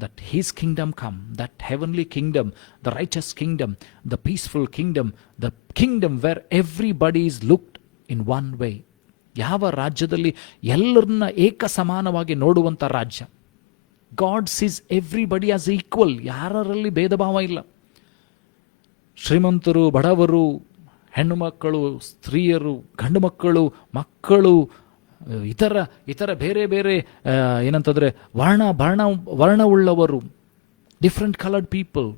that his kingdom come, that heavenly kingdom, the righteous kingdom, the peaceful kingdom, the kingdom where everybody is looked in one way. ಯಾವ ರಾಜ್ಯದಲ್ಲಿ ಎಲ್ಲರನ್ನ ಏಕ ಸಮಾನವಾಗಿ ನೋಡುವಂಥ ರಾಜ್ಯ. God seize everybody as equal. ಯಾರಲ್ಲಿ ಭೇದ ಭಾವ ಇಲ್ಲ. ಶ್ರೀಮಂತರು, ಬಡವರು, ಹೆಣ್ಣು ಮಕ್ಕಳು, ಸ್ತ್ರೀಯರು, ಗಂಡು ಮಕ್ಕಳು, ಮಕ್ಕಳು, ಇತರ ಬೇರೆ ಬೇರೆ ಏನಂತಂದರೆ ವರ್ಣವುಳ್ಳವರು, different coloured people.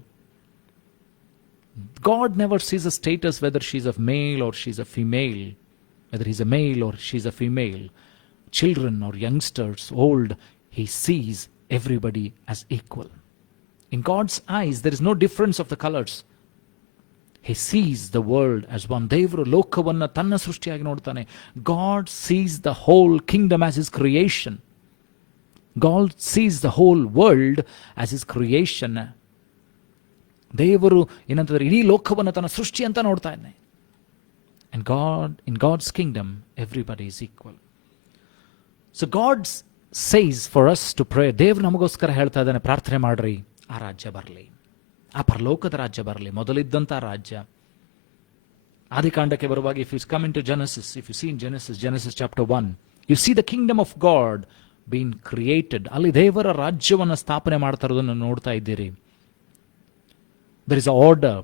God never sees a status whether she's a male or she's a female, whether is a male or she's a female, children or youngsters, old. He sees everybody as equal. In God's eyes, there is no difference of the colors. He sees the world as one. ದೇವರು ಲೋಕವನ್ನು ತನ್ನ ಸೃಷ್ಟಿಯಾಗಿ ನೋಡ್ತಾನೆ. God sees the whole kingdom as his creation. God sees the whole world as his creation. ದೇವರು ಏನಂತಂದ್ರೆ ಇಡೀ ಲೋಕವನ್ನು ತನ್ನ ಸೃಷ್ಟಿ ಅಂತ ನೋಡ್ತಾ ಇದ್ದಾನೆ. And God, in God's kingdom, everybody is equal. So God says for us to pray. ದೇವರು ನಮಗೋಸ್ಕರ ಹೇಳ್ತಾ ಇದ್ದಾನೆ, ಪ್ರಾರ್ಥನೆ ಮಾಡ್ರಿ, ಆ ರಾಜ್ಯ ಬರಲಿ, ಆ ಪರಲೋಕದ ರಾಜ್ಯ ಬರಲಿ, ಮೊದಲಿದ್ದಂಥ ರಾಜ್ಯ. ಆದಿಕಾಂಡಕ್ಕೆ ಬರುವಾಗ, if you come into Genesis, if you see in Genesis chapter 1, you see the kingdom of God being created. ಅಲ್ಲಿ ದೇವರ ರಾಜ್ಯವನ್ನು ಸ್ಥಾಪನೆ ಮಾಡ್ತಾ ಇರೋದನ್ನು ನೋಡ್ತಾ ಇದ್ದೀರಿ. There is order,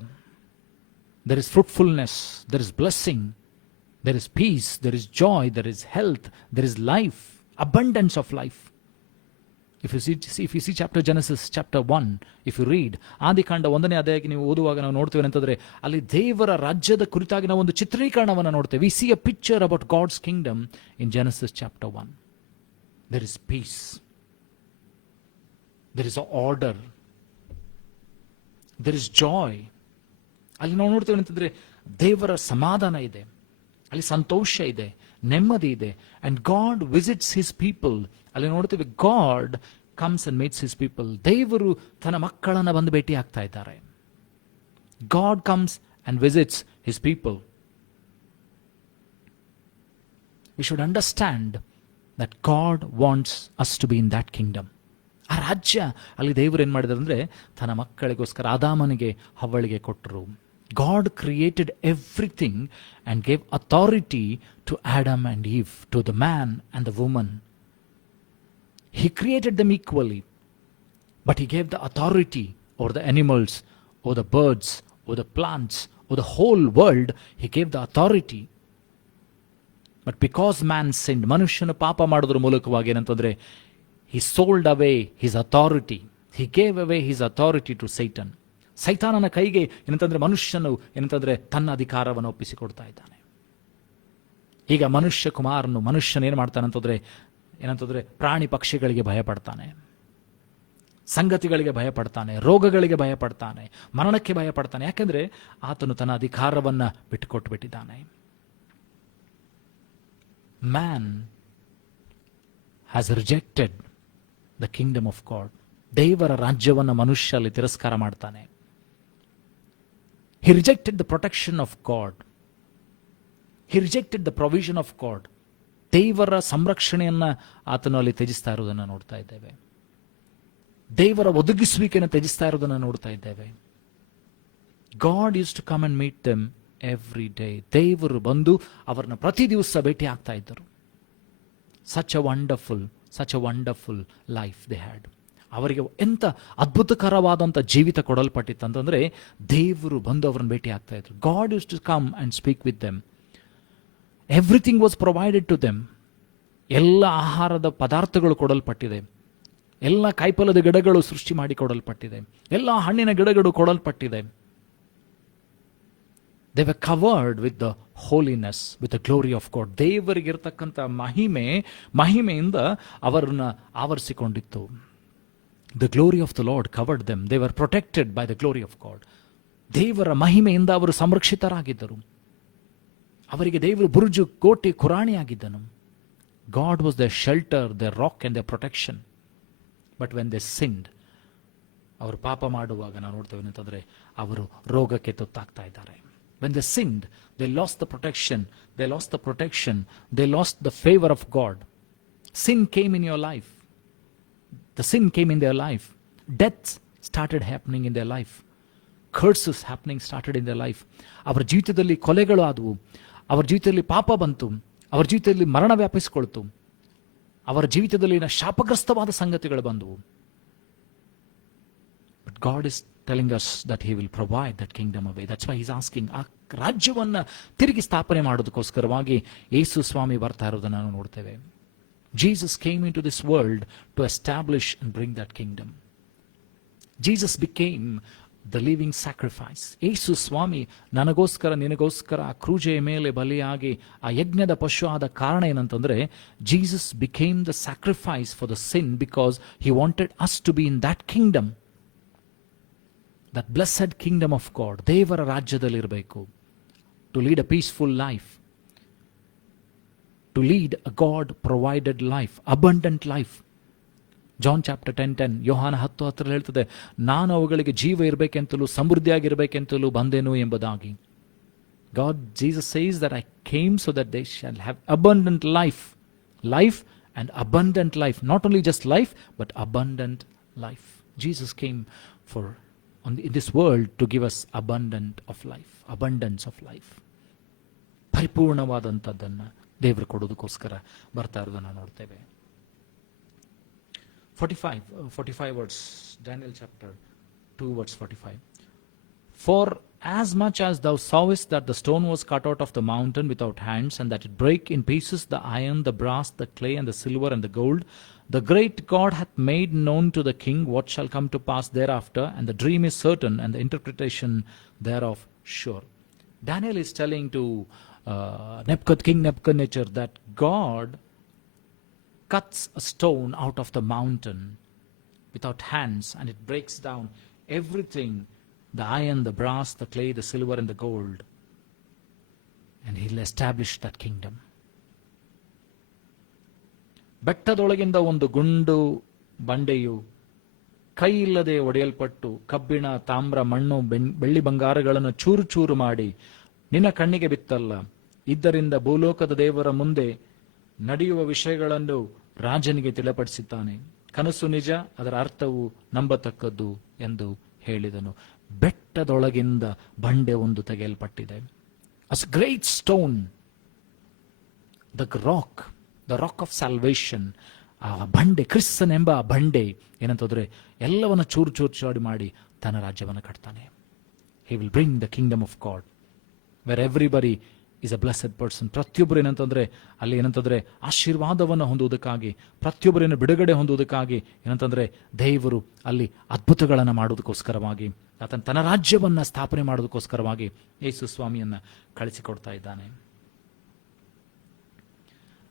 there is fruitfulness, there is blessing, there is peace, there is joy, there is health, there is life, abundance of life. If you see Genesis chapter 1, if you read, ಆದಿಕಾಂಡ 1ನೇ ಅಧ್ಯಾಯಕ್ಕೆ ನೀವು ಓದುವಾಗ ನಾವು ನೋಡ್ತೇವೆ ಅಂತಂದ್ರೆ, ಅಲ್ಲಿ ದೇವರ ರಾಜ್ಯದ ಕುರಿತಾಗಿ ನಾವು ಒಂದು ಚಿತ್ರೀಕರಣವನ್ನು ನೋಡ್ತೇವೆ. We see a picture about God's kingdom in Genesis chapter 1. There is peace, there is order, there is joy. ಅಲ್ಲಿ ನಾವು ನೋಡ್ತೇವೆ ಅಂತಂದ್ರೆ, ದೇವರ ಸಮಾಧಾನ ಇದೆ, ಅಲ್ಲಿ ಸಂತೋಷ ಇದೆ, ನೆಮ್ಮದಿ ಇದೆ. And God visits his people. ಅಲ್ಲಿ ನೋಡ್ತೇವೆ, God comes and meets his people. ದೇವರು ತನ್ನ ಮಕ್ಕಳನ್ನು ಬಂದು ಭೇಟಿ ಆಗ್ತಾ ಇದ್ದಾರೆ. God comes and visits his people. We should understand that God wants us to be in that kingdom. ಆ ರಾಜ್ಯ ಅಲ್ಲಿ ದೇವರು ಏನು ಮಾಡಿದ್ರು ಅಂದರೆ, ತನ್ನ ಮಕ್ಕಳಿಗೋಸ್ಕರ ಆದಾಮನಿಗೆ ಹವ್ವಳಿಗೆ ಕೊಟ್ಟರು. God created everything and gave authority to Adam and Eve, to the man and the woman. He created them equally, but he gave the authority over the animals, over the birds, over the plants, over the whole world. He gave the authority. But because man sinned, ಮನುಷ್ಯನು ಪಾಪ ಮಾಡೋದ್ರ ಮೂಲಕವಾಗಿ ಏನಂತಂದ್ರೆ, he sold away his authority. He gave away his authority to Satan. ಸೈತಾನನ ಕೈಗೆ ಏನಂತಂದ್ರೆ ಮನುಷ್ಯನು ಏನಂತಂದ್ರೆ ತನ್ನ ಅಧಿಕಾರವನ್ನು ಒಪ್ಪಿಸಿಕೊಡ್ತಾ ಇದ್ದಾನೆ. ಈಗ ಮನುಷ್ಯನು ಏನು ಮಾಡ್ತಾನೆ ಅಂತಂದ್ರೆ, ಏನಂತಂದ್ರೆ ಪ್ರಾಣಿ ಪಕ್ಷಿಗಳಿಗೆ ಭಯ ಪಡ್ತಾನೆ. ಸಂಗತಿಗಳಿಗೆ ಭಯಪಡ್ತಾನೆ, ರೋಗಗಳಿಗೆ ಭಯಪಡ್ತಾನೆ, ಮರಣಕ್ಕೆ ಭಯಪಡ್ತಾನೆ. ಯಾಕೆಂದ್ರೆ ಆತನು ತನ್ನ ಅಧಿಕಾರವನ್ನ ಬಿಟ್ಟುಕೊಟ್ಬಿಟ್ಟಿದ್ದಾನೆ. Man has rejected the kingdom of God. ದೇವರ ರಾಜ್ಯವನ್ನು ಮನುಷ್ಯ ಅಲ್ಲಿ ತಿರಸ್ಕಾರ ಮಾಡ್ತಾನೆ. He rejected the protection of God. He rejected the provision of God. ದೇವರ ಸಂರಕ್ಷಣೆಯನ್ನ ಆತನು ಅಲ್ಲಿ ತ್ಯಜಿಸ್ತಾ ಇರೋದನ್ನು ನೋಡ್ತಾ ಇದ್ದೇವೆ. ದೇವರ ಒದಗಿಸುವಿಕೆಯನ್ನು ತ್ಯಜಿಸ್ತಾ ಇರೋದನ್ನು ನೋಡ್ತಾ ಇದ್ದೇವೆ. God use to come and meet them every day. ದೇವರು ಬಂದು ಅವರನ್ನ ಪ್ರತಿ ದಿವಸ ಭೇಟಿ ಆಗ್ತಾ ಇದ್ದರು. Such a wonderful life they had. ಅವರಿಗೆ ಎಂತ ಅದ್ಭುತಕರವಾದಂಥ ಜೀವಿತ ಕೊಡಲ್ಪಟ್ಟಿತ್ತಂತಂದ್ರೆ ದೇವರು ಬಂದು ಅವರನ್ನು ಭೇಟಿ ಆಗ್ತಾ ಇದ್ರು. God use to come and speak with them. Everything was provided to them. ಎಲ್ಲ ಆಹಾರದ ಪದಾರ್ಥಗಳು ಕೊಡಲ್ಪಟ್ಟಿದೆ. ಎಲ್ಲ ಕಾಯಿಪಲ್ಯದ ಗಿಡಗಳು ಸೃಷ್ಟಿ ಮಾಡಿ ಕೊಡಲ್ಪಟ್ಟಿದೆ. ಎಲ್ಲ ಹಣ್ಣಿನ ಗಿಡಗಳು ಕೊಡಲ್ಪಟ್ಟಿದೆ. They were covered with the holiness, with the glory of God. ದೇವರಿಗಿರ್ತಕ್ಕಂಥ ಮಹಿಮೆಯಿಂದ ಅವರನ್ನ ಆವರಿಸಿಕೊಂಡಿತ್ತು. The glory of the Lord covered them. They were protected by the glory of God. ದೇವರ ಮಹಿಮೆಯಿಂದ ಅವರು ಸಂರಕ್ಷಿತರಾಗಿದ್ದರು. ಅವರಿಗೆ ದೇವರು ಬುರುಜು, ಕೋಟೆ, ಕುರಾಣಿಯಾಗಿದ್ದನು. God was the shelter, the rock and the protection. But when they sinned, ಅವರು ಪಾಪ ಮಾಡುವಾಗ ನಾವು ನೋಡ್ತೇವೆ ಅಂತಂದ್ರೆ ಅವರು ರೋಗಕ್ಕೆ ತುತ್ತಾಗ್ತಾ ಇದ್ದಾರೆ. When they sinned, they lost the protection, they lost the favour of God. Sin came in your life. The sin came in their life. Death started happening in their life. Curses started in their life. ಅವರ ಜೀವಿತದಲ್ಲಿ ಕೊಲೆಗಳು ಆದವು. ಅವರ ಜೀವಿತದಲ್ಲಿ ಪಾಪ ಬಂತು. ಅವರ ಜೀವಿತದಲ್ಲಿ ಮರಣ ವ್ಯಾಪಿಸಿಕೊಳ್ತು. ಅವರ ಜೀವಿತದಲ್ಲಿನ ಶಾಪಗ್ರಸ್ತವಾದ ಸಂಗತಿಗಳು ಬಂದವು. But God is telling us that He will provide that kingdom away. That's why He's asking. ಆ ರಾಜ್ಯವನ್ನ ತಿರುಗಿ ಸ್ಥಾಪನೆ ಮಾಡೋದಕ್ಕೋಸ್ಕರವಾಗಿ ಯೇಸು ಸ್ವಾಮಿ ಬರ್ತಾ ಇರೋದನ್ನು ನಾವು ನೋಡ್ತೇವೆ. Jesus came into this world to establish and bring that kingdom. Jesus became the living sacrifice. ಯೇಸು ಸ್ವಾಮಿ ನನಗೋಸ್ಕರ ನಿನಗೋಸ್ಕರ ಆ ಕ್ರೂಜೆಯ ಮೇಲೆ ಬಲಿಯಾಗಿ ಆ ಯಜ್ಞದ ಪಶು ಆದ ಕಾರಣ ಏನಂತಂದ್ರೆ, Jesus became the sacrifice for the sin because He wanted us to be in that kingdom. That blessed kingdom of God. ದೇವರ ರಾಜ್ಯದಲ್ಲಿರಬೇಕು. To lead a peaceful life. To lead a God-provided life, abundant life. John chapter 10:10, ಯೋಹಾನ 10:10 ಹೇಳ್ತದೆ, ನಾನು ಅವುಗಳಿಗೆ ಜೀವ ಇರಬೇಕೆಂತಲೂ ಸಮೃದ್ಧಿಯಾಗಿರಬೇಕೆಂತಲೂ ಬಂದೆನು ಎಂಬುದಾಗಿ. Jesus says that I came so that they shall have abundant life and abundant life. Not only just life, but abundant life. Jesus came in this world to give us abundance of life. ಪರಿಪೂರ್ಣವಾದಂಥದ್ದನ್ನು ದೇವರು ಕೊಡೋದಕ್ಕೋಸ್ಕರ ಬರ್ತಾ ಇರೋದನ್ನು ನೋಡ್ತೇವೆ. 45 words, Daniel chapter 2 verse 45. For as much as thou sawest that the stone was cut out of the mountain without hands, and that it brake in pieces the iron, the brass, the clay, and the silver, and the gold, the great God hath made known to the king what shall come to pass thereafter, and the dream is certain, and the interpretation thereof sure. Daniel is telling to King Nebuchadnezzar that God cuts a stone out of the mountain without hands, and it breaks down everything, the iron, the brass, the clay, the silver, and the gold, and He'll establish that kingdom. ಬೆಟ್ಟದೊಳಗಿಂದ ಒಂದು ಗುಂಡು ಬಂಡೆಯು ಕೈ ಇಲ್ಲದೆ ಒಡೆಯಲ್ಪಟ್ಟು ಕಬ್ಬಿಣ, ತಾಮ್ರ, ಮಣ್ಣು, ಬೆಳ್ಳಿ, ಬಂಗಾರಗಳನ್ನು ಚೂರು ಚೂರು ಮಾಡಿ ನಿನ್ನ ಕಣ್ಣಿಗೆ ಬಿತ್ತಲ್ಲ. ಇದರಿಂದ ಭೂಲೋಕದ ದೇವರ ಮುಂದೆ ನಡೆಯುವ ವಿಷಯಗಳನ್ನು ರಾಜನಿಗೆ ತಿಳಿಪಡಿಸಿದ್ದಾನೆ. ಕನಸು ನಿಜ, ಅದರ ಅರ್ಥವು ನಂಬತಕ್ಕದ್ದು ಎಂದು ಹೇಳಿದನು. ಬೆಟ್ಟದೊಳಗಿಂದ ಬಂಡೆ ಒಂದು ತೆಗೆಯಲ್ಪಟ್ಟಿದೆ. As great stone, the rock of salvation. ಆ ಬಂಡೆ, ಕ್ರಿಸ್ತನ್ ಎಂಬ ಬಂಡೆ ಏನಂತಂದ್ರೆ ಎಲ್ಲವನ್ನ ಚೂರು ಮಾಡಿ ತನ್ನ ರಾಜ್ಯವನ್ನು ಕಟ್ತಾನೆ. He will bring the kingdom of God where everybody is a blessed person. ಪ್ರತಿಯೊಬ್ಬರು ಏನಂತಂದ್ರೆ ಅಲ್ಲಿ ಏನಂತಂದ್ರೆ ಆಶೀರ್ವಾದವನ್ನು ಹೊಂದುವುದಕ್ಕಾಗಿ, ಪ್ರತಿಯೊಬ್ಬರನ್ನು ಬಿಡುಗಡೆ ಹೊಂದುವುದಕ್ಕಾಗಿ ಏನಂತಂದ್ರೆ ದೇವರು ಅಲ್ಲಿ ಅದ್ಭುತಗಳನ್ನು ಮಾಡೋದಕ್ಕೋಸ್ಕರವಾಗಿ, ತನ್ನ ರಾಜ್ಯವನ್ನ ಸ್ಥಾಪನೆ ಮಾಡೋದಕ್ಕೋಸ್ಕರವಾಗಿ ಯೇಸು ಸ್ವಾಮಿಯನ್ನ ಕಳಿಸಿಕೊಡ್ತಾ ಇದ್ದಾನೆ.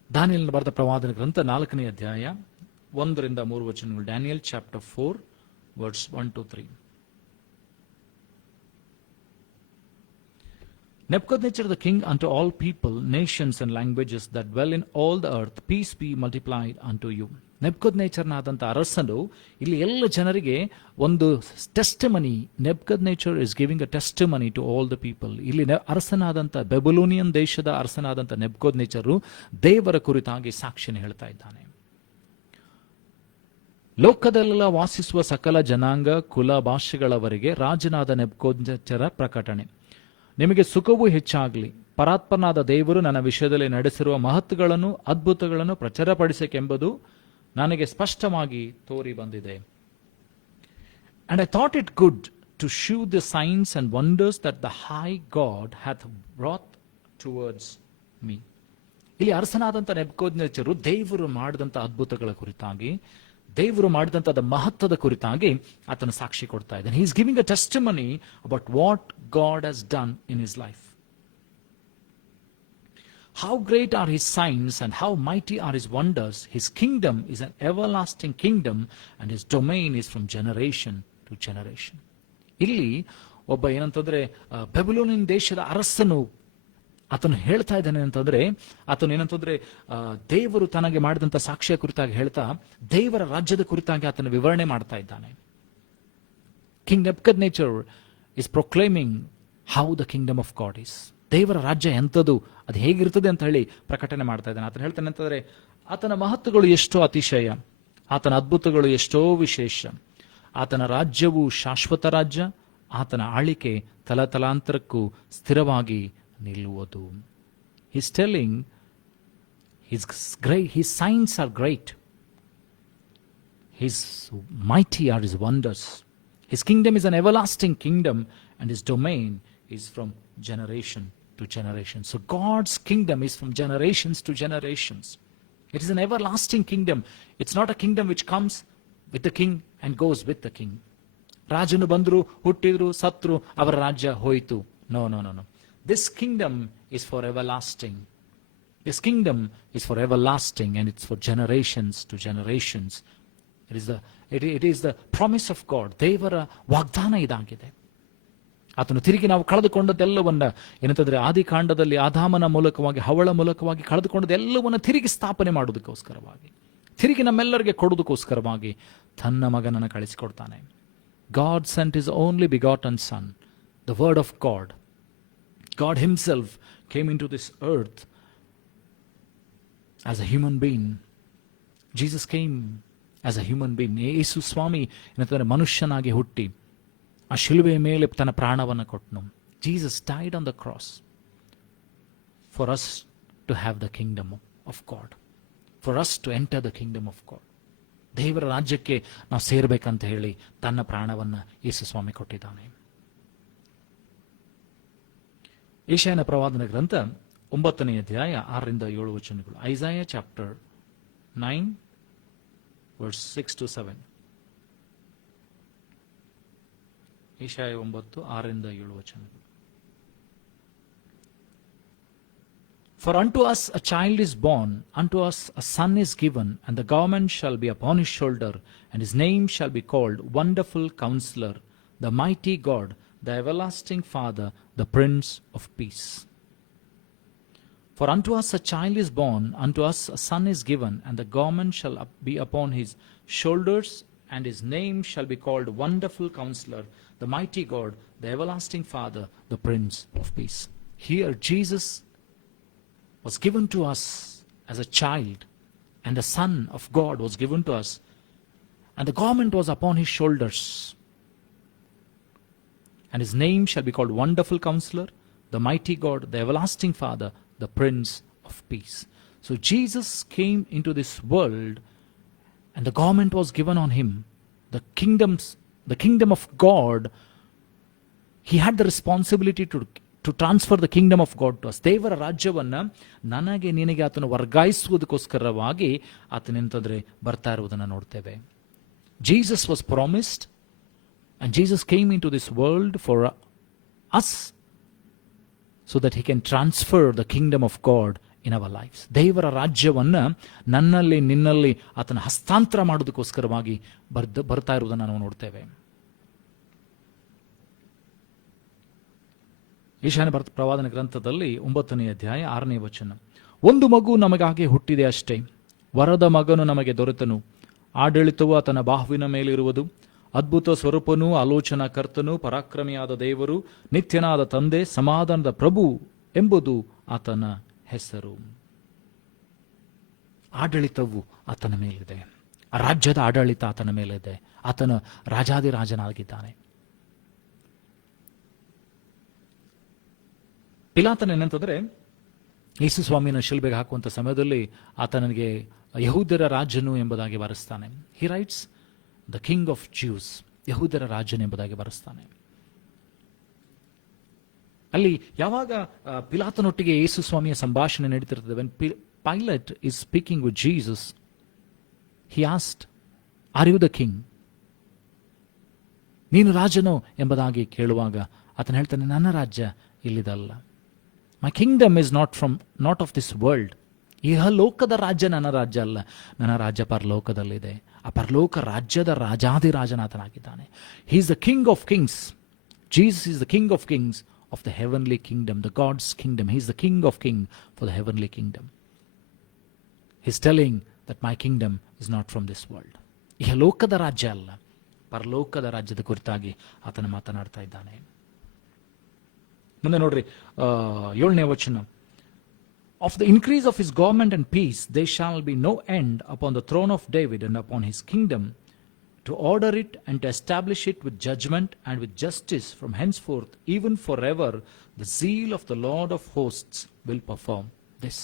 ದಾನಿಯೇಲನ ಬರೆದ ಪ್ರವಾದನ ಗ್ರಂಥ 4ನೇ ಅಧ್ಯಾಯ 1-3 ವಚನಗಳು. Daniel chapter 4 verse 1 to 3. Nebuchadnezzar the king unto all people, nations and languages that dwell in all the earth, peace be multiplied unto you. ನೆಬ್ಕದ್ನೇಚರ್ನಾದಂಥ ಅರಸನು ಇಲ್ಲಿ ಎಲ್ಲ ಜನರಿಗೆ ಒಂದು testimony. Nebuchadnezzar is giving a testimony to all the people. ಇಲ್ಲಿ ಅರಸನಾದಂಥ ಬೆಬಲೋನಿಯನ್ ದೇಶದ ಅರಸನಾದಂಥ ನೆಬ್ಕದ್ನೇಚರು ದೇವರ ಕುರಿತಾಗಿ ಸಾಕ್ಷಿನ ಹೇಳ್ತಾ ಇದ್ದಾನೆ. ಲೋಕದಲ್ಲೆಲ್ಲ ವಾಸಿಸುವ ಸಕಲ ಜನಾಂಗ ಕುಲ ಭಾಷೆಗಳವರೆಗೆ ರಾಜನಾದ ನೆಬ್ಕದ್ನೆಚ್ಚರ ಪ್ರಕಟಣೆ. ನಿಮಗೆ ಸುಖವೂ ಹೆಚ್ಚಾಗಲಿ. ಪರಾತ್ಪರನಾದ ದೇವರು ನನ್ನ ವಿಷಯದಲ್ಲಿ ನಡೆಸಿರುವ ಮಹತ್ಗಳನ್ನು ಅದ್ಭುತಗಳನ್ನು ಪ್ರಚುರಪಡಿಸಕೆಂಬುದು ನನಗೆ ಸ್ಪಷ್ಟವಾಗಿ ತೋರಿ ಬಂದಿದೆ. And I thought it good to show the signs and wonders that the high God hath brought towards me. ಇಲ್ಲಿ ಅರಸನಾದಂಥ ನೆಬ್ಕದ್ನೆಚ್ಚರು ದೇವರು ಮಾಡಿದಂಥ ಅದ್ಭುತಗಳ ಕುರಿತಾಗಿ, ದೇವರು ಮಾಡಿದಂಥದ ಮಹತ್ವದ ಕುರಿತಾಗಿ ಆತನ ಸಾಕ್ಷಿ ಕೊಡ್ತಾ ಇದ್ದಾನೆ. He is giving a testimony about what god has done in his life. How great are his signs and how mighty are his wonders. His kingdom is an everlasting kingdom and his domain is from generation to generation. ಇಲ್ಲಿ ಒಬ್ಬ ಏನಂತಂದ್ರೆ ಬೆಬಲೋನಿಯನ್ ದೇಶದ ಅರಸನು ಆತನು ಹೇಳ್ತಾ ಇದ್ದಾನೆ ಅಂತಂದ್ರೆ, ಆತನು ಏನಂತಂದ್ರೆ ದೇವರು ತನಗೆ ಮಾಡಿದಂಥ ಸಾಕ್ಷ್ಯ ಕುರಿತಾಗಿ ಹೇಳ್ತಾ ದೇವರ ರಾಜ್ಯದ ಕುರಿತಾಗಿ ಆತನ ವಿವರಣೆ ಮಾಡ್ತಾ ಇದ್ದಾನೆ. King Nebuchadnezzar is proclaiming how the kingdom of God is. ದೇವರ ರಾಜ್ಯ ಎಂಥದ್ದು, ಅದು ಹೇಗಿರ್ತದೆ ಅಂತ ಹೇಳಿ ಪ್ರಕಟಣೆ ಮಾಡ್ತಾ ಇದ್ದಾನೆ. ಆತನು ಹೇಳ್ತಾನೆ ಅಂತಂದ್ರೆ ಆತನ ಮಹತ್ವಗಳು ಎಷ್ಟೋ ಅತಿಶಯ, ಆತನ ಅದ್ಭುತಗಳು ಎಷ್ಟೋ ವಿಶೇಷ, ಆತನ ರಾಜ್ಯವು ಶಾಶ್ವತ ರಾಜ್ಯ, ಆತನ ಆಳಿಕೆ ತಲತಲಾಂತರಕ್ಕೂ ಸ್ಥಿರವಾಗಿ ನಿಲ್ಲುವುದು. He's telling his signs are great, his mighty are his wonders, his kingdom is an everlasting kingdom and his domain is from generation to generation. So God's kingdom is from generations to generations. It is an everlasting kingdom. It's not a kingdom which comes with the king and goes with the king. ರಾಜನು ಬಂದ್ರು, ಹುಟ್ಟಿದ್ರು, ಸತ್ರು, ಅವರ ರಾಜ್ಯ ಹೋಯಿತು. No no no no. This kingdom is for everlasting. This kingdom is for everlasting and it's for generations to generations. It is the promise of God. ದೇವರ ವಾಗ್ದಾನ ಇದಾಗಿದೆ. ಆತನು ತಿರುಗಿ ನಾವು ಕಳೆದುಕೊಂಡದ್ದೆಲ್ಲವನ್ನ ಏನಂತಂದ್ರೆ ಆದಿಕಾಂಡದಲ್ಲಿ ಆದಾಮನ ಮೂಲಕವಾಗಿ ಹವಳ ಮೂಲಕವಾಗಿ ಕಳೆದುಕೊಂಡದೆಲ್ಲವನ್ನ ತಿರುಗಿ ಸ್ಥಾಪನೆ ಮಾಡೋದಕ್ಕೋಸ್ಕರವಾಗಿ, ತಿರುಗಿ ನಮ್ಮೆಲ್ಲರಿಗೆ ಕೊಡೋದಕ್ಕೋಸ್ಕರವಾಗಿ ತನ್ನ ಮಗನನ್ನು ಕಳಿಸಿಕೊಡ್ತಾನೆ. God sent his only begotten son, the word of God. God himself came into this earth as a human being. Jesus came as a human being. ಯೇಸು ಸ್ವಾಮಿ ಏನಂತಂದ್ರೆ ಮನುಷ್ಯನಾಗಿ ಹುಟ್ಟಿ ಆ ಶಿಲುಬೆಯ ಮೇಲೆ ತನ್ನ ಪ್ರಾಣವನ್ನು ಕೊಟ್ಟನು. Jesus died on the cross for us to have the kingdom of God, for us to enter the kingdom of God. ದೇವರ ರಾಜ್ಯಕ್ಕೆ ನಾವು ಸೇರ್ಬೇಕಂತ ಹೇಳಿ ತನ್ನ ಪ್ರಾಣವನ್ನು ಯೇಸು ಸ್ವಾಮಿ ಕೊಟ್ಟಿದ್ದಾನೆ. ಯೆಶಾಯನ ಪ್ರವಾದನ ಗ್ರಂಥ 9ನೇ ಅಧ್ಯಾಯ 6ರಿಂದ 7 ವಚನಗಳು. ಐಸಾಯ ಚಾಪ್ಟರ್ 9 verse 6 to 7. ಯೆಶಾಯ 9 6ರಿಂದ 7 ವಚನಗಳು. For unto us a child is born, unto us a son is given, and the government shall be upon his shoulder, and his name shall be called Wonderful Counselor, the Mighty God, the Everlasting Father, the Prince of Peace. For unto us a child is born, unto us a son is given, and the government shall be upon his shoulders, and his name shall be called Wonderful Counselor, the Mighty God, the Everlasting Father, the Prince of Peace. Here Jesus was given to us as a child, and the Son of God was given to us, and the government was upon his shoulders. And his name shall be called Wonderful Counselor, the Mighty God, the Everlasting Father, the Prince of Peace. So Jesus came into this world, and the government was given on him. The kingdom of God, he had the responsibility to transfer the kingdom of God to us. ದೇವರ ರಾಜ್ಯವನ್ನ ನನಗೆ ನಿನಗೆ ಆತನು ವರ್ಗಾಯಿಸುವುದಕ್ಕೋಸ್ಕರವಾಗಿ ಆತನೆಂತಂದ್ರೆ ಬರ್ತಾ ಇರುವುದನ್ನು ನೋಡ್ತೇವೆ. Jesus was promised, and Jesus came into this world for us so that he can transfer the kingdom of God in our lives. ದೇವರ ರಾಜ್ಯವನ್ನ ನನ್ನಲ್ಲಿ ನಿನ್ನಲ್ಲಿ ಆತನ ಹಸ್ತಾಂತರ ಮಾಡೋದಕ್ಕೋಸ್ಕರವಾಗಿ ಬರ್ತಾ ಇರುವುದನ್ನು ನಾವು ನೋಡ್ತೇವೆ. ಈಶಾನ್ಯ ಪ್ರವಾದನ ಗ್ರಂಥದಲ್ಲಿ 9ನೇ ಅಧ್ಯಾಯ 6ನೇ ವಚನ, ಒಂದು ಮಗು ನಮಗಾಗಿ ಹುಟ್ಟಿದೆ ಅಷ್ಟೇ, ವರದ ಮಗನು ನಮಗೆ ದೊರೆತನು, ಆಡಳಿತವು ಆತನ ಬಾಹುವಿನ ಮೇಲಿರುವುದು, ಅದ್ಭುತ ಸ್ವರೂಪನೂ ಆಲೋಚನಾ ಕರ್ತನೂ ಪರಾಕ್ರಮಿಯಾದ ದೇವರು, ನಿತ್ಯನಾದ ತಂದೆ, ಸಮಾಧಾನದ ಪ್ರಭು ಎಂಬುದು ಆತನ ಹೆಸರು. ಆಡಳಿತವು ಆತನ ಮೇಲಿದೆ, ರಾಜ್ಯದ ಆಡಳಿತ ಆತನ ಮೇಲಿದೆ. ಆತನ ರಾಜಾದಿರಾಜನಾಗಿದ್ದಾನೆ. ಪಿಲಾತನೇನಂತಂದ್ರೆ ಯೇಸು ಸ್ವಾಮಿನ ಶಿಲ್ಬೆಗೆ ಹಾಕುವಂತ ಸಮಯದಲ್ಲಿ ಆತನಿಗೆ ಯಹೂದ್ಯರ ರಾಜನು ಎಂಬುದಾಗಿ ಬರೆಸ್ತಾನೆ. He writes the king of Jews, ಯಹೂದ್ಯರ ರಾಜನು ಎಂಬುದಾಗಿ ಬರೆಸ್ತಾನೆ. ಅಲ್ಲಿ ಯಾವಾಗ ಪಿಲಾತನೊಟ್ಟಿಗೆ ಯೇಸು ಸ್ವಾಮಿಯ ಸಂಭಾಷಣೆ ನಡೀತಿರ್ತದೆ, when Pilate is speaking with Jesus, he asked, are you the king? ನೀನು ರಾಜನೋ ಎಂಬುದಾಗಿ ಕೇಳುವಾಗ ಆತನು ಹೇಳ್ತಾನೆ, ನನ್ನ ರಾಜ್ಯ ಇಲ್ಲಿದಲ್ಲ. My kingdom is not of this world. ಇಹಲೋಕದ ರಾಜ್ಯ ನನ್ನ ರಾಜ್ಯ ಅಲ್ಲ, ನನ್ನ ರಾಜ್ಯ ಪರಲೋಕದಲ್ಲಿದೆ. ಆ ಪರಲೋಕ ರಾಜ್ಯದ ರಾಜಾದಿರಾಜನಾಥನಾಗಿದ್ದಾನೆ. He is the king of kings. Jesus is the king of kings of the heavenly kingdom, the God's kingdom. He is the king of king for the heavenly kingdom. He is telling that my kingdom is not from this world. ಇಹಲೋಕದ ರಾಜ್ಯ ಅಲ್ಲ, ಪರಲೋಕದ ರಾಜ್ಯದ ಕುರಿತಾಗಿ ಆತನ ಮಾತನಾಡ್ತಾ ಇದ್ದಾನೆ. ಮುಂದೆ ನೋಡ್ರಿ 7ನೇ ವಚನ, of the increase of his government and peace they shall be no end upon the throne of David and upon his kingdom to order it and to establish it with judgment and with justice from henceforth even for ever. The zeal of the Lord of hosts will perform this.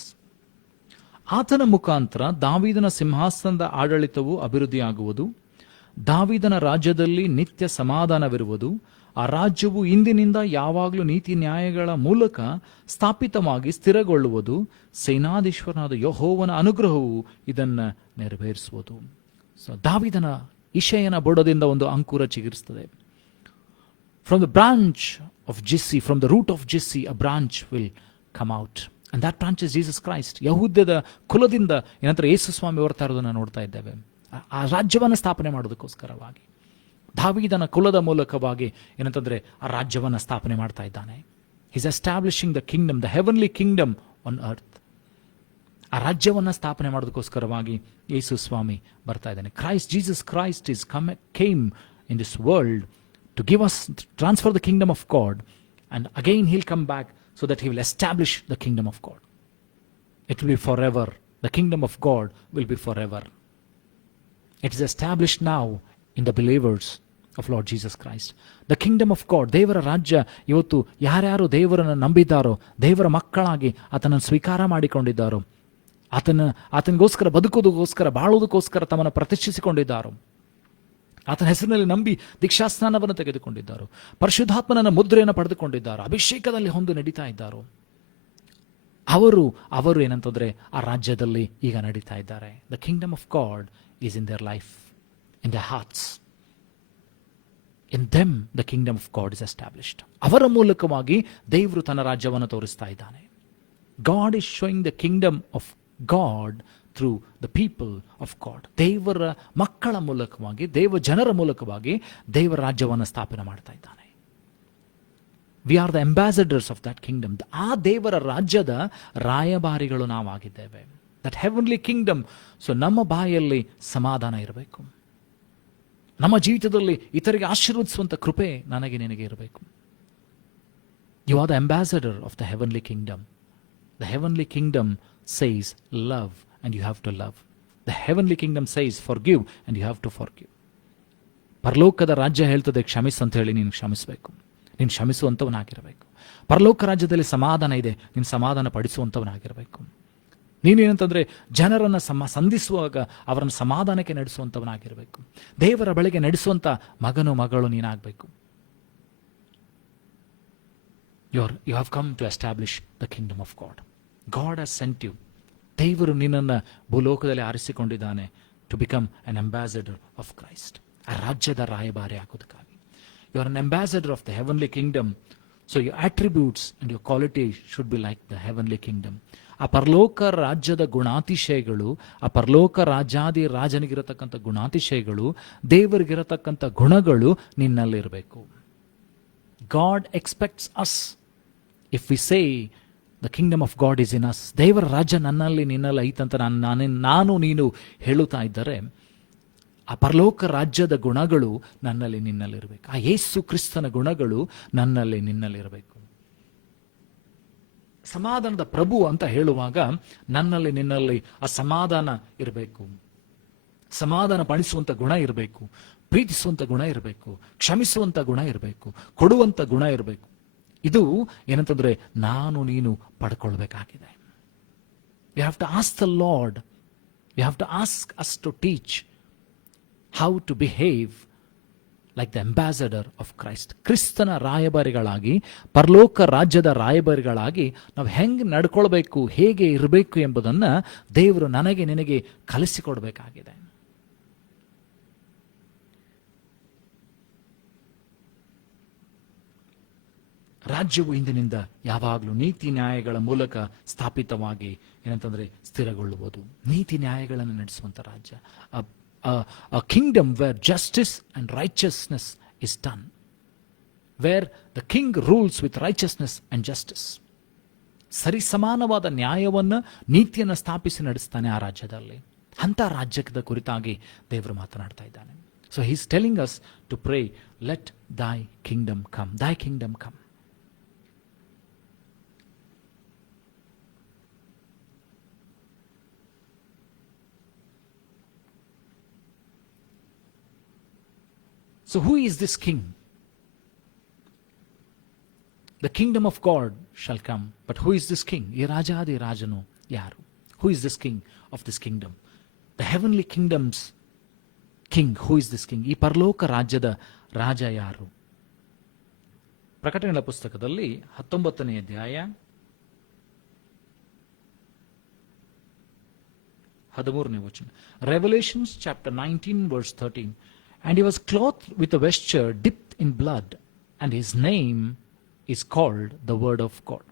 ಆತನ ಮುಖಾಂತರ ದಾವೀದನ ಸಿಂಹಾಸನದ ಆಡಳಿತವು ಅಭಿವೃದ್ಧಿಯಾಗುವುದು, ದಾವೀದನ ರಾಜ್ಯದಲ್ಲಿ ನಿತ್ಯ ಸಮಾಧಾನವಿರುವುದು. ಆ ರಾಜ್ಯವು ಇಂದಿನಿಂದ ಯಾವಾಗಲೂ ನೀತಿ ನ್ಯಾಯಗಳ ಮೂಲಕ ಸ್ಥಾಪಿತವಾಗಿ ಸ್ಥಿರಗೊಳ್ಳುವುದು. ಸೇನಾಧೀಶ್ವರನಾದ ಯೆಹೋವನ ಅನುಗ್ರಹವು ಇದನ್ನು ನೆರವೇರಿಸುವುದು. ಸೊ ದಾವೀದನ ಇಷಯನ ಬುಡದಿಂದ ಒಂದು ಅಂಕುರ ಚಿಗುರಿಸ್ತದೆ. From the branch of Jesse, from the root of Jesse, a branch will come out and that branch is Jesus Christ. ಯಹೂದ್ಯದ ಕುಲದಿಂದ ಏನಂತರ ಯೇಸು ಸ್ವಾಮಿ ಹೊರತಾ ಇರೋದನ್ನು ನೋಡ್ತಾ ಇದ್ದೇವೆ. ಆ ರಾಜ್ಯವನ್ನು ಸ್ಥಾಪನೆ ಮಾಡೋದಕ್ಕೋಸ್ಕರವಾಗಿ ದಾವೀದನ ಕುಲದ ಮೂಲಕವಾಗಿ ಏನಂತಂದ್ರೆ ಆ ರಾಜ್ಯವನ್ನು ಸ್ಥಾಪನೆ ಮಾಡ್ತಾ ಇದ್ದಾನೆ. Is establishing the kingdom, the heavenly kingdom on earth. ಆ ರಾಜ್ಯವನ್ನು ಸ್ಥಾಪನೆ ಮಾಡೋದಕ್ಕೋಸ್ಕರವಾಗಿ ಯೇಸು ಸ್ವಾಮಿ ಬರ್ತಾ ಇದ್ದಾನೆ. Christ, Jesus Christ is came in this world to give us, transfer the kingdom of God, and again he'll come back so that he will establish the kingdom of God. It will be forever. The kingdom of God will be forever. It is established now in the believers of Lord Jesus Christ. The kingdom of God, ದೇವರ ರಾಜ್ಯ ಇವತ್ತು ಯಾರ್ಯಾರು ದೇವರನ್ನು ನಂಬಿದ್ದಾರೋ, ದೇವರ ಮಕ್ಕಳಾಗಿ ಆತನನ್ನು ಸ್ವೀಕಾರ ಮಾಡಿಕೊಂಡಿದ್ದಾರೋ, ಆತನಿಗೋಸ್ಕರ ಬದುಕೋದಕ್ಕೋಸ್ಕರ ಬಾಳೋದಕ್ಕೋಸ್ಕರ ತಮ್ಮನ್ನು ಪ್ರತಿಷ್ಠಿಸಿಕೊಂಡಿದ್ದಾರೋ, ಆತನ ಹೆಸರಿನಲ್ಲಿ ನಂಬಿ ದೀಕ್ಷಾಸ್ನಾನವನ್ನು ತೆಗೆದುಕೊಂಡಿದ್ದಾರೋ, ಪರಿಶುದ್ಧಾತ್ಮನ ಮುದ್ರೆಯನ್ನು ಪಡೆದುಕೊಂಡಿದ್ದಾರೋ, ಅಭಿಷೇಕದಲ್ಲಿ ಹೊಂದು ನಡೀತಾ ಇದ್ದಾರೋ, ಅವರು ಏನಂತಂದ್ರೆ ಆ ರಾಜ್ಯದಲ್ಲಿ ಈಗ ನಡೀತಾ ಇದ್ದಾರೆ. The kingdom of god is in their life, in the arts. In them the kingdom of God is established. ಅವರ ಮೂಲಕವಾಗಿ ದೇವರು ತನ್ನ ರಾಜ್ಯವನ್ನು ತೋರಿಸ್ತಾ ಇದ್ದಾನೆ. God is showing the kingdom of god through the people of God. ದೇವರ ಮಕ್ಕಳ ಮೂಲಕವಾಗಿ, ದೇವ ಜನರ ಮೂಲಕವಾಗಿ ದೇವರ ರಾಜ್ಯವನ್ನು ಸ್ಥಾಪನೆ ಮಾಡ್ತಾ ಇದ್ದಾನೆ. We are the ambassadors of that kingdom. ಆ ದೇವರ ರಾಜ್ಯದ ರಾಯಭಾರಿಗಳು ನಾವಾಗಿದ್ದೇವೆ. That heavenly kingdom. ಸೊ ನಮ್ಮ ಬಾಯಲ್ಲಿ ಸಮಾಧಾನ ಇರಬೇಕು, ನಮ್ಮ ಜೀವಿತದಲ್ಲಿ ಇತರಿಗೆ ಆಶೀರ್ವದಿಸುವಂಥ ಕೃಪೆ ನನಗೆ ನಿನಗೆ ಇರಬೇಕು. You are the ambassador of the heavenly kingdom. The heavenly kingdom says love and you have to love. The heavenly kingdom says forgive and you have to forgive. ಪರಲೋಕದ ರಾಜ್ಯ ಹೇಳ್ತದೆ ಕ್ಷಮಿಸು ಅಂತ ಹೇಳಿ ನೀನು ಕ್ಷಮಿಸಬೇಕು, ನೀನು ಕ್ಷಮಿಸುವಂಥವನಾಗಿರಬೇಕು. ಪರಲೋಕ ರಾಜ್ಯದಲ್ಲಿ ಸಮಾಧಾನ ಇದೆ, ನೀನು ಸಮಾಧಾನ ಪಡಿಸುವಂಥವನಾಗಿರಬೇಕು. ನೀನೇನಂತಂದ್ರೆ ಜನರನ್ನು ಸಂಧಿಸುವಾಗ ಅವರನ್ನು ಸಮಾಧಾನಕ್ಕೆ ನಡೆಸುವಂಥವನಾಗಿರಬೇಕು. ದೇವರ ಬಳಿಗೆ ನಡೆಸುವಂಥ ಮಗನು ಮಗಳು ನೀನಾಗಬೇಕು. You have come to establish the kingdom of God. God has sent you. ದೇವರು ನಿನ್ನನ್ನು ಭೂಲೋಕದಲ್ಲಿ ಆರಿಸಿಕೊಂಡಿದ್ದಾನೆ to become an ambassador of Christ. ಆ ರಾಜ್ಯದ ರಾಯಭಾರಿ ಆಗೋದಕ್ಕಾಗಿ. You are an ambassador of the heavenly kingdom. So your attributes and your quality should be like the heavenly kingdom. ಆ ಪರಲೋಕ ರಾಜ್ಯದ ಗುಣಾತಿಶಯಗಳು, ಆ ಪರಲೋಕ ರಾಜನಿಗಿರತಕ್ಕಂಥ ಗುಣಾತಿಶಯಗಳು, ದೇವರಿಗಿರತಕ್ಕಂಥ ಗುಣಗಳು ನಿನ್ನಲ್ಲಿರಬೇಕು. God expects us, if we say the kingdom of God is in us, ದೇವರ ರಾಜ್ಯ ನನ್ನಲ್ಲಿ ನಿನ್ನಲ್ಲಿ ಐತಂತ ನಾನು ನೀನು ಹೇಳುತ್ತಾ ಇದ್ದರೆ, ಆ ಪರಲೋಕ ರಾಜ್ಯದ ಗುಣಗಳು ನನ್ನಲ್ಲಿ ನಿನ್ನಲ್ಲಿರಬೇಕು. ಆ ಯೇಸು ಕ್ರಿಸ್ತನ ಗುಣಗಳು ನನ್ನಲ್ಲಿ ನಿನ್ನಲ್ಲಿರಬೇಕು. ಸಮಾಧಾನದ ಪ್ರಭು ಅಂತ ಹೇಳುವಾಗ ನನ್ನಲ್ಲಿ ನಿನ್ನಲ್ಲಿ ಆ ಸಮಾಧಾನ ಇರಬೇಕು, ಸಮಾಧಾನ ಪಡಿಸುವಂಥ ಗುಣ ಇರಬೇಕು, ಪ್ರೀತಿಸುವಂಥ ಗುಣ ಇರಬೇಕು, ಕ್ಷಮಿಸುವಂಥ ಗುಣ ಇರಬೇಕು, ಕೊಡುವಂಥ ಗುಣ ಇರಬೇಕು. ಇದು ಏನಂತಂದ್ರೆ ನಾನು ನೀನು ಪಡ್ಕೊಳ್ಬೇಕಾಗಿದೆ. You have to ask the Lord, you have to ask us to teach how to behave like the ambassador of Christ. ಕ್ರಿಸ್ತನ ರಾಯಭಾರಿಗಳಾಗಿ, ಪರಲೋಕ ರಾಜ್ಯದ ರಾಯಭಾರಿಗಳಾಗಿ ನಾವು ಹೆಂಗೆ ನಡ್ಕೊಳ್ಬೇಕು, ಹೇಗೆ ಇರಬೇಕು ಎಂಬುದನ್ನು ದೇವರು ನನಗೆ ನಿನಗೆ ಕಲಿಸಿಕೊಡ್ಬೇಕಾಗಿದೆ. ರಾಜ್ಯವು ಇಂದಿನಿಂದ ಯಾವಾಗಲೂ ನೀತಿ ನ್ಯಾಯಗಳ ಮೂಲಕ ಸ್ಥಾಪಿತವಾಗಿ ಏನಂತಂದ್ರೆ ಸ್ಥಿರಗೊಳ್ಳುವುದು. ನೀತಿ ನ್ಯಾಯಗಳನ್ನು ನಡೆಸುವಂಥ ರಾಜ್ಯ, a kingdom where justice and righteousness is done, where the king rules with righteousness and justice. ಸರಿ ಸಮಾನವಾದ ನ್ಯಾಯವನ್ನು, ನೀತಿಯನ್ನು ಸ್ಥಾಪಿಸಿ ನಡೆಸ್ತಾನೆ ಆ ರಾಜ್ಯದಲ್ಲಿ. ಅಂಥ ರಾಜ್ಯದ ಕುರಿತಾಗಿ ದೇವರು ಮಾತನಾಡ್ತಾ ಇದ್ದಾನೆ. So he is telling us to pray, let thy kingdom come, thy kingdom come. So who is this king? The kingdom of God shall come. But who is this king? ಈ ರಾಜಾದಿ ರಾಜನು ಯಾರು? Who is this king of this kingdom? The heavenly kingdom's king. Who is this king? ಈ ಪರಲೋಕ ರಾಜ್ಯದ ರಾಜ ಯಾರು? ಪ್ರಕಟಣೆಗಳ ಪುಸ್ತಕದಲ್ಲಿ 19ನೇ ಅಧ್ಯಾಯ 13ನೇ ವಚನ. Revelations chapter 19 verse 13. And he was clothed with a vesture dipped in blood, and his name is called the Word of God.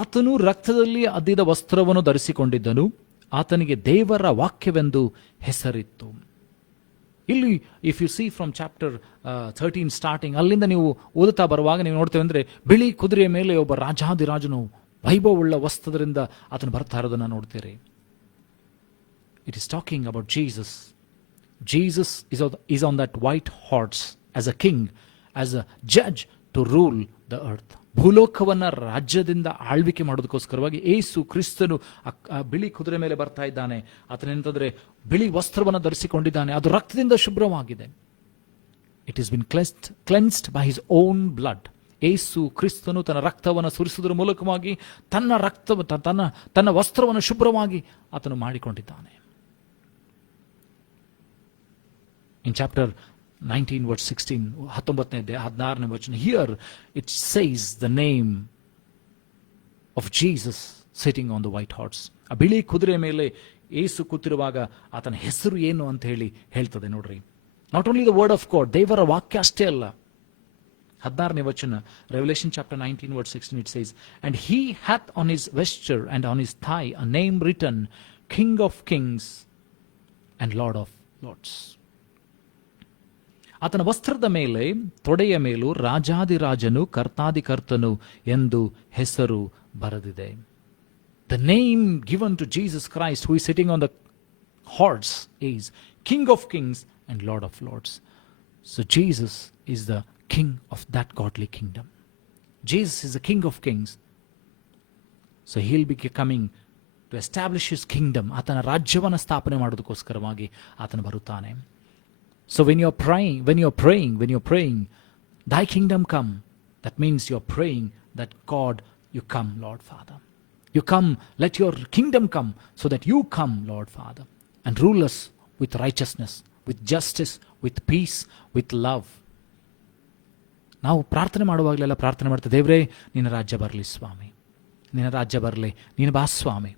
ಆತನು ರಕ್ತದಲ್ಲಿ ಅದ್ದಿದ ವಸ್ತ್ರವನ್ನು ಧರಿಸಿಕೊಂಡಿದ್ದನು, ಆತನಿಗೆ ದೇವರ ವಾಕ್ಯವೆಂದು ಹೆಸರಿತ್ತು. ಇಲ್ಲಿ if U C from chapter 13 starting, ಅಲ್ಲಿಂದ ನೀವು ಓದುತ್ತಾ ಬರುವಾಗ ನೀವು ನೋಡ್ತೇವೆ ಅಂದರೆ ಬಿಳಿ ಕುದುರೆಯ ಮೇಲೆ ಒಬ್ಬ ರಾಜಾದಿರಾಜನು ವೈಭವವುಳ್ಳ ವಸ್ತ್ರದಿಂದ ಆತನು ಬರ್ತಾ ಇರೋದನ್ನು ನೋಡ್ತೀರಿ. It is talking about Jesus. Jesus is on that white horse as a king, as a judge to rule the earth. ಭೂಲೋಕವನ್ನ ರಾಜ್ಯದಿಂದ ಆಳ್ವಿಕೆ ಮಾಡೋದಕ್ಕೋಸ್ಕರವಾಗಿ ಏಸು ಕ್ರಿಸ್ತನು ಬಿಳಿ ಕುದುರೆ ಮೇಲೆ ಬರ್ತಾ ಇದ್ದಾನೆ. ಆತನೆಂತಂದ್ರೆ ಬಿಳಿ ವಸ್ತ್ರವನ್ನು ಧರಿಸಿಕೊಂಡಿದ್ದಾನೆ, ಅದು ರಕ್ತದಿಂದ ಶುಭ್ರವಾಗಿದೆ. It is been cleansed by his own blood. Yesu ಕ್ರಿಸ್ತನು ತನ್ನ ರಕ್ತವನ್ನು ಸುರಿಸುವುದರ ಮೂಲಕವಾಗಿ ತನ್ನ ವಸ್ತ್ರವನ್ನು ಶುಭ್ರವಾಗಿ ಆತನು ಮಾಡಿಕೊಂಡಿದ್ದಾನೆ. In chapter 19 verse 16, 19ನೇ ವಚನ, here it says the name of Jesus sitting on the white horse. ಆ ಬಿಳಿ ಕುದುರೆ ಮೇಲೆ ಏಸು ಕೂತಿರುವಾಗ ಆತನ ಹೆಸರು ಏನು ಅಂತ ಹೇಳ್ತದೆ ನೋಡ್ರಿ. Not only the word of God, ದೇವರ ವಾಕ್ಯ ಅಷ್ಟೇ ಅಲ್ಲ. 16ನೇ ವಚನ, Revelation chapter 19 verse 16, it says, and he hath on his vesture and on his thigh a name written, King of Kings and Lord of Lords. ಆತನ ವಸ್ತ್ರದ ಮೇಲೆ, ತೊಡೆಯ ಮೇಲೂ ರಾಜಾದಿರಾಜನು ಕರ್ತಾದಿಕರ್ತನು ಎಂದು ಹೆಸರು ಬರೆದಿದೆ. The name given to Jesus Christ, who is sitting on the horse, is King of Kings and Lord of Lords. So Jesus is the king of that godly kingdom. Jesus is the King of Kings. So he'll be coming to establish his kingdom. ಆತನ ರಾಜ್ಯವನ್ನು ಸ್ಥಾಪನೆ ಮಾಡೋದಕ್ಕೋಸ್ಕರವಾಗಿ ಆತನು ಬರುತ್ತಾನೆ. So when you're praying, thy kingdom come, that means you're praying that God, you come, Lord Father. You come, let your kingdom come, so that you come, Lord Father, and rule us with righteousness, with justice, with peace, with love. ನಾವು ಪ್ರಾರ್ಥನೆ ಮಾಡುವಾಗಲೆಲ್ಲ ಪ್ರಾರ್ಥನೆ ಮಾಡ್ತಾ, ದೇವರೇ ನಿನ್ನ ರಾಜ್ಯ ಬರಲಿ ಸ್ವಾಮಿ, ನಿನ್ನ ರಾಜ್ಯ ಬರಲಿ, ನೀನು ಬಾ ಸ್ವಾಮಿ,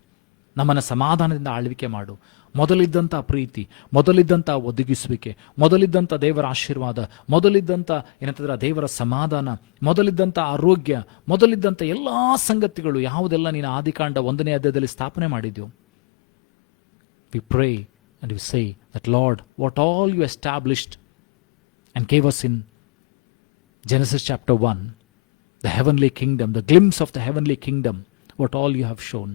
ನಮ್ಮನ್ನು ಸಮಾಧಾನದಿಂದ ಆಳ್ವಿಕೆ ಮಾಡು. ಮೊದಲಿದ್ದಂಥ ಪ್ರೀತಿ, ಮೊದಲಿದ್ದಂಥ ಒದಗಿಸುವಿಕೆ, ಮೊದಲಿದ್ದಂಥ ದೇವರ ಆಶೀರ್ವಾದ, ಮೊದಲಿದ್ದಂಥ ಏನಂತಂದ್ರೆ ದೇವರ ಸಮಾಧಾನ, ಮೊದಲಿದ್ದಂಥ ಆರೋಗ್ಯ, ಮೊದಲಿದ್ದಂಥ ಎಲ್ಲ ಸಂಗತಿಗಳು ಯಾವುದೆಲ್ಲ ನೀನು ಆದಿಕಾಂಡ 1ನೇ ಅಧ್ಯಾಯದಲ್ಲಿ ಸ್ಥಾಪನೆ ಮಾಡಿದ್ಯೋ. We pray and we say that Lord, what all you established and gave us in Genesis chapter 1, the heavenly kingdom, the glimpse of the heavenly kingdom, what all you have shown.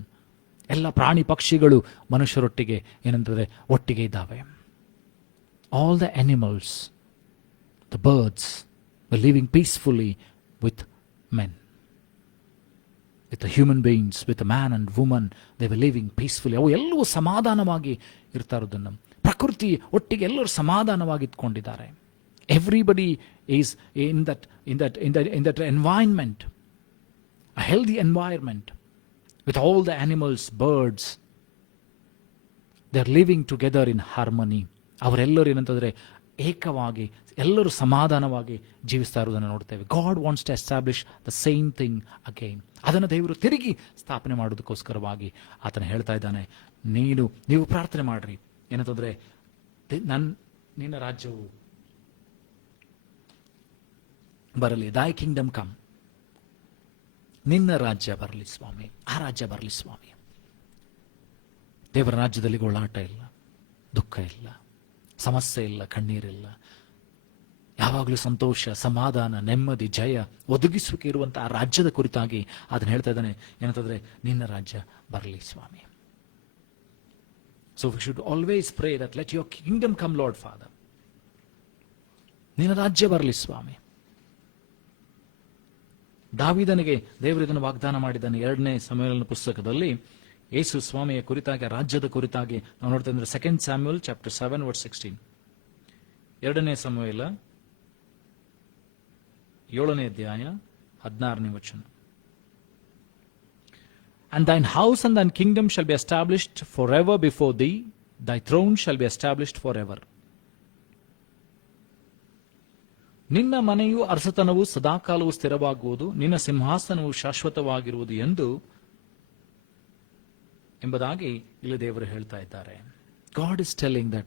ಎಲ್ಲ ಪ್ರಾಣಿ ಪಕ್ಷಿಗಳು ಮನುಷ್ಯರೊಟ್ಟಿಗೆ ಏನಂತಂದರೆ ಒಟ್ಟಿಗೆ ಇದ್ದಾವೆ. All the animals, the birds were living peacefully with men. With the human beings, with the man and woman, they were living peacefully. ಅವು ಎಲ್ಲವೂ ಸಮಾಧಾನವಾಗಿ ಇರ್ತಾ ಇರೋದನ್ನು, ಪ್ರಕೃತಿ ಒಟ್ಟಿಗೆ ಎಲ್ಲರೂ ಸಮಾಧಾನವಾಗಿ ಇಟ್ಕೊಂಡಿದ್ದಾರೆ. Everybody is in that environment, a healthy environment, with all the animals, birds. They are living together in harmony. ಅವರೆಲ್ಲರೂ ಏನಂತಂದರೆ ಏಕವಾಗಿ ಎಲ್ಲರೂ ಸಮಾಧಾನವಾಗಿ ಜೀವಿಸ್ತಾ ಇರೋದನ್ನು ನೋಡ್ತೇವೆ. God wants to establish the same thing again. ಅದನ್ನು ದೇವರು ತಿರುಗಿ ಸ್ಥಾಪನೆ ಮಾಡೋದಕ್ಕೋಸ್ಕರವಾಗಿ ಆತನ ಹೇಳ್ತಾ ಇದ್ದಾನೆ, ನೀವು ಪ್ರಾರ್ಥನೆ ಮಾಡ್ರಿ. ಏನಂತಂದರೆ ನಿನ್ನ ರಾಜ್ಯವು ಬರಲಿ, ದೈ ಕಿಂಗ್ಡಮ್ ಕಮ್. ನಿನ್ನ ರಾಜ್ಯ ಬರಲಿ ಸ್ವಾಮಿ, ಆ ರಾಜ್ಯ ಬರಲಿ ಸ್ವಾಮಿ. ದೇವರ ರಾಜ್ಯದಲ್ಲಿ ಗೋಳಾಟ ಇಲ್ಲ, ದುಃಖ ಇಲ್ಲ, ಸಮಸ್ಯೆ ಇಲ್ಲ, ಕಣ್ಣೀರಿಲ್ಲ. ಯಾವಾಗಲೂ ಸಂತೋಷ, ಸಮಾಧಾನ, ನೆಮ್ಮದಿ, ಜಯ, ಒದಗಿಸುವಿಕೆ ಇರುವಂಥ ಆ ರಾಜ್ಯದ ಕುರಿತಾಗಿ ಅದನ್ನು ಹೇಳ್ತಾ ಇದ್ದಾನೆ. ಏನಂತಂದರೆ ನಿನ್ನ ರಾಜ್ಯ ಬರಲಿ ಸ್ವಾಮಿ. So we should always pray that let your kingdom come Lord Father. ನಿನ್ನ ರಾಜ್ಯ ಬರಲಿ ಸ್ವಾಮಿ. ದಾವೀದನಿಗೆ ದೇವರು ಇದನ್ನು ವಾಗ್ದಾನ ಮಾಡಿದ್ದಾನೆ. 2ನೇ ಸಮುವೇಲನ ಪುಸ್ತಕದಲ್ಲಿ ಯೇಸು ಸ್ವಾಮಿಯ ಕುರಿತಾಗಿ, ರಾಜ್ಯದ ಕುರಿತಾಗಿ ನಾವು ನೋಡ್ತಾ ಇದ್ರೆ 2 Samuel chapter 7 verse 16. 2ನೇ ಸಮುವೇಲ 7ನೇ ಅಧ್ಯಾಯ 16ನೇ ವಚನ. And thine house and thine kingdom shall be established forever before thee, thy throne shall be established forever. ನಿನ್ನ ಮನೆಯು ಅರಸತನವು ಸದಾಕಾಲವು ಸ್ಥಿರವಾಗುವುದು, ನಿನ್ನ ಸಿಂಹಾಸನವು ಶಾಶ್ವತವಾಗಿರುವುದು ಎಂಬುದಾಗಿ ಇಲ್ಲಿ ದೇವರು ಹೇಳ್ತಾ ಇದ್ದಾರೆ. God is telling that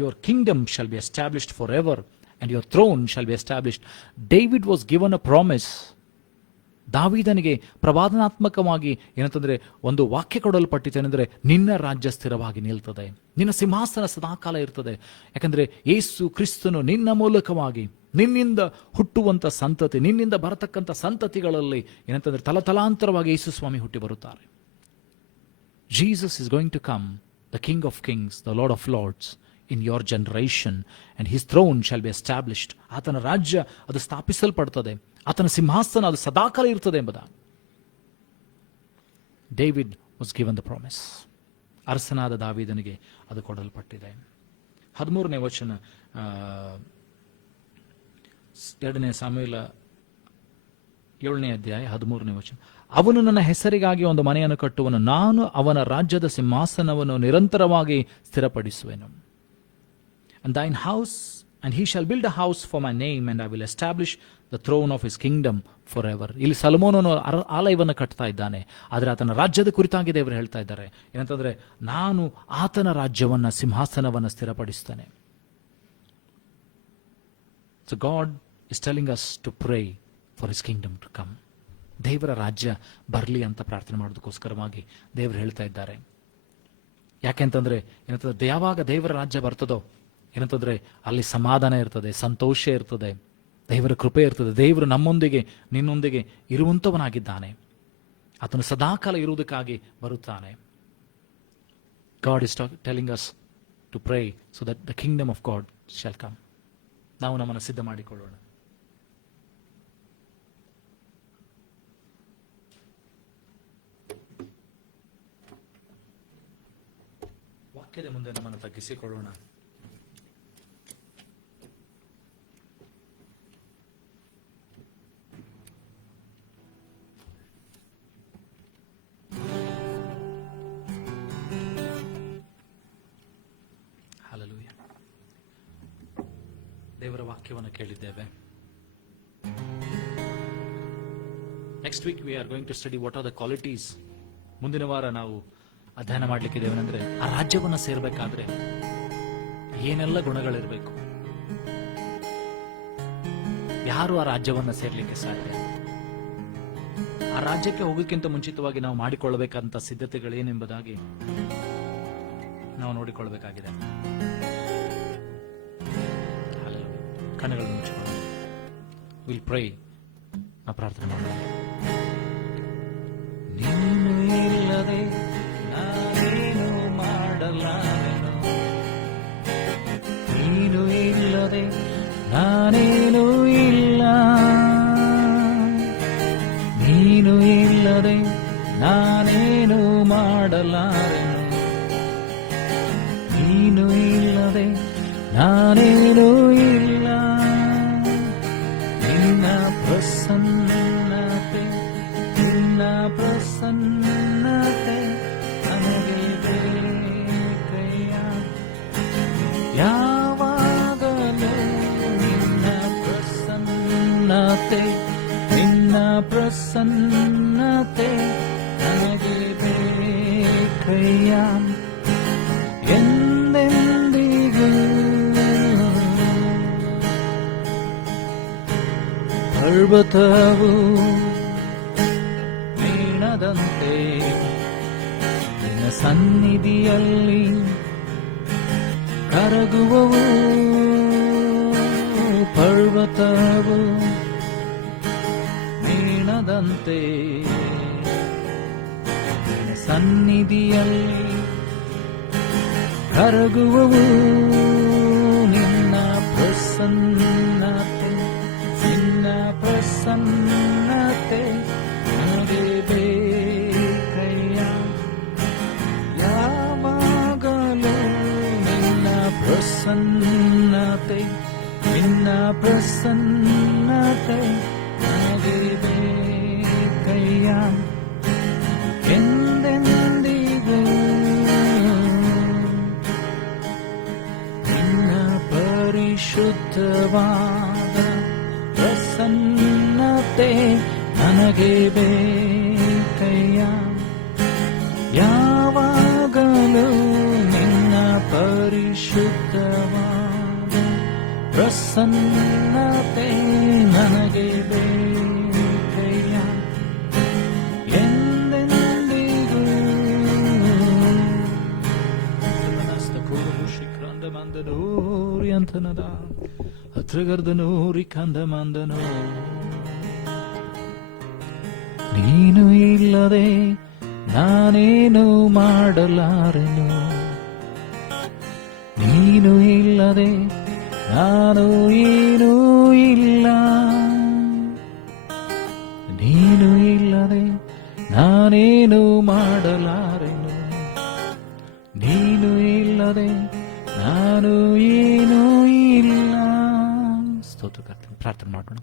your kingdom shall be established forever and your throne shall be established. David was given a promise. ದಾವೀದನಿಗೆ ಪ್ರವಾದನಾತ್ಮಕವಾಗಿ ಏನಂತಂದ್ರೆ ಒಂದು ವಾಕ್ಯ ಕೊಡಲ್ಪಟ್ಟಿತೇನೆಂದರೆ, ನಿನ್ನ ರಾಜ್ಯ ಸ್ಥಿರವಾಗಿ ನಿಲ್ತದೆ, ನಿನ್ನ ಸಿಂಹಾಸನ ಸದಾಕಾಲ ಇರ್ತದೆ. ಯಾಕಂದ್ರೆ ಯೇಸು ಕ್ರಿಸ್ತನು ನಿನ್ನ ಮೂಲಕವಾಗಿ, ನಿನ್ನಿಂದ ಹುಟ್ಟುವಂತ ಸಂತತಿ, ನಿನ್ನಿಂದ ಬರತಕ್ಕಂಥ ಸಂತತಿಗಳಲ್ಲಿ ಏನಂತಂದ್ರೆ ತಲತಲಾಂತರವಾಗಿ ಯೇಸು ಸ್ವಾಮಿ ಹುಟ್ಟಿ ಬರುತ್ತಾರೆ. Jesus is going to come, the King of Kings, the Lord of Lords, in your generation, and his throne shall be established. ಆತನ ರಾಜ್ಯ ಅದು ಸ್ಥಾಪಿಸಲ್ಪಡ್ತದೆ, ಆತನ ಸಿಂಹಾಸನ ಅದು ಸದಾಕಾಲ ಇರ್ತದೆ ಎಂಬುದಾಗಿ David was given the promise. ಅರಸನಾದ ದಾವೀದನಿಗೆ ಅದು ಕೊಡಲ್ಪಟ್ಟಿದೆ. 13ನೇ ವಚನ, 2ನೇ ಸಮುವೇಲ 7ನೇ ಅಧ್ಯಾಯ 13ನೇ ವಚನ. ಅವನು ನನ್ನ ಹೆಸರಿಗಾಗಿ ಒಂದು ಮನೆಯನ್ನು ಕಟ್ಟುವನು, ನಾನು ಅವನ ರಾಜ್ಯದ ಸಿಂಹಾಸನವನ್ನು ನಿರಂತರವಾಗಿ ಸ್ಥಿರಪಡಿಸುವೆನು. And thine house, and he shall build a house for my name, and I will establish the throne of his kingdom forever. ಇಲ್ಲಿ ಸೊಲೊಮೋನನು ಆಲಯವನ್ನು ಕಟ್ತಾ ಇದ್ದಾನೆ, ಆದರೆ ಆತನ ರಾಜ್ಯದ ಕುರಿತಾಗಿ ದೇವರು ಹೇಳ್ತಾ ಇದ್ದಾರೆ. ಏನಂತಂದ್ರೆ, ನಾನು ಆತನ ರಾಜ್ಯವನ್ನ, ಸಿಂಹಾಸನವನ್ನು ಸ್ಥಿರಪಡಿಸ್ತೇನೆ. So God is telling us to pray for his kingdom to come. ದೇವರ ರಾಜ್ಯ ಬರಲಿ ಅಂತ ಪ್ರಾರ್ಥನೆ ಮಾಡೋದಕ್ಕೋಸ್ಕರವಾಗಿ ದೇವರು ಹೇಳ್ತಾ ಇದ್ದಾರೆ. ಯಾಕೆಂತಂದ್ರೆ ಏನಂತಂದ್ರೆ, ಯಾವಾಗ ದೇವರ ರಾಜ್ಯ ಬರ್ತದೋ ಏನಂತಂದ್ರೆ ಅಲ್ಲಿ ಸಮಾಧಾನ ಇರ್ತದೆ, ಸಂತೋಷ ಇರ್ತದೆ, ದೇವರ ಕೃಪೆ ಇರ್ತದೆ. ದೇವರು ನಮ್ಮೊಂದಿಗೆ, ನಿನ್ನೊಂದಿಗೆ ಇರುವಂತವನಾಗಿದ್ದಾನೆ. ಆತನು ಸದಾಕಾಲ ಇರುವುದಕ್ಕಾಗಿ ಬರುತ್ತಾನೆ. God is telling us to pray so that the kingdom of God shall come. ನಾವು ನಮ್ಮನ್ನು ಸಿದ್ಧ ಮಾಡಿಕೊಳ್ಳೋಣ. ವಾಕ್ಯದ ಮುಂದೆ ನಮ್ಮನ್ನು ತಗ್ಗಿಸಿಕೊಳ್ಳೋಣ. ಹಲ್ಲೆಲೂಯಾ. ದೇವರ ವಾಕ್ಯವನ್ನು ಕೇಳಿದ್ದೇವೆ. Next week we are going to study what are the qualities. ಮುಂದಿನ ವಾರ ನಾವು ಅಧ್ಯಯನ ಮಾಡ್ಲಿಕ್ಕಿದ್ದೇವನಂದ್ರೆ ಆ ರಾಜ್ಯವನ್ನ ಸೇರ್ಬೇಕಾದ್ರೆ ಏನೆಲ್ಲ ಗುಣಗಳಿರ್ಬೇಕು, ಯಾರು ಆ ರಾಜ್ಯವನ್ನ ಸೇರ್ಲಿಕ್ಕೆ ಸಾಧ್ಯ, ಆ ರಾಜ್ಯಕ್ಕೆ ಹೋಗೋಕ್ಕಿಂತ ಮುಂಚಿತವಾಗಿ ನಾವು ಮಾಡಿಕೊಳ್ಳಬೇಕಂತ ಸಿದ್ಧತೆಗಳೇನೆಂಬುದಾಗಿ ನಾವು ನೋಡಿಕೊಳ್ಬೇಕಾಗಿದೆ. ಕಣ್ಣುಗಳನ್ನು ಮುಚ್ಚಿಕೊಳ್ಳೋಣ. Will pray. ನಾವು ಪ್ರಾರ್ಥನೆ ಮಾಡೋಣ. ನೀನು ಇಲ್ಲದೆ ನಾನೇನು ಮಾಡಲಾರೆನು, ನೀನು ಇಲ್ಲದೆ ನಾನೇನು ಇಲ್ಲ, ನೀನು ಇಲ್ಲದೆ ನಾನೇನು ಮಾಡಲಾರೆನು, ನೀನು ಇಲ್ಲದೆ ನಾನೇನು ಇಲ್ಲ. ನಿನ್ನ ಪ್ರಸನ್ನತೆ, ನಿನ್ನ ಪ್ರಸನ್ನತೆ ನನಗೆ ಬೇಕಯ್ಯ. ಯಾವಾಗಲೂ ನಿನ್ನ ಪ್ರಸನ್ನತೆ, ನಿನ್ನ ಪ್ರಸನ್ನತೆ ನನಗೆ ಬೇಕಯ್ಯ. ಎಂದೆಂದಿಗೂ ಪರ್ವತವು ನೀಣದಂತೆ ನಿನ್ನ ಸನ್ನಿಧಿಯಲ್ಲಿ ಕರಗುವವು, ಪರ್ವತವು ನೀಣದಂತೆ ನಿನ್ನ ಸನ್ನಿಧಿಯಲ್ಲಿ ಕರಗುವವು. ನಿನ್ನ ಪ್ರಸನ್ನತೆ, ನಿನ್ನ ಪ್ರಸನ್ನತೆ ನನಗೆ ಬೇಕಯ್ಯ. ಯಾವಾಗಲೂ ನಿನ್ನ ಪ್ರಸನ್ನತೆ, ನಿನ್ನ ಪ್ರಸನ್ನತೆ ನನಗೆ ಬೇಕಯ್ಯ. ಎಂದೆಂದಿಗೂ ನಿನ್ನ ಪರಿಶುದ್ಧವಾದ ಪ್ರಸನ್ನತೆ ನನಗೆ ಬೇಕಯ್ಯ. ಯಾವಾಗಲೂ ನಿನ್ನ ಪರಿಶುದ್ಧವಾದ ಪ್ರಸನ್ನತೆ ನನಗೆ ಬೇಕಯ್ಯ. ಎಂದೆಂದಿಗೂ ಮಂದನೂರಿ ಅಂತನದ ಹತ್ರಗರ್ದನೂರಿ ಕಂದ ಮಂದನೋ. ನೀನು ಇಲ್ಲದೆ ನಾನೇನು ಮಾಡಲಾರೆನು, ನೀನು ಇಲ್ಲದೆ ನಾನು ಏನೂ ಇಲ್ಲ, ನೀನು ಇಲ್ಲದೆ ನಾನೇನು ಮಾಡಲಾರೆನು, ನೀನು ಇಲ್ಲದೆ ನಾನು ಏನೂ ಇಲ್ಲ. ಸ್ತೋತ್ರ ಕರ್ತನೆ. ಪ್ರಾರ್ಥನೆ ಮಾಡೋಣ.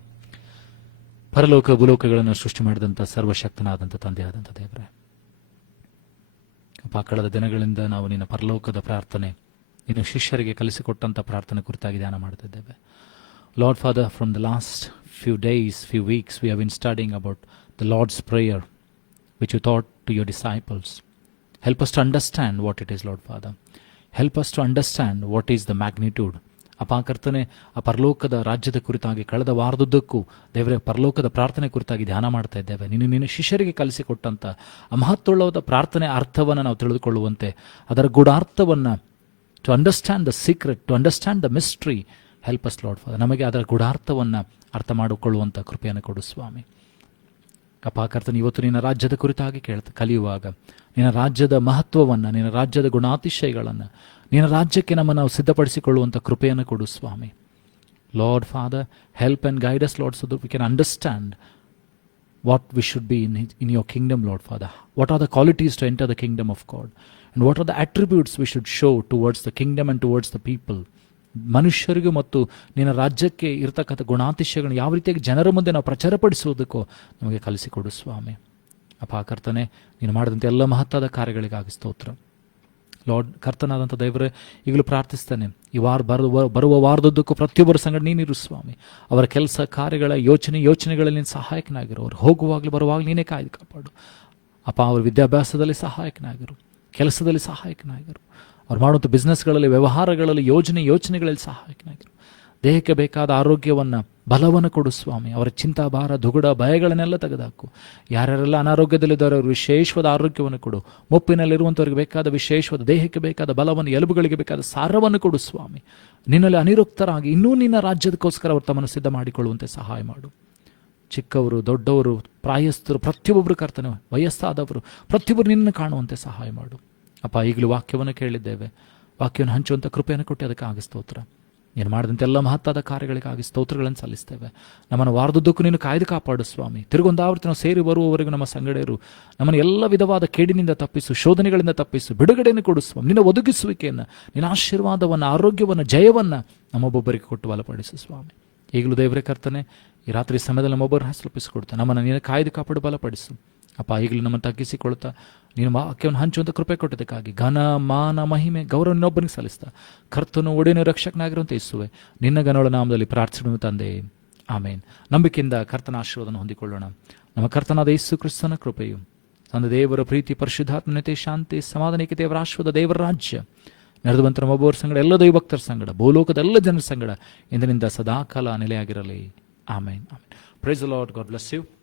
ಪರಲೋಕ ಭೂಲೋಕಗಳನ್ನು ಸೃಷ್ಟಿ ಮಾಡಿದಂಥ ಸರ್ವಶಕ್ತನಾದಂಥ ತಂದೆಯಾದಂಥ ದೇವರೇ, ಅಪ್ಪ, ಕಳೆದ ದಿನಗಳಿಂದ ನಾವು ನಿನ್ನ ಪರಲೋಕದ ಪ್ರಾರ್ಥನೆ, ನಿನ್ನ ಶಿಷ್ಯರಿಗೆ ಕಲಿಸಿಕೊಟ್ಟಂಥ ಪ್ರಾರ್ಥನೆ ಕುರಿತಾಗಿ ಧ್ಯಾನ ಮಾಡುತ್ತಿದ್ದೇವೆ. Lord father, from the last few days, few weeks, we have been studying about the Lord's Prayer, which you taught to your disciples. Help us to understand what it is, Lord Father. Help us to understand what is the magnitude. ಅಪ್ಪ ಕರ್ತನೆ, ಆ ಪರಲೋಕದ ರಾಜ್ಯದ ಕುರಿತಾಗಿ ಕಳೆದ ವಾರದುದ್ದಕ್ಕೂ ದೇವರೇ ಪರಲೋಕದ ಪ್ರಾರ್ಥನೆ ಕುರಿತಾಗಿ ಧ್ಯಾನ ಮಾಡ್ತಾ ಇದ್ದೇವೆ. ನಿನ್ನ ಶಿಷ್ಯರಿಗೆ ಕಲಿಸಿಕೊಟ್ಟಂಥ ಆ ಮಹತ್ವದ ಪ್ರಾರ್ಥನೆ ಅರ್ಥವನ್ನು ನಾವು ತಿಳಿದುಕೊಳ್ಳುವಂತೆ, ಅದರ ಗೂಢಾರ್ಥವನ್ನು, to understand the secret, to understand the mystery, help us Lord Father. ನಮಗೆ ಅದರ ಗೂಢಾರ್ಥವನ್ನು ಅರ್ಥ ಮಾಡಿಕೊಳ್ಳುವಂಥ ಕೃಪೆಯನ್ನು ಕೊಡು ಸ್ವಾಮಿ. ಅಪ್ಪ ಕರ್ತನೆ, ಇವತ್ತು ನಿನ್ನ ರಾಜ್ಯದ ಕುರಿತಾಗಿ ಕಲಿಯುವಾಗ ನಿನ್ನ ರಾಜ್ಯದ ಮಹತ್ವವನ್ನು, ನಿನ್ನ ರಾಜ್ಯದ ಗುಣಾತಿಶಯಗಳನ್ನು, ನಿನ್ನ ರಾಜ್ಯಕ್ಕೆ ನಮ್ಮನ್ನು ನಾವು ಸಿದ್ಧಪಡಿಸಿಕೊಳ್ಳುವಂಥ ಕೃಪೆಯನ್ನು ಕೊಡು ಸ್ವಾಮಿ. Lord Father, help and guide us Lord, so that we can understand what we should be in your kingdom, Lord Father. What are the qualities to enter the kingdom of God? And what are the attributes we should show towards the kingdom and towards the people? ಮನುಷ್ಯರಿಗೂ ಮತ್ತು ನಿನ್ನ ರಾಜ್ಯಕ್ಕೆ ಇರತಕ್ಕಂಥ ಗುಣಾತಿಶಯಗಳನ್ನು ಯಾವ ರೀತಿಯಾಗಿ ಜನರ ಮುಂದೆ ನಾವು ಪ್ರಚಾರಪಡಿಸುವುದಕ್ಕೂ ನಮಗೆ ಕಲಿಸಿಕೊಡು ಸ್ವಾಮಿ. ಅಪ್ಪ ಕರ್ತನೆ, ನೀನು ಮಾಡಿದಂಥ ಎಲ್ಲ ಮಹತ್ತಾದ ಕಾರ್ಯಗಳಿಗಾಗಿ ಸ್ತೋತ್ರ. ಲಾರ್ಡ್ ಕರ್ತನಾದಂಥ ದೇವರೇ, ಈಗಲೂ ಪ್ರಾರ್ಥಿಸ್ತೇನೆ, ಈ ಬರುವ ವಾರದುದ್ದಕ್ಕೂ ಪ್ರತಿಯೊಬ್ಬರ ಸಂಗಡ ನೀನಿರು ಸ್ವಾಮಿ. ಅವರ ಕೆಲಸ ಕಾರ್ಯಗಳ ಯೋಚನೆಗಳಲ್ಲಿ ನೀನು ಸಹಾಯಕನಾಗಿರು. ಅವ್ರು ಹೋಗುವಾಗಲೂ ಬರುವಾಗಲೂ ನೀನೇ ಕಾಯ್ದು ಕಾಪಾಡು ಅಪ್ಪ. ಅವ್ರ ವಿದ್ಯಾಭ್ಯಾಸದಲ್ಲಿ ಸಹಾಯಕನಾಗಿರು. ಕೆಲಸದಲ್ಲಿ ಸಹಾಯಕನಾಗಿರು. ಅವ್ರು ಮಾಡುವಂಥ ಬಿಸ್ನೆಸ್ಗಳಲ್ಲಿ, ವ್ಯವಹಾರಗಳಲ್ಲಿ, ಯೋಚನೆಗಳಲ್ಲಿ ಸಹಾಯಕನಾಗಿರು. ದೇಹಕ್ಕೆ ಬೇಕಾದ ಆರೋಗ್ಯವನ್ನು, ಬಲವನ್ನು ಕೊಡು ಸ್ವಾಮಿ. ಅವರ ಚಿಂತಾ, ಭಾರ, ದುಗುಡ, ಭಯಗಳನ್ನೆಲ್ಲ ತೆಗೆದುಹಾಕು. ಯಾರ್ಯಾರೆಲ್ಲ ಅನಾರೋಗ್ಯದಲ್ಲಿದ್ದಾರೆ ಅವರು ವಿಶೇಷವಾದ ಆರೋಗ್ಯವನ್ನು ಕೊಡು. ಮುಪ್ಪಿನಲ್ಲಿರುವಂಥವ್ರಿಗೆ ಬೇಕಾದ ವಿಶೇಷವಾದ ದೇಹಕ್ಕೆ ಬೇಕಾದ ಬಲವನ್ನು, ಎಲುಬುಗಳಿಗೆ ಬೇಕಾದ ಸಾರವನ್ನು ಕೊಡು ಸ್ವಾಮಿ. ನಿನ್ನಲ್ಲಿ ಅನಿರುಕ್ತರಾಗಿ ಇನ್ನೂ ನಿನ್ನ ರಾಜ್ಯದಕ್ಕೋಸ್ಕರ ಅವರು ತಮ್ಮನ್ನು ಸಿದ್ಧ ಮಾಡಿಕೊಳ್ಳುವಂತೆ ಸಹಾಯ ಮಾಡು. ಚಿಕ್ಕವರು, ದೊಡ್ಡವರು, ಪ್ರಾಯಸ್ಥರು, ಪ್ರತಿಯೊಬ್ಬರು ಕರ್ತನೆ, ವಯಸ್ಸಾದವರು ಪ್ರತಿಯೊಬ್ಬರು ನಿನ್ನನ್ನು ಕಾಣುವಂತೆ ಸಹಾಯ ಮಾಡು. ಅಪ್ಪ, ಈಗಲೂ ವಾಕ್ಯವನ್ನು ಕೇಳಿದ್ದೇವೆ. ವಾಕ್ಯವನ್ನು ಹಂಚುವಂಥ ಕೃಪೆಯನ್ನು ಕೊಟ್ಟು ಅದಕ್ಕಾಗಿ ಸ್ತೋತ್ರ. ನೀನು ಮಾಡಿದಂಥ ಎಲ್ಲ ಮಹತ್ತಾದ ಕಾರ್ಯಗಳಿಗಾಗಿ ಸ್ತೋತ್ರಗಳನ್ನು ಸಲ್ಲಿಸ್ತೇವೆ. ನಮ್ಮನ್ನು ವಾರದುದ್ದಕ್ಕೂ ನೀನು ಕಾಯ್ದು ಕಾಪಾಡು ಸ್ವಾಮಿ. ತಿರುಗೊಂದಾವರ್ತಿ ನಾವು ಸೇರಿ ಬರುವವರೆಗೂ ನಮ್ಮ ಸಂಗಡೆಯರು ನಮ್ಮನ್ನು ಎಲ್ಲ ವಿಧವಾದ ಕೇಡಿನಿಂದ ತಪ್ಪಿಸು, ಶೋಧನೆಗಳಿಂದ ತಪ್ಪಿಸು, ಬಿಡುಗಡೆಯನ್ನು ಕೊಡು ಸ್ವಾಮಿ. ನಿನ್ನ ಒದಗಿಸುವಿಕೆಯನ್ನು, ನಿನ್ನ ಆಶೀರ್ವಾದವನ್ನು, ಆರೋಗ್ಯವನ್ನು, ಜಯವನ್ನು ನಮ್ಮೊಬ್ಬೊಬ್ಬರಿಗೆ ಕೊಟ್ಟು ಬಲಪಡಿಸು ಸ್ವಾಮಿ. ಈಗಲೂ ದೇವರೇ ಕರ್ತನೆ, ಈ ರಾತ್ರಿ ಸಮಯದಲ್ಲಿ ನಮ್ಮೊಬ್ಬರು ಹಾಸ್ಲಪಿಸಿಕೊಡ್ತಾ ನಮ್ಮನ್ನು ನೀನು ಕಾಯ್ದು ಕಾಪಾಡು ಬಲಪಡಿಸು. ಅಪ್ಪ, ಈಗಲೂ ನಮ್ಮನ್ನು ತಗ್ಗಿಸಿಕೊಳ್ತಾ ನೀನು ವಾಕ್ಯವನ್ನು ಹಂಚುವಂಥ ಕೃಪೆ ಕೊಟ್ಟಿದ್ದಕ್ಕಾಗಿ ಘನ, ಮಾನ, ಮಹಿಮೆ, ಗೌರವ ನಿನ್ನೊಬ್ಬನಿಗೆ ಸಲ್ಲಿಸ್ತಾ ಕರ್ತನು, ಒಡೆಯನು, ರಕ್ಷಕನಾಗಿರುವಂತೆ ಯೇಸುವೆ ನಿನ್ನ ಘನಗಳ ನಾಮದಲ್ಲಿ ಪ್ರಾರ್ಥಿಸಿದ ತಂದೆ, ಆಮೇನ್. ನಂಬಿಕೆಯಿಂದ ಕರ್ತನ ಆಶೀರ್ವಾದವನ್ನು ಹೊಂದಿಕೊಳ್ಳೋಣ. ನಮ್ಮ ಕರ್ತನಾದ ಯೇಸು ಕ್ರಿಸ್ತನ ಕೃಪೆಯು, ತಂದೆ ದೇವರ ಪ್ರೀತಿ, ಪರಿಶುದ್ಧಾತ್ಮತೆ, ಶಾಂತಿ, ಸಮಾಧಾನಕ್ಕೆ ದೇವರ ಆಶೀರ್ವಾದ, ದೇವರ ರಾಜ್ಯ ನೆರೆದು ಬಂತ ನಮ್ಮೊಬ್ಬರ ಸಂಗಡ, ಎಲ್ಲ ದೈವಭಕ್ತರ ಸಂಗಡ, ಭೂಲೋಕದ ಎಲ್ಲ ಜನರ ಸಂಗಡ ಇಂದಿನಿಂದ ಸದಾಕಾಲ ನೆಲೆಯಾಗಿರಲಿ. Amen. Amen. Praise the Lord. God bless you.